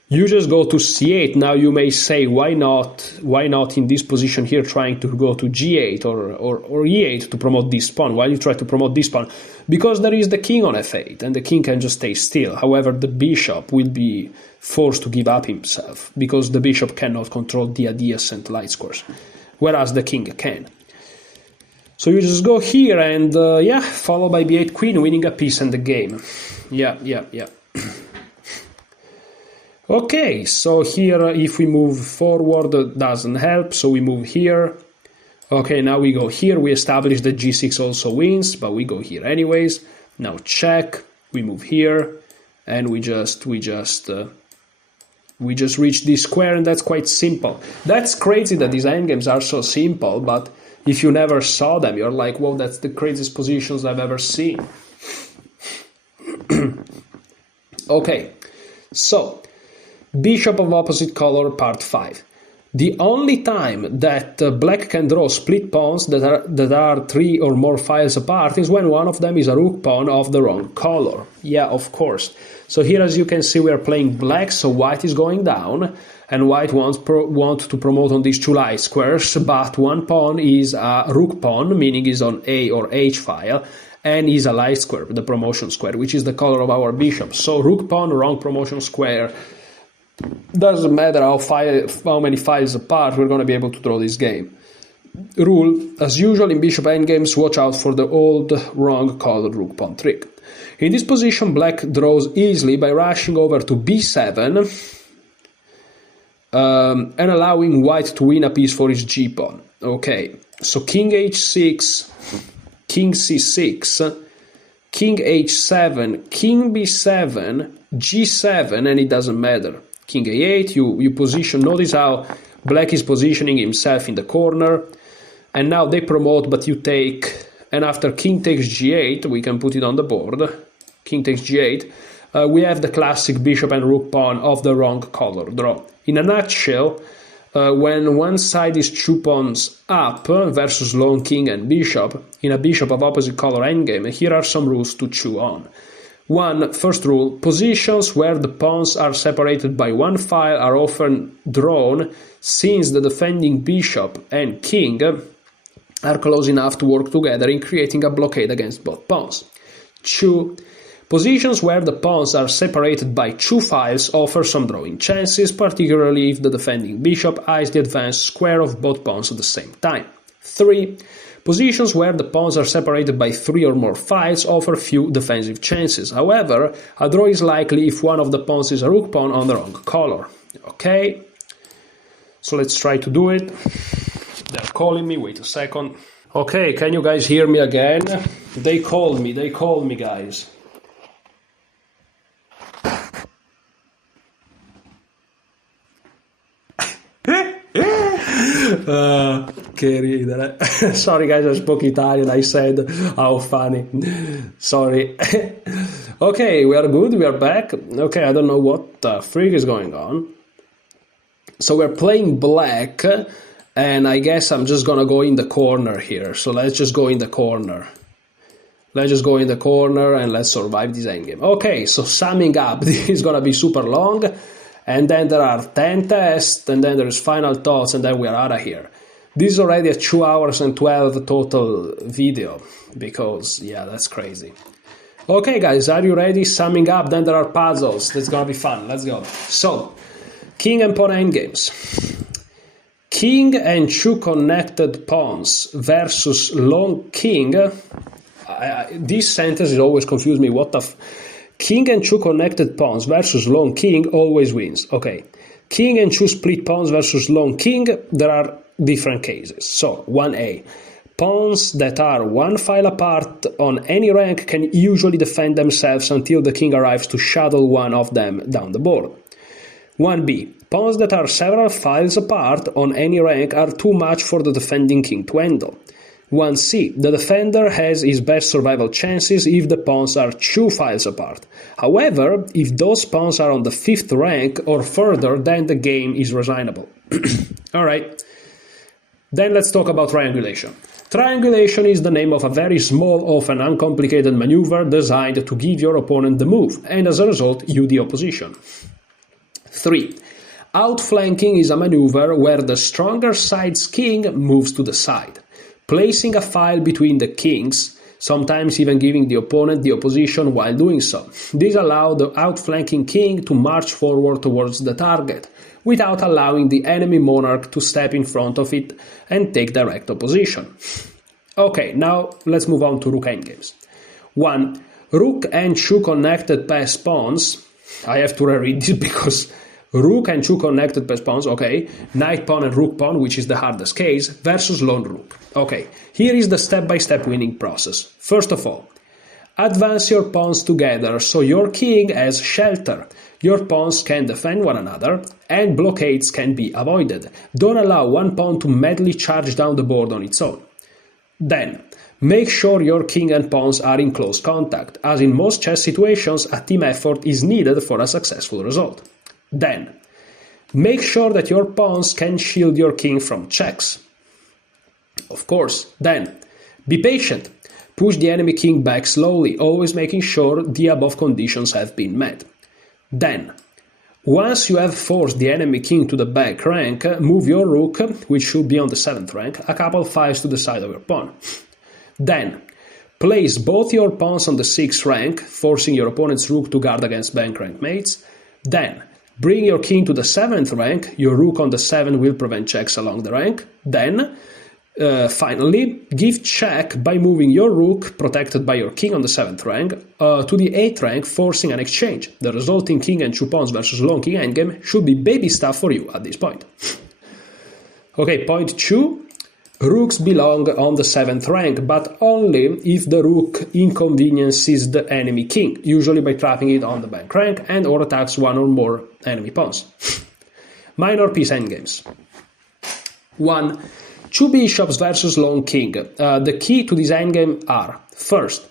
to c8. Now you may say, why not in this position here trying to go to g8 or e8 to promote this pawn? Why you try to promote this pawn? Because there is the king on f8, and the king can just stay still. However, the bishop will be forced to give up himself, because the bishop cannot control the adjacent light squares, whereas the king can. So you just go here and, followed by b8 queen, winning a piece in the game. Yeah. Okay, so here if we move forward, it doesn't help, so we move here. Okay, now we go here, we establish that g6 also wins, but we go here anyways. Now check, we move here, and we just We just reach this square, and that's quite simple. That's crazy that these endgames are so simple, but if you never saw them, you're like, whoa, that's the craziest positions I've ever seen. Okay, so bishop of opposite color, part 5. The only time that black can draw split pawns that are 3 or more files apart is when one of them is a rook pawn of the wrong color. Yeah, of course. So here, as you can see, we are playing black, so white is going down, and white wants to promote on these 2 light squares, but one pawn is a rook pawn, meaning is on A or H file, and is a light square, the promotion square, which is the color of our bishop. So rook pawn, wrong promotion square. Doesn't matter how many files apart, we're going to be able to draw this game. Rule: as usual in bishop endgames, watch out for the old wrong colored rook pawn trick. In this position, black draws easily by rushing over to b7 and allowing white to win a piece for his g pawn. Okay, so king h6, king c6, king h7, king b7, g7, and it doesn't matter. King a8, you position, notice how black is positioning himself in the corner, and now they promote, but you take, and after king takes g8, we can put it on the board, king takes g8, we have the classic bishop and rook pawn of the wrong color draw. In a nutshell, when one side is 2 pawns up versus lone king and bishop, in a bishop of opposite color endgame, here are some rules to chew on. First rule, positions where the pawns are separated by one file are often drawn since the defending bishop and king are close enough to work together in creating a blockade against both pawns. 2. Positions where the pawns are separated by 2 files offer some drawing chances, particularly if the defending bishop eyes the advanced square of both pawns at the same time. 3. Positions where the pawns are separated by 3 or more files offer few defensive chances. However, a draw is likely if one of the pawns is a rook pawn on the wrong color. Okay, so let's try to do it. They're calling me, wait a second. Okay, can you guys hear me again? They called me, guys. Che ridere. Sorry guys, I spoke Italian, I said how funny. Sorry. Okay, we are good, we are back. Okay, I don't know what the freak is going on. So we're playing black, and I guess I'm just gonna go in the corner here. So let's just go in the corner. Let's just go in the corner and let's survive this endgame. Okay, so summing up, this is gonna be super long. And then there are 10 tests, and then there's final thoughts, and then we are out of here. This is already a 2 hours and 12 total video, because, yeah, that's crazy. Okay, guys, are you ready? Summing up, then there are puzzles. That's gonna be fun. Let's go. So, king and pawn endgames. King and 2 connected pawns versus lone king. This sentence has always confused me. What the King and 2 connected pawns versus lone king always wins. Okay. King and 2 split pawns versus lone king, there are different cases. So, 1a. Pawns that are 1 file apart on any rank can usually defend themselves until the king arrives to shuttle one of them down the board. 1b. Pawns that are several files apart on any rank are too much for the defending king to handle. 1c. The defender has his best survival chances if the pawns are 2 files apart. However, if those pawns are on the 5th rank or further, then the game is resignable. Alright. Then let's talk about triangulation. Triangulation is the name of a very small, often uncomplicated maneuver designed to give your opponent the move, and as a result, you the opposition. 3. Outflanking is a maneuver where the stronger side's king moves to the side, placing a file between the kings, sometimes even giving the opponent the opposition while doing so. This allows the outflanking king to march forward towards the target, without allowing the enemy monarch to step in front of it and take direct opposition. Okay, now let's move on to rook endgames. 1. Rook and 2 connected pass pawns. I have to reread this because rook and 2 connected pass pawns, okay, knight pawn and rook pawn, which is the hardest case, versus lone rook. Okay, here is the step-by-step winning process. First of all, Advance your pawns together so your king has shelter. Your pawns can defend one another, and blockades can be avoided. Don't allow one pawn to madly charge down the board on its own. Then, make sure your king and pawns are in close contact, as in most chess situations a team effort is needed for a successful result. Then, make sure that your pawns can shield your king from checks. Of course. Then, be patient. Push the enemy king back slowly, always making sure the above conditions have been met. Then, once you have forced the enemy king to the back rank, move your rook, which should be on the 7th rank, a couple files to the side of your pawn. Then, place both your pawns on the 6th rank, forcing your opponent's rook to guard against bank rank mates. Then, bring your king to the 7th rank, your rook on the 7 will prevent checks along the rank. Then, finally, give check by moving your rook, protected by your king on the 7th rank, to the 8th rank, forcing an exchange. The resulting king and 2 pawns versus long king endgame should be baby stuff for you at this point. Okay, point 2. Rooks belong on the 7th rank, but only if the rook inconveniences the enemy king, usually by trapping it on the bank rank and or attacks one or more enemy pawns. Minor piece endgames. 1. 2 bishops versus long king. The key to this endgame are: first,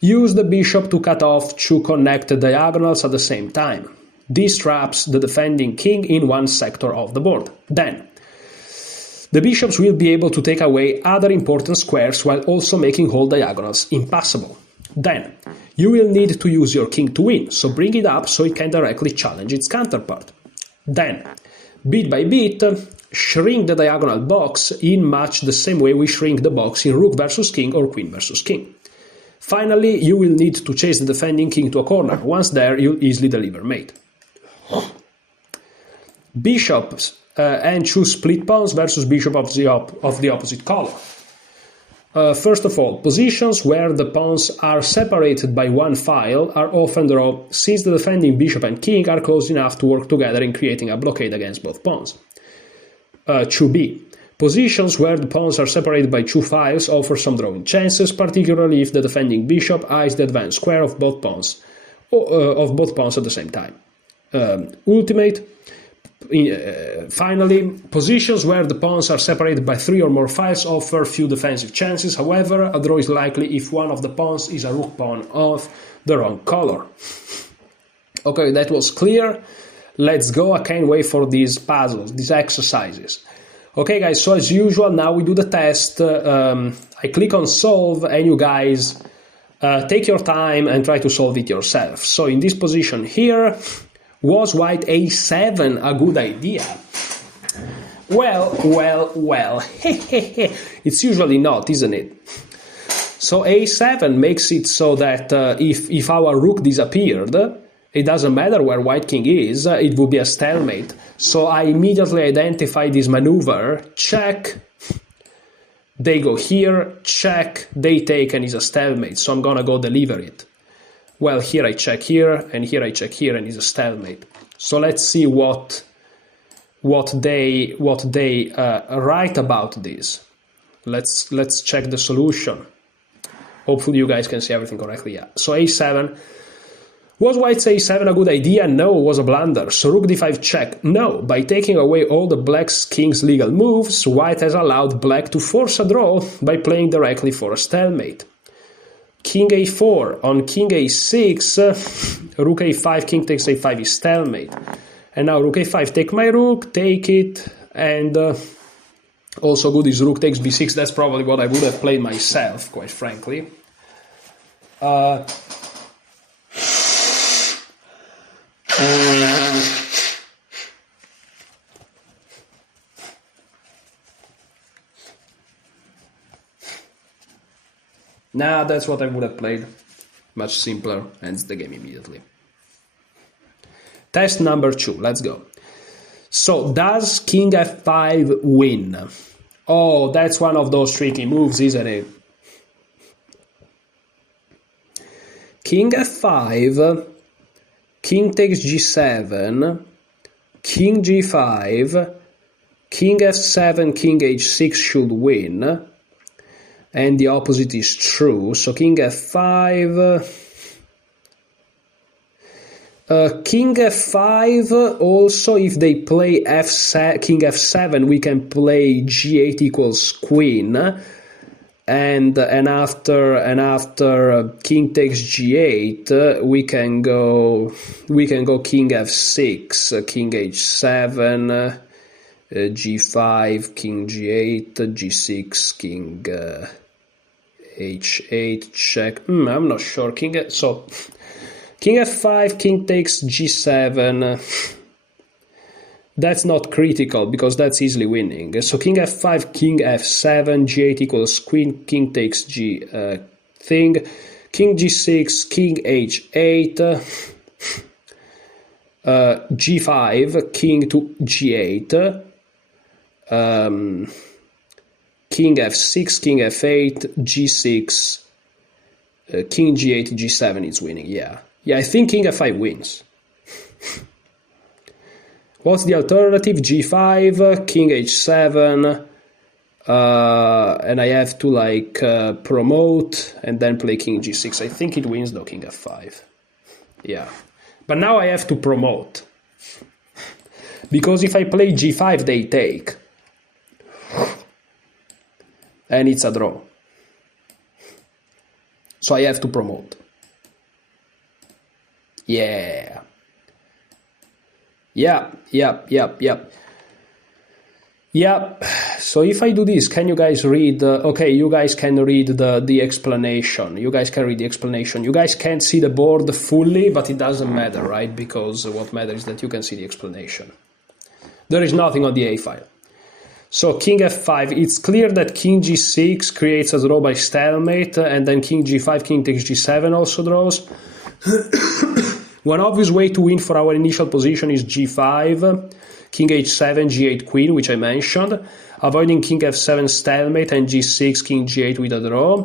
use the bishop to cut off 2 connected diagonals at the same time. This traps the defending king in one sector of the board. Then, the bishops will be able to take away other important squares while also making whole diagonals impassable. Then, you will need to use your king to win, so bring it up so it can directly challenge its counterpart. Then, bit by bit, shrink the diagonal box in much the same way we shrink the box in rook versus king or queen versus king. Finally, you will need to chase the defending king to a corner. Once there, you'll easily deliver mate. Bishops and choose split pawns versus bishop of the opposite color. First of all, positions where the pawns are separated by one file are often drawn since the defending bishop and king are close enough to work together in creating a blockade against both pawns. 2b. Positions where the pawns are separated by 2 files offer some drawing chances, particularly if the defending bishop eyes the advanced square of both pawns at the same time. Finally, positions where the pawns are separated by 3 or more files offer few defensive chances. However, a draw is likely if one of the pawns is a rook pawn of the wrong color. Okay, that was clear. Let's go. I can't wait for these puzzles, these exercises. Okay, guys, so as usual, now we do the test. I click on solve, and you guys take your time and try to solve it yourself. So in this position here, was white a7 a good idea? Well. It's usually not, isn't it? So a7 makes it so that if our rook disappeared, it doesn't matter where white king is, it would be a stalemate. So I immediately identify this maneuver, check, they go here, check, they take, and it's a stalemate. So I'm gonna go deliver it. Well, here I check here, and here I check here, and it's a stalemate. So let's see what they write about this. Let's check the solution. Hopefully you guys can see everything correctly. Yeah. So a7. Was white's a7 a good idea? No, it was a blunder. So rook d5 check? No. By taking away all the black's king's legal moves, white has allowed black to force a draw by playing directly for a stalemate. King a4. On king a6, rook a5, king takes a5 is stalemate. And now rook a5, take my rook, take it, and also good is rook takes b6. That's probably what I would have played myself, quite frankly. Nah, that's what I would have played. Much simpler, ends the game immediately. Test number 2, let's go. So, does king f5 win? Oh, that's one of those tricky moves, isn't it? King f5, king takes g7, king g5, king f7, king h6 should win. and the opposite is true. So king f5. King f5, also if they play king f7, we can play g8 equals queen, and after king takes g8, we can go king f6, king h7, g5, king g8, g6, king h8, check. I'm not sure. King f5, king takes g7. That's not critical because that's easily winning. So king f5, king f7, g8 equals queen, king takes g thing, king g6, king h8, g5, king to g8, king f6, king f8, g6, king g8, g7 is winning. Yeah, I think king f5 wins. What's the alternative? g5, king h7, and I have to promote and then play king g6. I think it wins though, king f5. Yeah, but now I have to promote, because if I play g5 they take, and it's a draw. So I have to promote. Yeah. So if I do this, can you guys read? Okay, you guys can read the explanation. You guys can read the explanation. You guys can't see the board fully, but it doesn't matter, right? Because what matters is that you can see the explanation. There is nothing on the A file. So king f5, it's clear that king g6 creates a draw by stalemate, and then king g5, king takes g7 also draws. One obvious way to win for our initial position is g5, king h7, g8 queen, which I mentioned, avoiding king f7 stalemate, and g6, king g8 with a draw.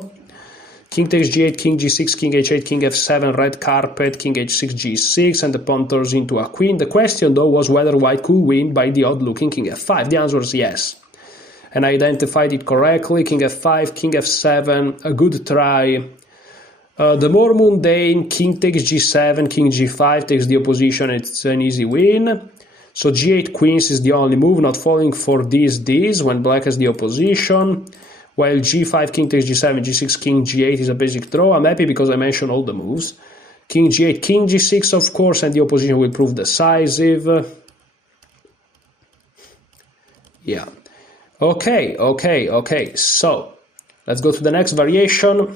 King takes g8, king g6, king h8, king f7, red carpet, king h6, g6, and the pawn turns into a queen. The question, though, was whether white could win by the odd-looking king f5. The answer is yes. And I identified it correctly. King f5, king f7, a good try. The more mundane, king takes g7, king g5 takes the opposition, it's an easy win. So g8 queens is the only move, not falling for these when black has the opposition. While g5, king takes g7, g6, king g8 is a basic draw. I'm happy because I mentioned all the moves. King g8, king g6, of course, and the opposition will prove decisive. Yeah. Okay. So, let's go to the next variation.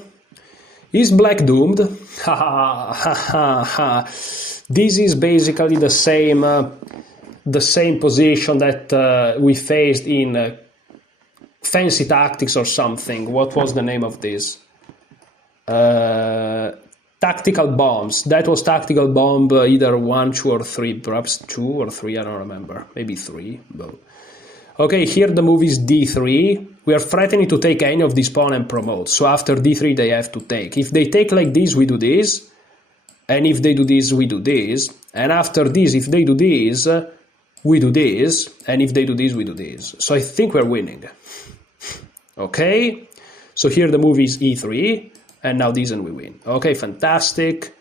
Is black doomed? This is basically the same position that we faced in Fancy Tactics or something. What was the name of this? Tactical Bombs. That was Tactical Bomb either 1, 2, or 3. Perhaps 2 or 3, I don't remember. Maybe 3. But... Okay, here the move is d3. We are threatening to take any of this pawn and promote. So after d3 they have to take. If they take like this, we do this. And if they do this, we do this. And after this, if they do this, we do this. And if they do this, we do this. So I think we're winning. Okay, so here the move is e3. And now this and we win. Okay, fantastic.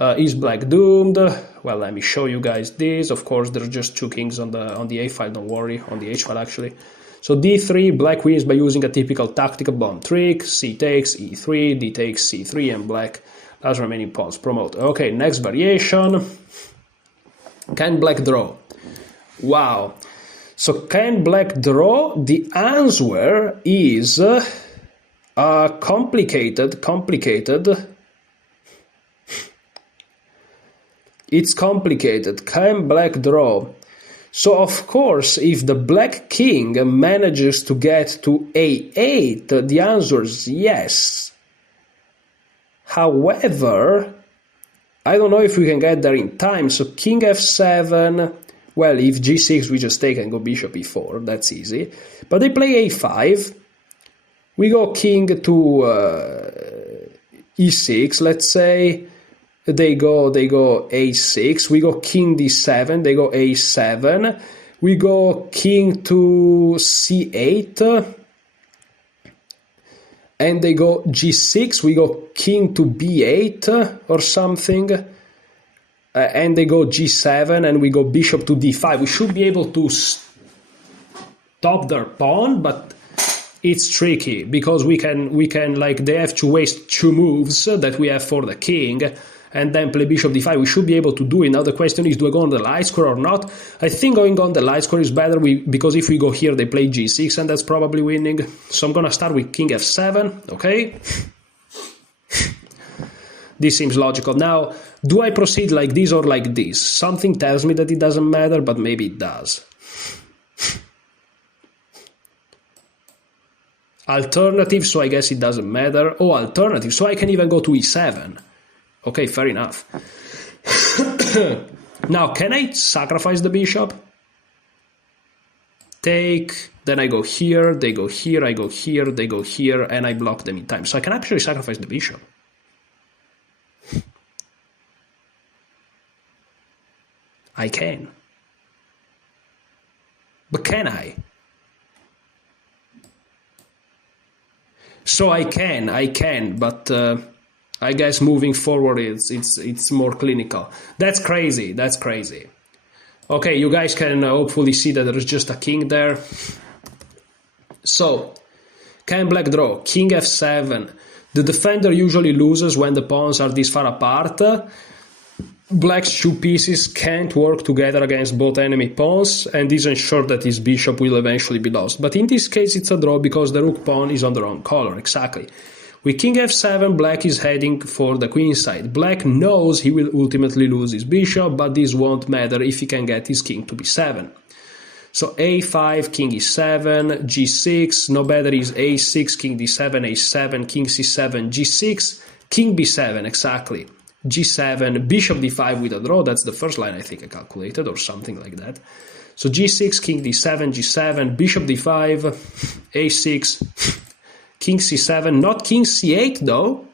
Is black doomed? Well, let me show you guys this. Of course, there's just two kings on the A file, don't worry, on the H file actually. So d3, black wins by using a typical tactical bomb trick. C takes, e3, d takes, c3, and black has remaining pawns. Promote. Okay, next variation. Can black draw? Wow. So can black draw? The answer is complicated. It's complicated. Can black draw? So of course, if the black king manages to get to a8, the answer is yes. However, I don't know if we can get there in time. So king f7, well, if g6 we just take and go bishop e4, that's easy. But they play a5. We go king to e6, let's say. They go a6, we go king d7, they go a7, we go king to c8, and they go g6, we go king to b8 or something, and they go g7, and we go bishop to d5. We should be able to stop their pawn, but it's tricky because we can like they have to waste 2 moves that we have for the king, and then play bishop d5. We should be able to do it. Now the question is, do I go on the light square or not? I think going on the light square is better because if we go here, they play g6, and that's probably winning. So I'm going to start with king f7, okay? This seems logical. Now, do I proceed like this or like this? Something tells me that it doesn't matter, but maybe it does. Alternative, so I guess it doesn't matter. Oh, alternative, so I can even go to e7. Okay, fair enough. Now, can I sacrifice the bishop? Take, then I go here, they go here, I go here, they go here, and I block them in time. So I can actually sacrifice the bishop. I can. But can I? So I can, but I guess moving forward it's more clinical. That's crazy. Okay, you guys can hopefully see that there is just a king there. So, can black draw? King f7. The defender usually loses when the pawns are this far apart. Black's 2 pieces can't work together against both enemy pawns, and this ensures that his bishop will eventually be lost. But in this case it's a draw because the rook pawn is on the wrong color, exactly. With king f7, black is heading for the queen side. Black knows he will ultimately lose his bishop, but this won't matter if he can get his king to b7. So a5, king e7, g6, no better is a6, king d7, a7, king c7, g6, king b7, exactly. g7, bishop d5 with a draw, that's the first line I think I calculated, or something like that. So g6, king d7, g7, bishop d5, a6, king c7, not king c8 though,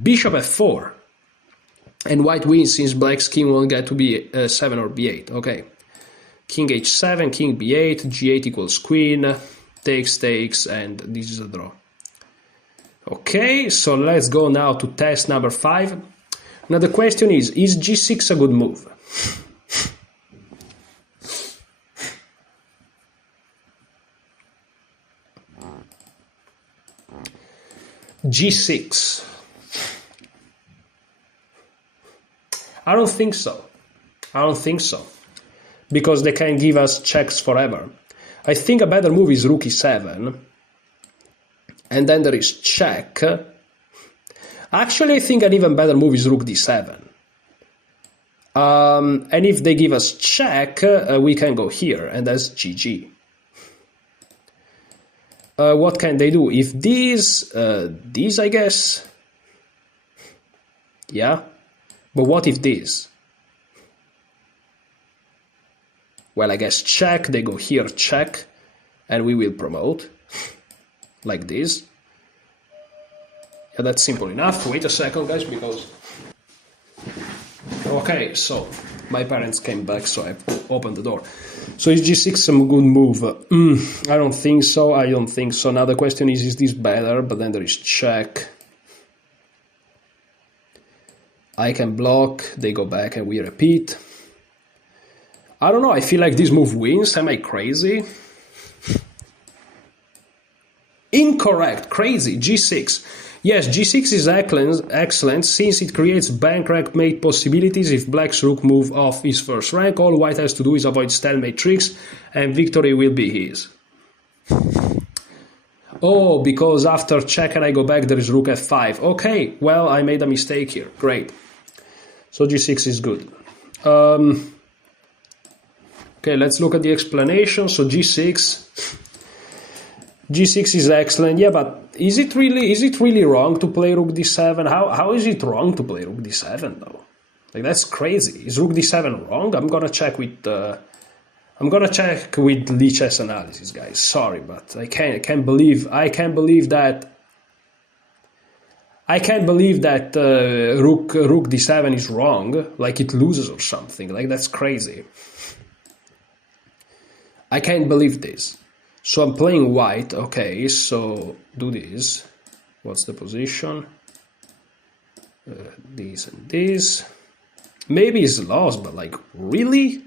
bishop f4. And white wins since black's king won't get to b7 or b8, okay. King h7, king b8, g8 equals queen, takes, and this is a draw. Okay, so let's go now to test number 5. Now the question is g6 a good move? g6. I don't think so. Because they can give us checks forever. I think a better move is rook e7. And then there is check. Actually, I think an even better move is rook d7. And if they give us check, we can go here, and that's GG. What can they do? If these, I guess. Yeah. But what if this? Well, I guess check, they go here, check, and we will promote, like this. Yeah, that's simple enough. Wait a second, guys, because... Okay, so my parents came back, so I opened the door. So is g6 some good move? I don't think so. Now the question is this better? But then there is check. I can block, they go back, and we repeat. I don't know, I feel like this move wins. Am I crazy? Incorrect, crazy, g6. Yes, g6 is excellent since it creates bank rank mate possibilities. If black's rook move off his first rank, all white has to do is avoid stalemate tricks and victory will be his. Oh, because after check and I go back there is rook f5. Okay, well, I made a mistake here. Great. So g6 is good. Okay, let's look at the explanation. So g6 is excellent. Yeah, but is it really wrong to play rook d7? How is it wrong to play rook d7 though? Like, that's crazy. Is rook d7 wrong? I'm gonna check with Lee chess analysis, guys. Sorry, but I can't believe that rook d7 is wrong. Like it loses or something. Like, that's crazy. I can't believe this. So I'm playing white. Okay, so do this. What's the position? This and this. Maybe it's lost, but like, really?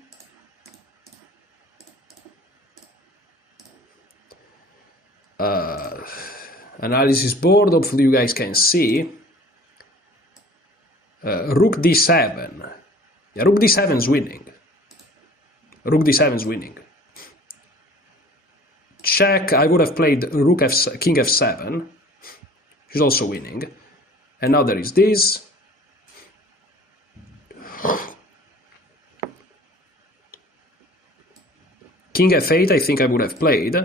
Analysis board, hopefully you guys can see. Rook d7. Yeah, rook d7 is winning. Rook d7 is winning. Check, I would have played king f7. She's also winning. And now there is this. King f8, I think I would have played.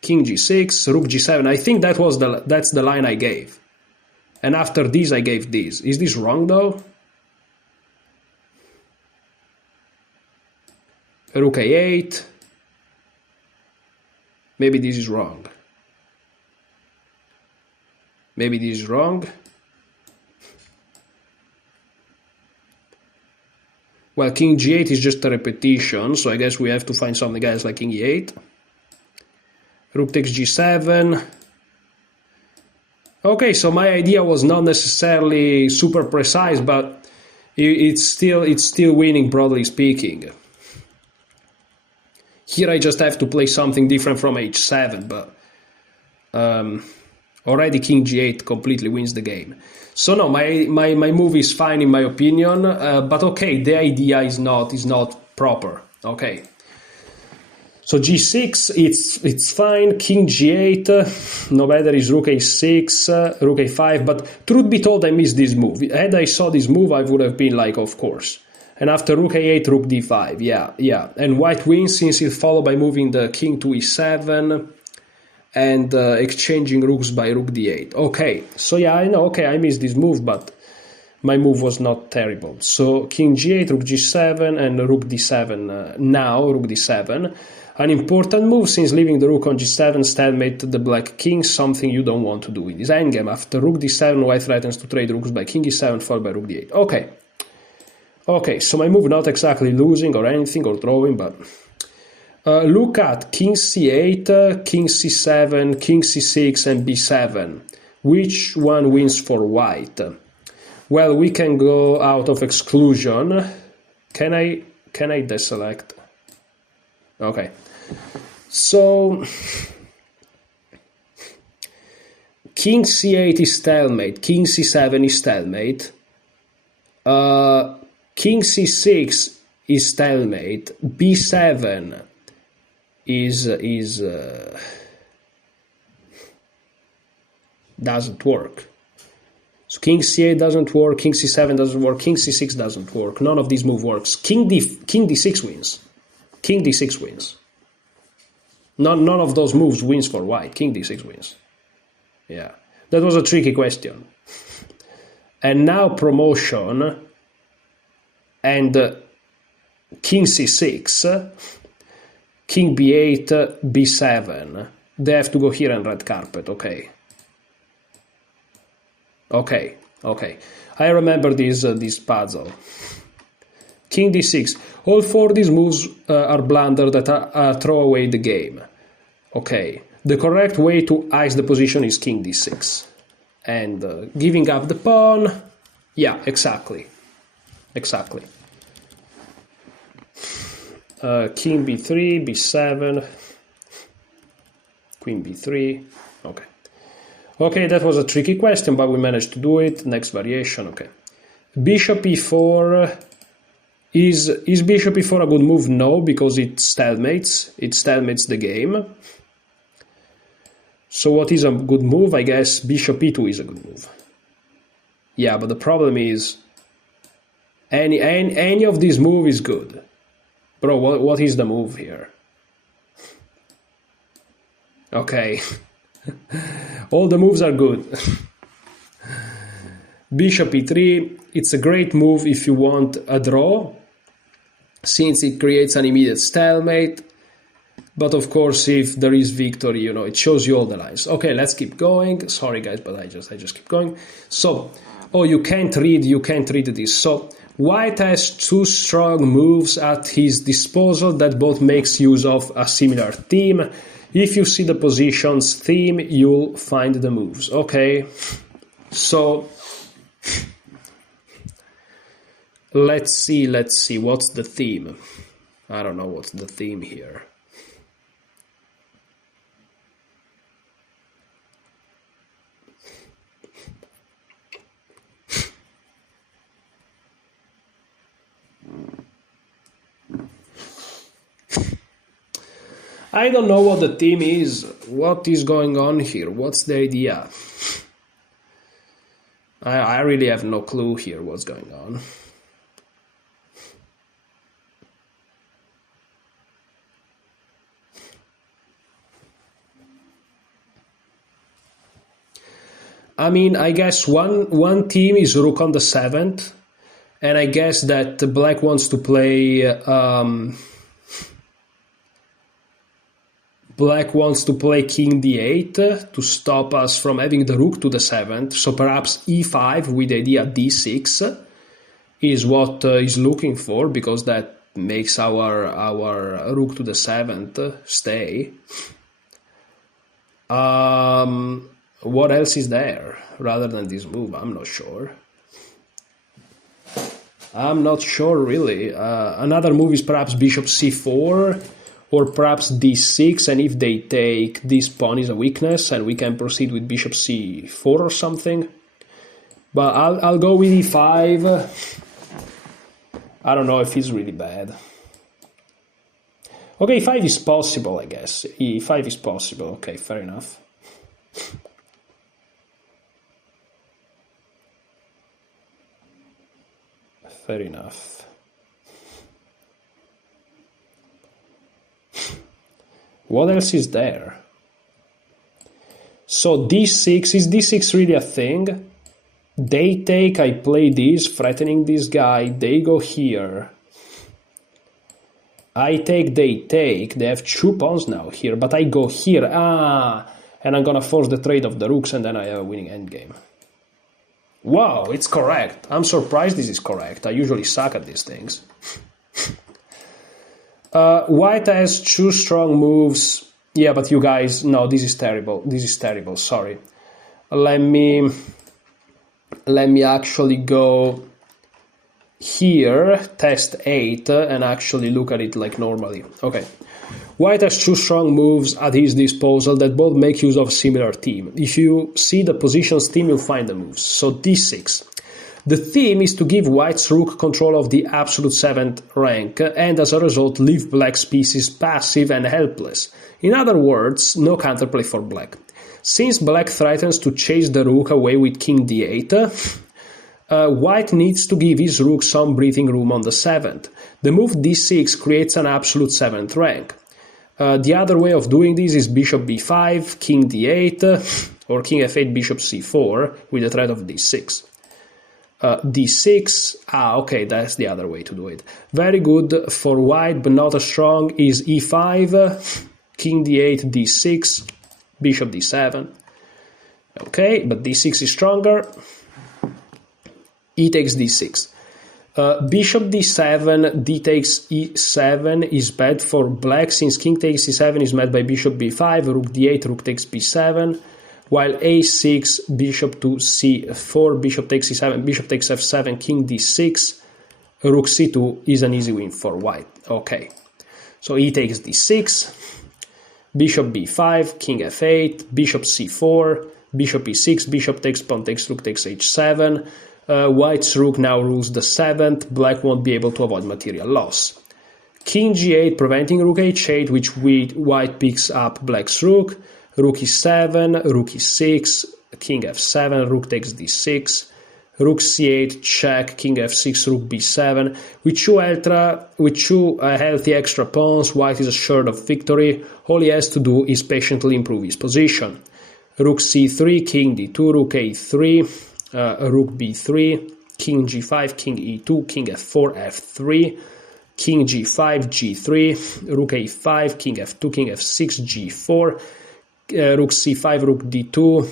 King g6, rook g7. I think that's the line I gave. And after this, I gave this. Is this wrong, though? Rook a8. Maybe this is wrong. Maybe this is wrong. Well, king g8 is just a repetition, so I guess we have to find something else like king e8. Rook takes g7. Okay, so my idea was not necessarily super precise, but it's still winning, broadly speaking. Here I just have to play something different from h7, but already king g8 completely wins the game. So no, my move is fine in my opinion, but okay, the idea is not proper. Okay. So g6, it's fine. King g8, no matter is rook a6, rook a5. But truth be told, I missed this move. Had I saw this move, I would have been like, of course. And after rook a8, rook d5. Yeah. And white wins since it followed by moving the king to e7 and exchanging rooks by rook d8. Okay, so yeah, I know. Okay, I missed this move, but my move was not terrible. So king g8, rook g7, and rook d7. Now rook d7. An important move since leaving the rook on g7 stalemate the black king, something you don't want to do in this endgame. After rook d7, white threatens to trade rooks by king e7 followed by rook d8. Okay, so my move not exactly losing or anything or drawing, but look at king c8, king c7, king c6, and b7. Which one wins for white? Well, we can go out of exclusion. Can I deselect? Okay, so king c8 is stalemate, king c7 is stalemate, king c6 is stalemate, b7 is doesn't work. So king c8 doesn't work, king c7 doesn't work, king c6 doesn't work. None of these move works. King d6 wins. King d6 wins. None of those moves wins for white. King d6 wins. Yeah, that was a tricky question. And now promotion and king c6, king b8, b7. They have to go here and red carpet. Okay. I remember this puzzle. King d6. All four of these moves are blunder that throw away the game. Okay. The correct way to ice the position is king d6. And giving up the pawn. Yeah, exactly. King b3, b7. Queen b3. Okay, that was a tricky question, but we managed to do it. Next variation. Okay. Bishop e4. Is bishop e4 a good move? No, because it stalemates. It stalemates the game. So what is a good move? I guess bishop e2 is a good move. Yeah, but the problem is any of these move is good. Bro, what is the move here? Okay. All the moves are good. Bishop e3, it's a great move if you want a draw, since it creates an immediate stalemate. But of course, if there is victory, it shows you all the lines. Okay, let's keep going. Sorry guys, but I just keep going. So, you can't read this. So, white has two strong moves at his disposal that both makes use of a similar theme. If you see the positions theme, you'll find the moves. Okay, so let's see, what's the theme? I don't know what's the theme here. I don't know what the theme is. What is going on here? What's the idea? I really have no clue here what's going on. I mean, I guess one team is rook on the 7th, and I guess that black wants to play Black wants to play king d8 to stop us from having the rook to the 7th, so perhaps e5 with the idea d6 is what he's looking for, because that makes our rook to the 7th stay. What else is there rather than this move? I'm not sure. I'm not sure really. Another move is perhaps bishop c4, or perhaps d6, and if they take, this pawn is a weakness and we can proceed with bishop c4 or something. But I'll go with e5. I don't know if it's really bad. Okay, e5 is possible, I guess. e5 is possible. Okay, fair enough. Fair enough. What else is there? So d6, is d6 really a thing? They take, I play this, threatening this guy, they go here. I take, they take, they have 2 pawns now here, but I go here, and I'm gonna force the trade of the rooks, and then I have a winning endgame. Wow, it's correct. I'm surprised this is correct. I usually suck at these things. White has 2 strong moves. Yeah, but you guys, no, this is terrible. This is terrible, sorry. Let me actually go here, test 8, and actually look at it like normally. Okay. White has 2 strong moves at his disposal that both make use of a similar theme. If you see the positions theme, you'll find the moves. So d6. The theme is to give White's rook control of the absolute 7th rank, and as a result leave Black's pieces passive and helpless. In other words, no counterplay for Black. Since Black threatens to chase the rook away with king d8, White needs to give his rook some breathing room on the 7th. The move d6 creates an absolute 7th rank. The other way of doing this is bishop b5, king d8, or king f8, bishop c4 with the threat of d6. d6, okay, that's the other way to do it. Very good for White, but not as strong, is e5, king d8, d6, bishop d7. Okay, but d6 is stronger. E takes d6. Bishop d7, d takes e7 is bad for Black, since king takes e7 is met by bishop b5, rook d8, rook takes b7, while a6, bishop to c4, bishop takes e7, bishop takes f7, king d6, rook c2 is an easy win for White. Okay, so e takes d6, bishop b5, king f8, bishop c4, bishop e6, bishop takes, pawn takes, rook takes h7. White's rook now rules the 7th, Black won't be able to avoid material loss. King g8 preventing rook h8, which White picks up Black's rook, rook e7, rook e6, king f7, rook takes d6, rook c8, check, king f6, rook b7. With two healthy extra pawns, White is assured of victory. All he has to do is patiently improve his position. Rook c3, king d2, rook a3, rook b3, king g5, king e2, king f4, f3, king g5, g3, rook a5, king f2, king f6, g4, rook c5, rook d2,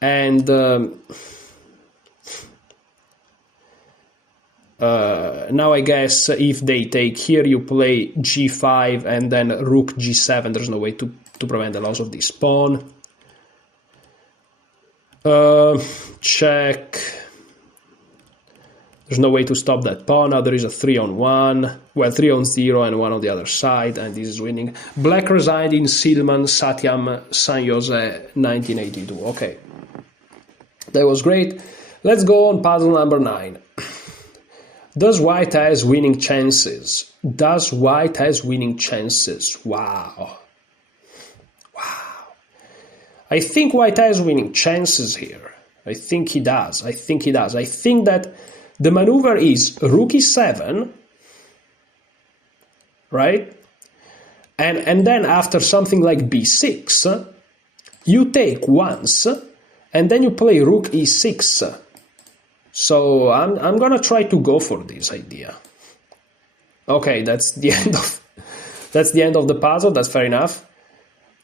and Now I guess if they take here, you play g5 and then rook g7. There's no way to prevent the loss of this pawn. Check. There's no way to stop that pawn. Now there is a 3-on-1. Well, 3-on-0 and 1 on the other side, and this is winning. Black resigned in Silman, Satyam, San Jose, 1982. Okay. That was great. Let's go on puzzle number 9. Does white has winning chances? Does white has winning chances? Wow. Wow. I think white has winning chances here. I think he does. I think that the maneuver is rook e7, right? And then after something like b6, you take once, and then you play rook e6. So I'm gonna try to go for this idea. Okay, that's the end of the puzzle. That's fair enough.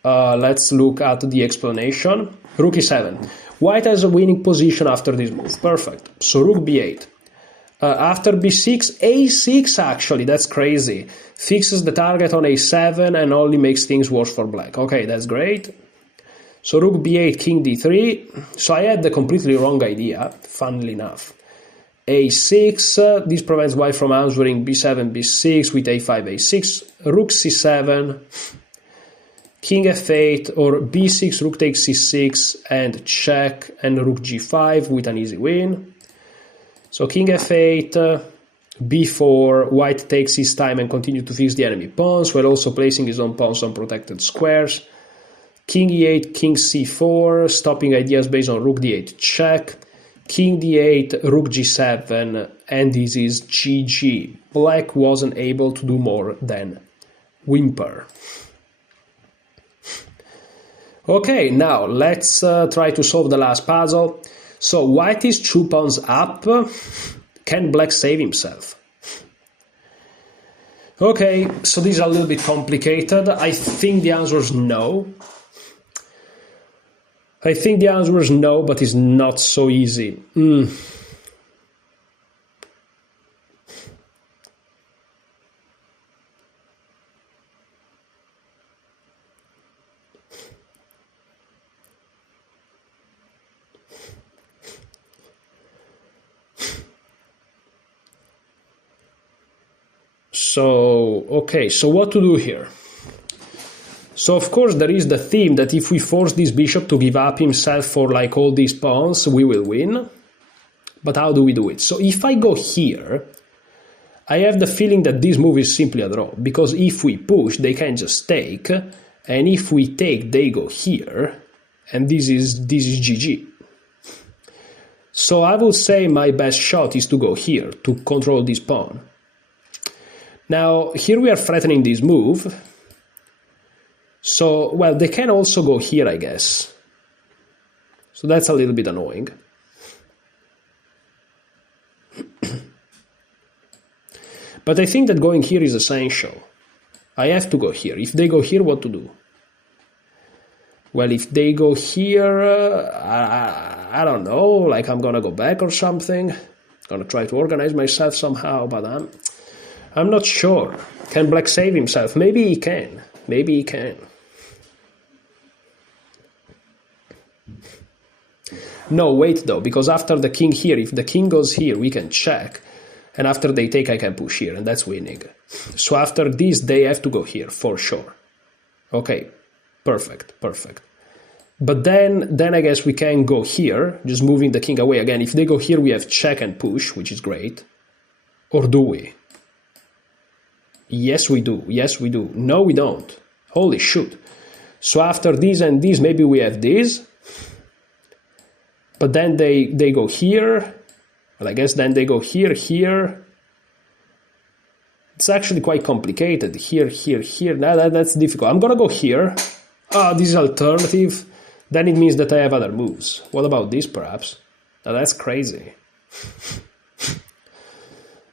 Let's look at the explanation. Rook e7. White has a winning position after this move. Perfect. So rook b8. After b6, a6 actually, that's crazy. Fixes the target on a7 and only makes things worse for black. Okay, that's great. So rook b8, king d3. So I had the completely wrong idea, funnily enough. a6, this prevents white from answering b7, b6 with a5, a6. Rook c7, king f8, or b6, rook takes c6, and check, and rook g5 with an easy win. So king f8, b4, white takes his time and continues to fix the enemy pawns, while also placing his own pawns on protected squares. King e8, king c4, stopping ideas based on rook d8 check. King d8, rook g7, and this is GG. Black wasn't able to do more than whimper. Okay, now let's try to solve the last puzzle. So white is 2 pawns up. Can black save himself? Okay, so this is a little bit complicated. I think the answer is no. I think the answer is no, but it's not so easy. So, okay, so what to do here? So, of course, there is the theme that if we force this bishop to give up himself for like all these pawns, we will win. But how do we do it? So if I go here, I have the feeling that this move is simply a draw. Because if we push, they can just take. And if we take, they go here. And this is GG. So I would say my best shot is to go here, to control this pawn. Now, here we are threatening this move. So, well, they can also go here, I guess. So that's a little bit annoying. But I think that going here is essential. I have to go here. If they go here, what to do? Well, if they go here, I don't know, like I'm gonna go back or something. Gonna try to organize myself somehow, but I'm not sure. Can black save himself? Maybe he can. Maybe he can. No, wait though, because after the king here, if the king goes here, we can check. And after they take, I can push here, and that's winning. So after this, they have to go here, for sure. Okay, perfect, perfect. But then I guess we can go here, just moving the king away again. If they go here, we have check and push, which is great. Or do we? Yes, we do. Yes, we do. No, we don't. Holy shoot. So after this and this, maybe we have this. But then they go here. Well, I guess then they go here, here. It's actually quite complicated. Here, here, here. Now that's difficult. I'm going to go here. Ah, this is alternative. Then it means that I have other moves. What about this, perhaps? Now that's crazy.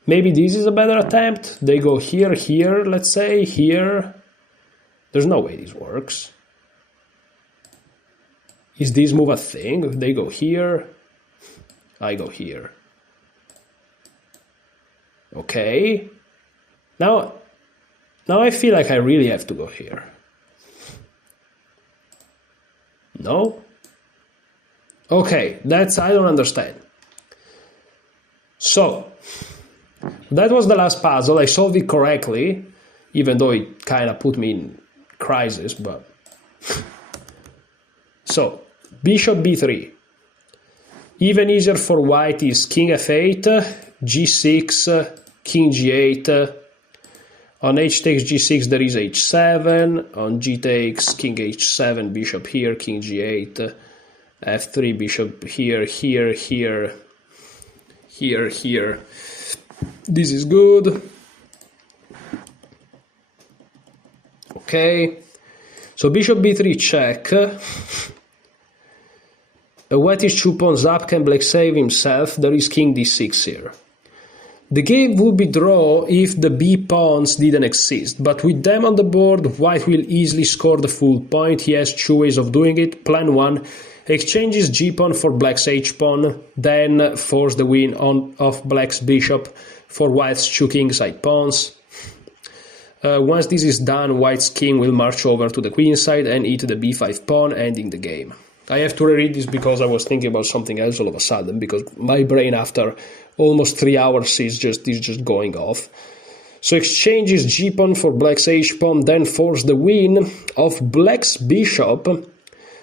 Maybe this is a better attempt. They go here, here, let's say, here. There's no way this works. Is this move a thing? They go here. I go here. Okay. Now I feel like I really have to go here. No? Okay, I don't understand. So, that was the last puzzle. I solved it correctly, even though it kind of put me in crisis, but... So, bishop b3. Even easier for white is king f8, g6, king g8. On h takes g6 there is h7. On g takes king h7, bishop here, king g8. f3, bishop here, here, here, here, here. This is good. Okay. So bishop b3 check. White is 2 pawns up, can black save himself? There is king d6 here. The game would be draw if the b pawns didn't exist, but with them on the board, white will easily score the full point. He has 2 ways of doing it. Plan 1, exchanges g pawn for black's h pawn, then force the win of black's bishop for white's 2 kingside pawns. Once this is done, white's king will march over to the queenside and eat the b5 pawn, ending the game. I have to reread this because I was thinking about something else all of a sudden, because my brain after almost 3 hours is just going off. So exchanges g pawn for black's h pawn, then force the win of black's bishop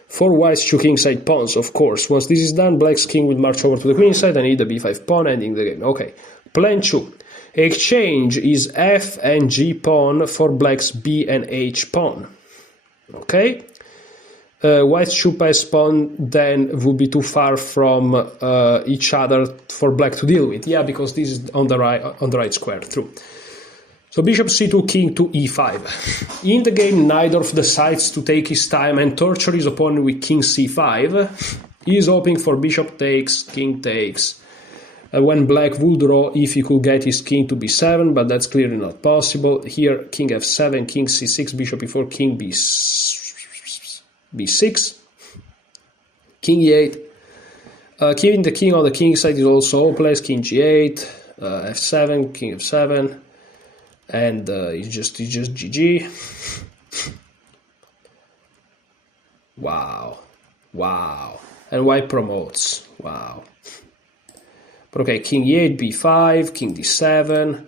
for white's 2 kingside pawns, of course. Once this is done, black's king will march over to the queenside and eat the b5 pawn, ending the game. Okay, plan 2. Exchange is f and g pawn for black's b and h pawn. Okay. White's 2 pass pawn then would be too far from each other for black to deal with. Yeah, because this is on the right square. True. So bishop c2, king to e5. In the game, Najdorf decides to take his time and torture his opponent with king c5. He is hoping for bishop takes, king takes. When black would draw if he could get his king to b7, but that's clearly not possible. Here, king f7, king c6, bishop e4, king b6, king e8. Keeping the king on the king side is also hopeless. King g8, f7, king f7, and it's just GG. Wow, and white promotes. Wow. But okay, king e8, b5, king d7.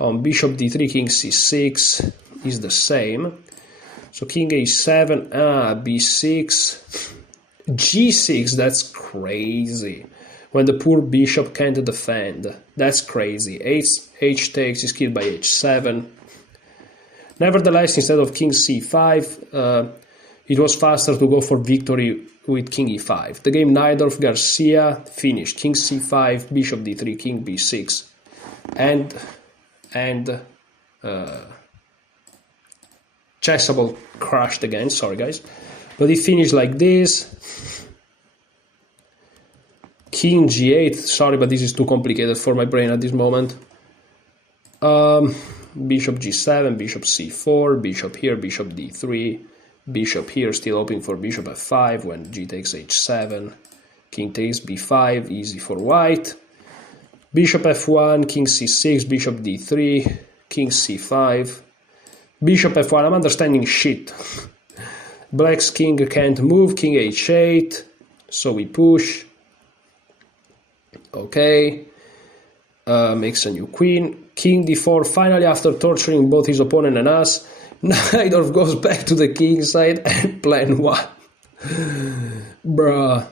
On bishop d3, king c6 is the same. So king a7, b6, g6, that's crazy. When the poor bishop can't defend, that's crazy. H takes is killed by h7. Nevertheless, instead of king c5, it was faster to go for victory with king e5. The game Najdorf Garcia finished. King c5, bishop d3, king b6, and chessable crashed again, sorry guys. But it finished like this. King g8, sorry, but this is too complicated for my brain at this moment. Bishop g7, bishop c4, bishop here, bishop d3, bishop here, still hoping for bishop f5 when g takes h7. King takes b5, easy for white. Bishop f1, king c6, bishop d3, king c5. Bishop f1, I'm understanding shit. Black's king can't move, king h8, so we push. Okay, makes a new queen. King d4, finally after torturing both his opponent and us, Najdorf goes back to the king side and plan 1. Bruh.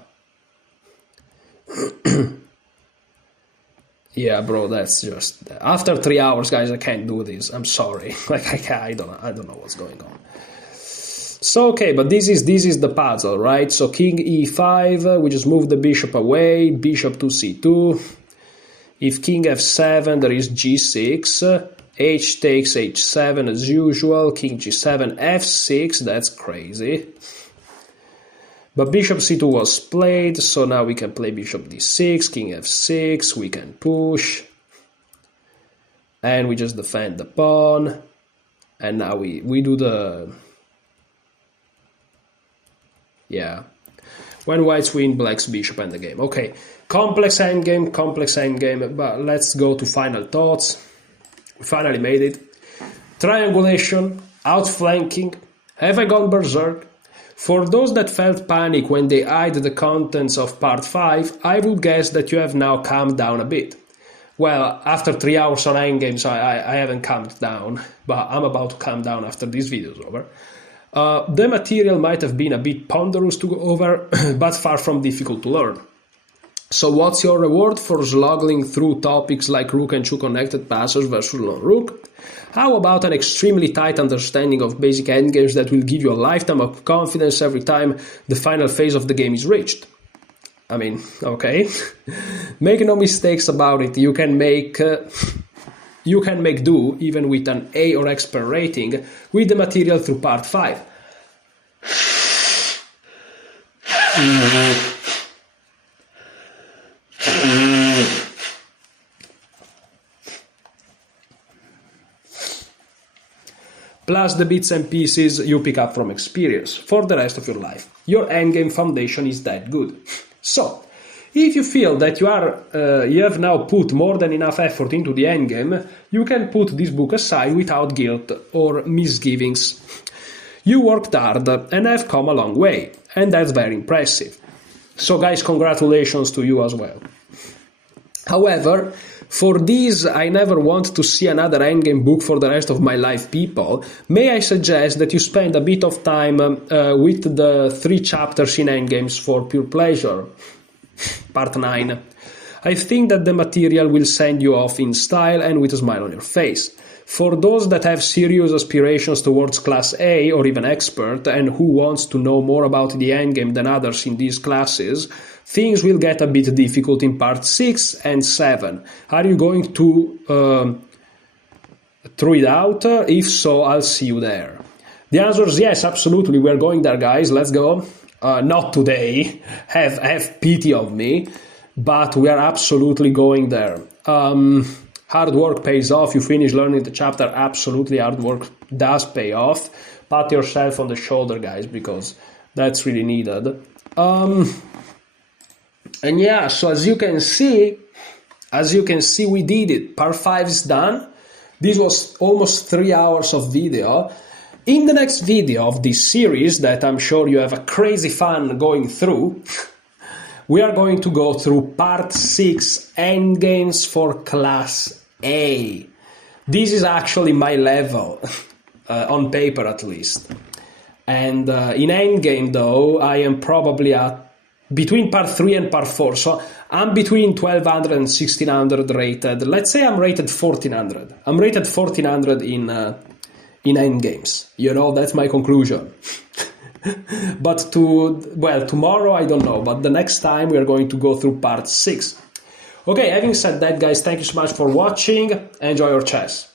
Yeah, bro, that's just... After 3 hours, guys, I can't do this. I'm sorry. Like, I don't know what's going on. So, okay, but this is the puzzle, right? So, king e5, we just move the bishop away, bishop to c2. If king f7, there is g6. H takes h7 as usual. King g7, f6, that's crazy. But bishop c2 was played, so now we can play bishop d6, king f6, we can push. And we just defend the pawn. And now we do the... Yeah. When whites win, black's bishop endgame. Okay, complex endgame, but let's go to final thoughts. We finally made it. Triangulation, outflanking. Have I gone berserk? For those that felt panic when they eyed the contents of part 5, I would guess that you have now calmed down a bit. Well, after 3 hours on endgames, I haven't calmed down, but I'm about to calm down after this video is over. The material might have been a bit ponderous to go over, but far from difficult to learn. So what's your reward for slogging through topics like rook and 2 connected passes versus lone rook? How about an extremely tight understanding of basic endgames that will give you a lifetime of confidence every time the final phase of the game is reached? I mean, okay. Make no mistakes about it, you can make do, even with an A or expert rating, with the material through part 5. Plus the bits and pieces you pick up from experience for the rest of your life. Your endgame foundation is that good. So, if you feel that you have now put more than enough effort into the endgame, you can put this book aside without guilt or misgivings. You worked hard and have come a long way, and that's very impressive. So guys, congratulations to you as well. However, for this I never want to see another endgame book for the rest of my life people, may I suggest that you spend a bit of time with the 3 chapters in endgames for pure pleasure. Part 9. I think that the material will send you off in style and with a smile on your face. For those that have serious aspirations towards Class A or even Expert and who wants to know more about the endgame than others in these classes, things will get a bit difficult in Part 6 and 7. Are you going to throw it out? If so, I'll see you there. The answer is yes, absolutely. We're going there, guys. Let's go. Not today. Have pity of me. But we are absolutely going there. Hard work pays off. You finish learning the chapter. Absolutely, hard work does pay off. Pat yourself on the shoulder, guys, because that's really needed. And yeah, so as you can see, we did it. Part 5 is done. This was almost 3 hours of video. In the next video of this series, that I'm sure you have a crazy fun going through, we are going to go through Part 6, Endgames for Class A. This is actually my level, on paper at least. And in Endgame, though, I am probably at between Part 3 and Part 4. So I'm between 1200 and 1600 rated. Let's say I'm rated 1400. I'm rated 1400 in Endgames. You know, that's my conclusion. But tomorrow I don't know, but the next time we are going to go through Part 6. Okay, having said that, guys, thank you so much for watching. Enjoy your chess.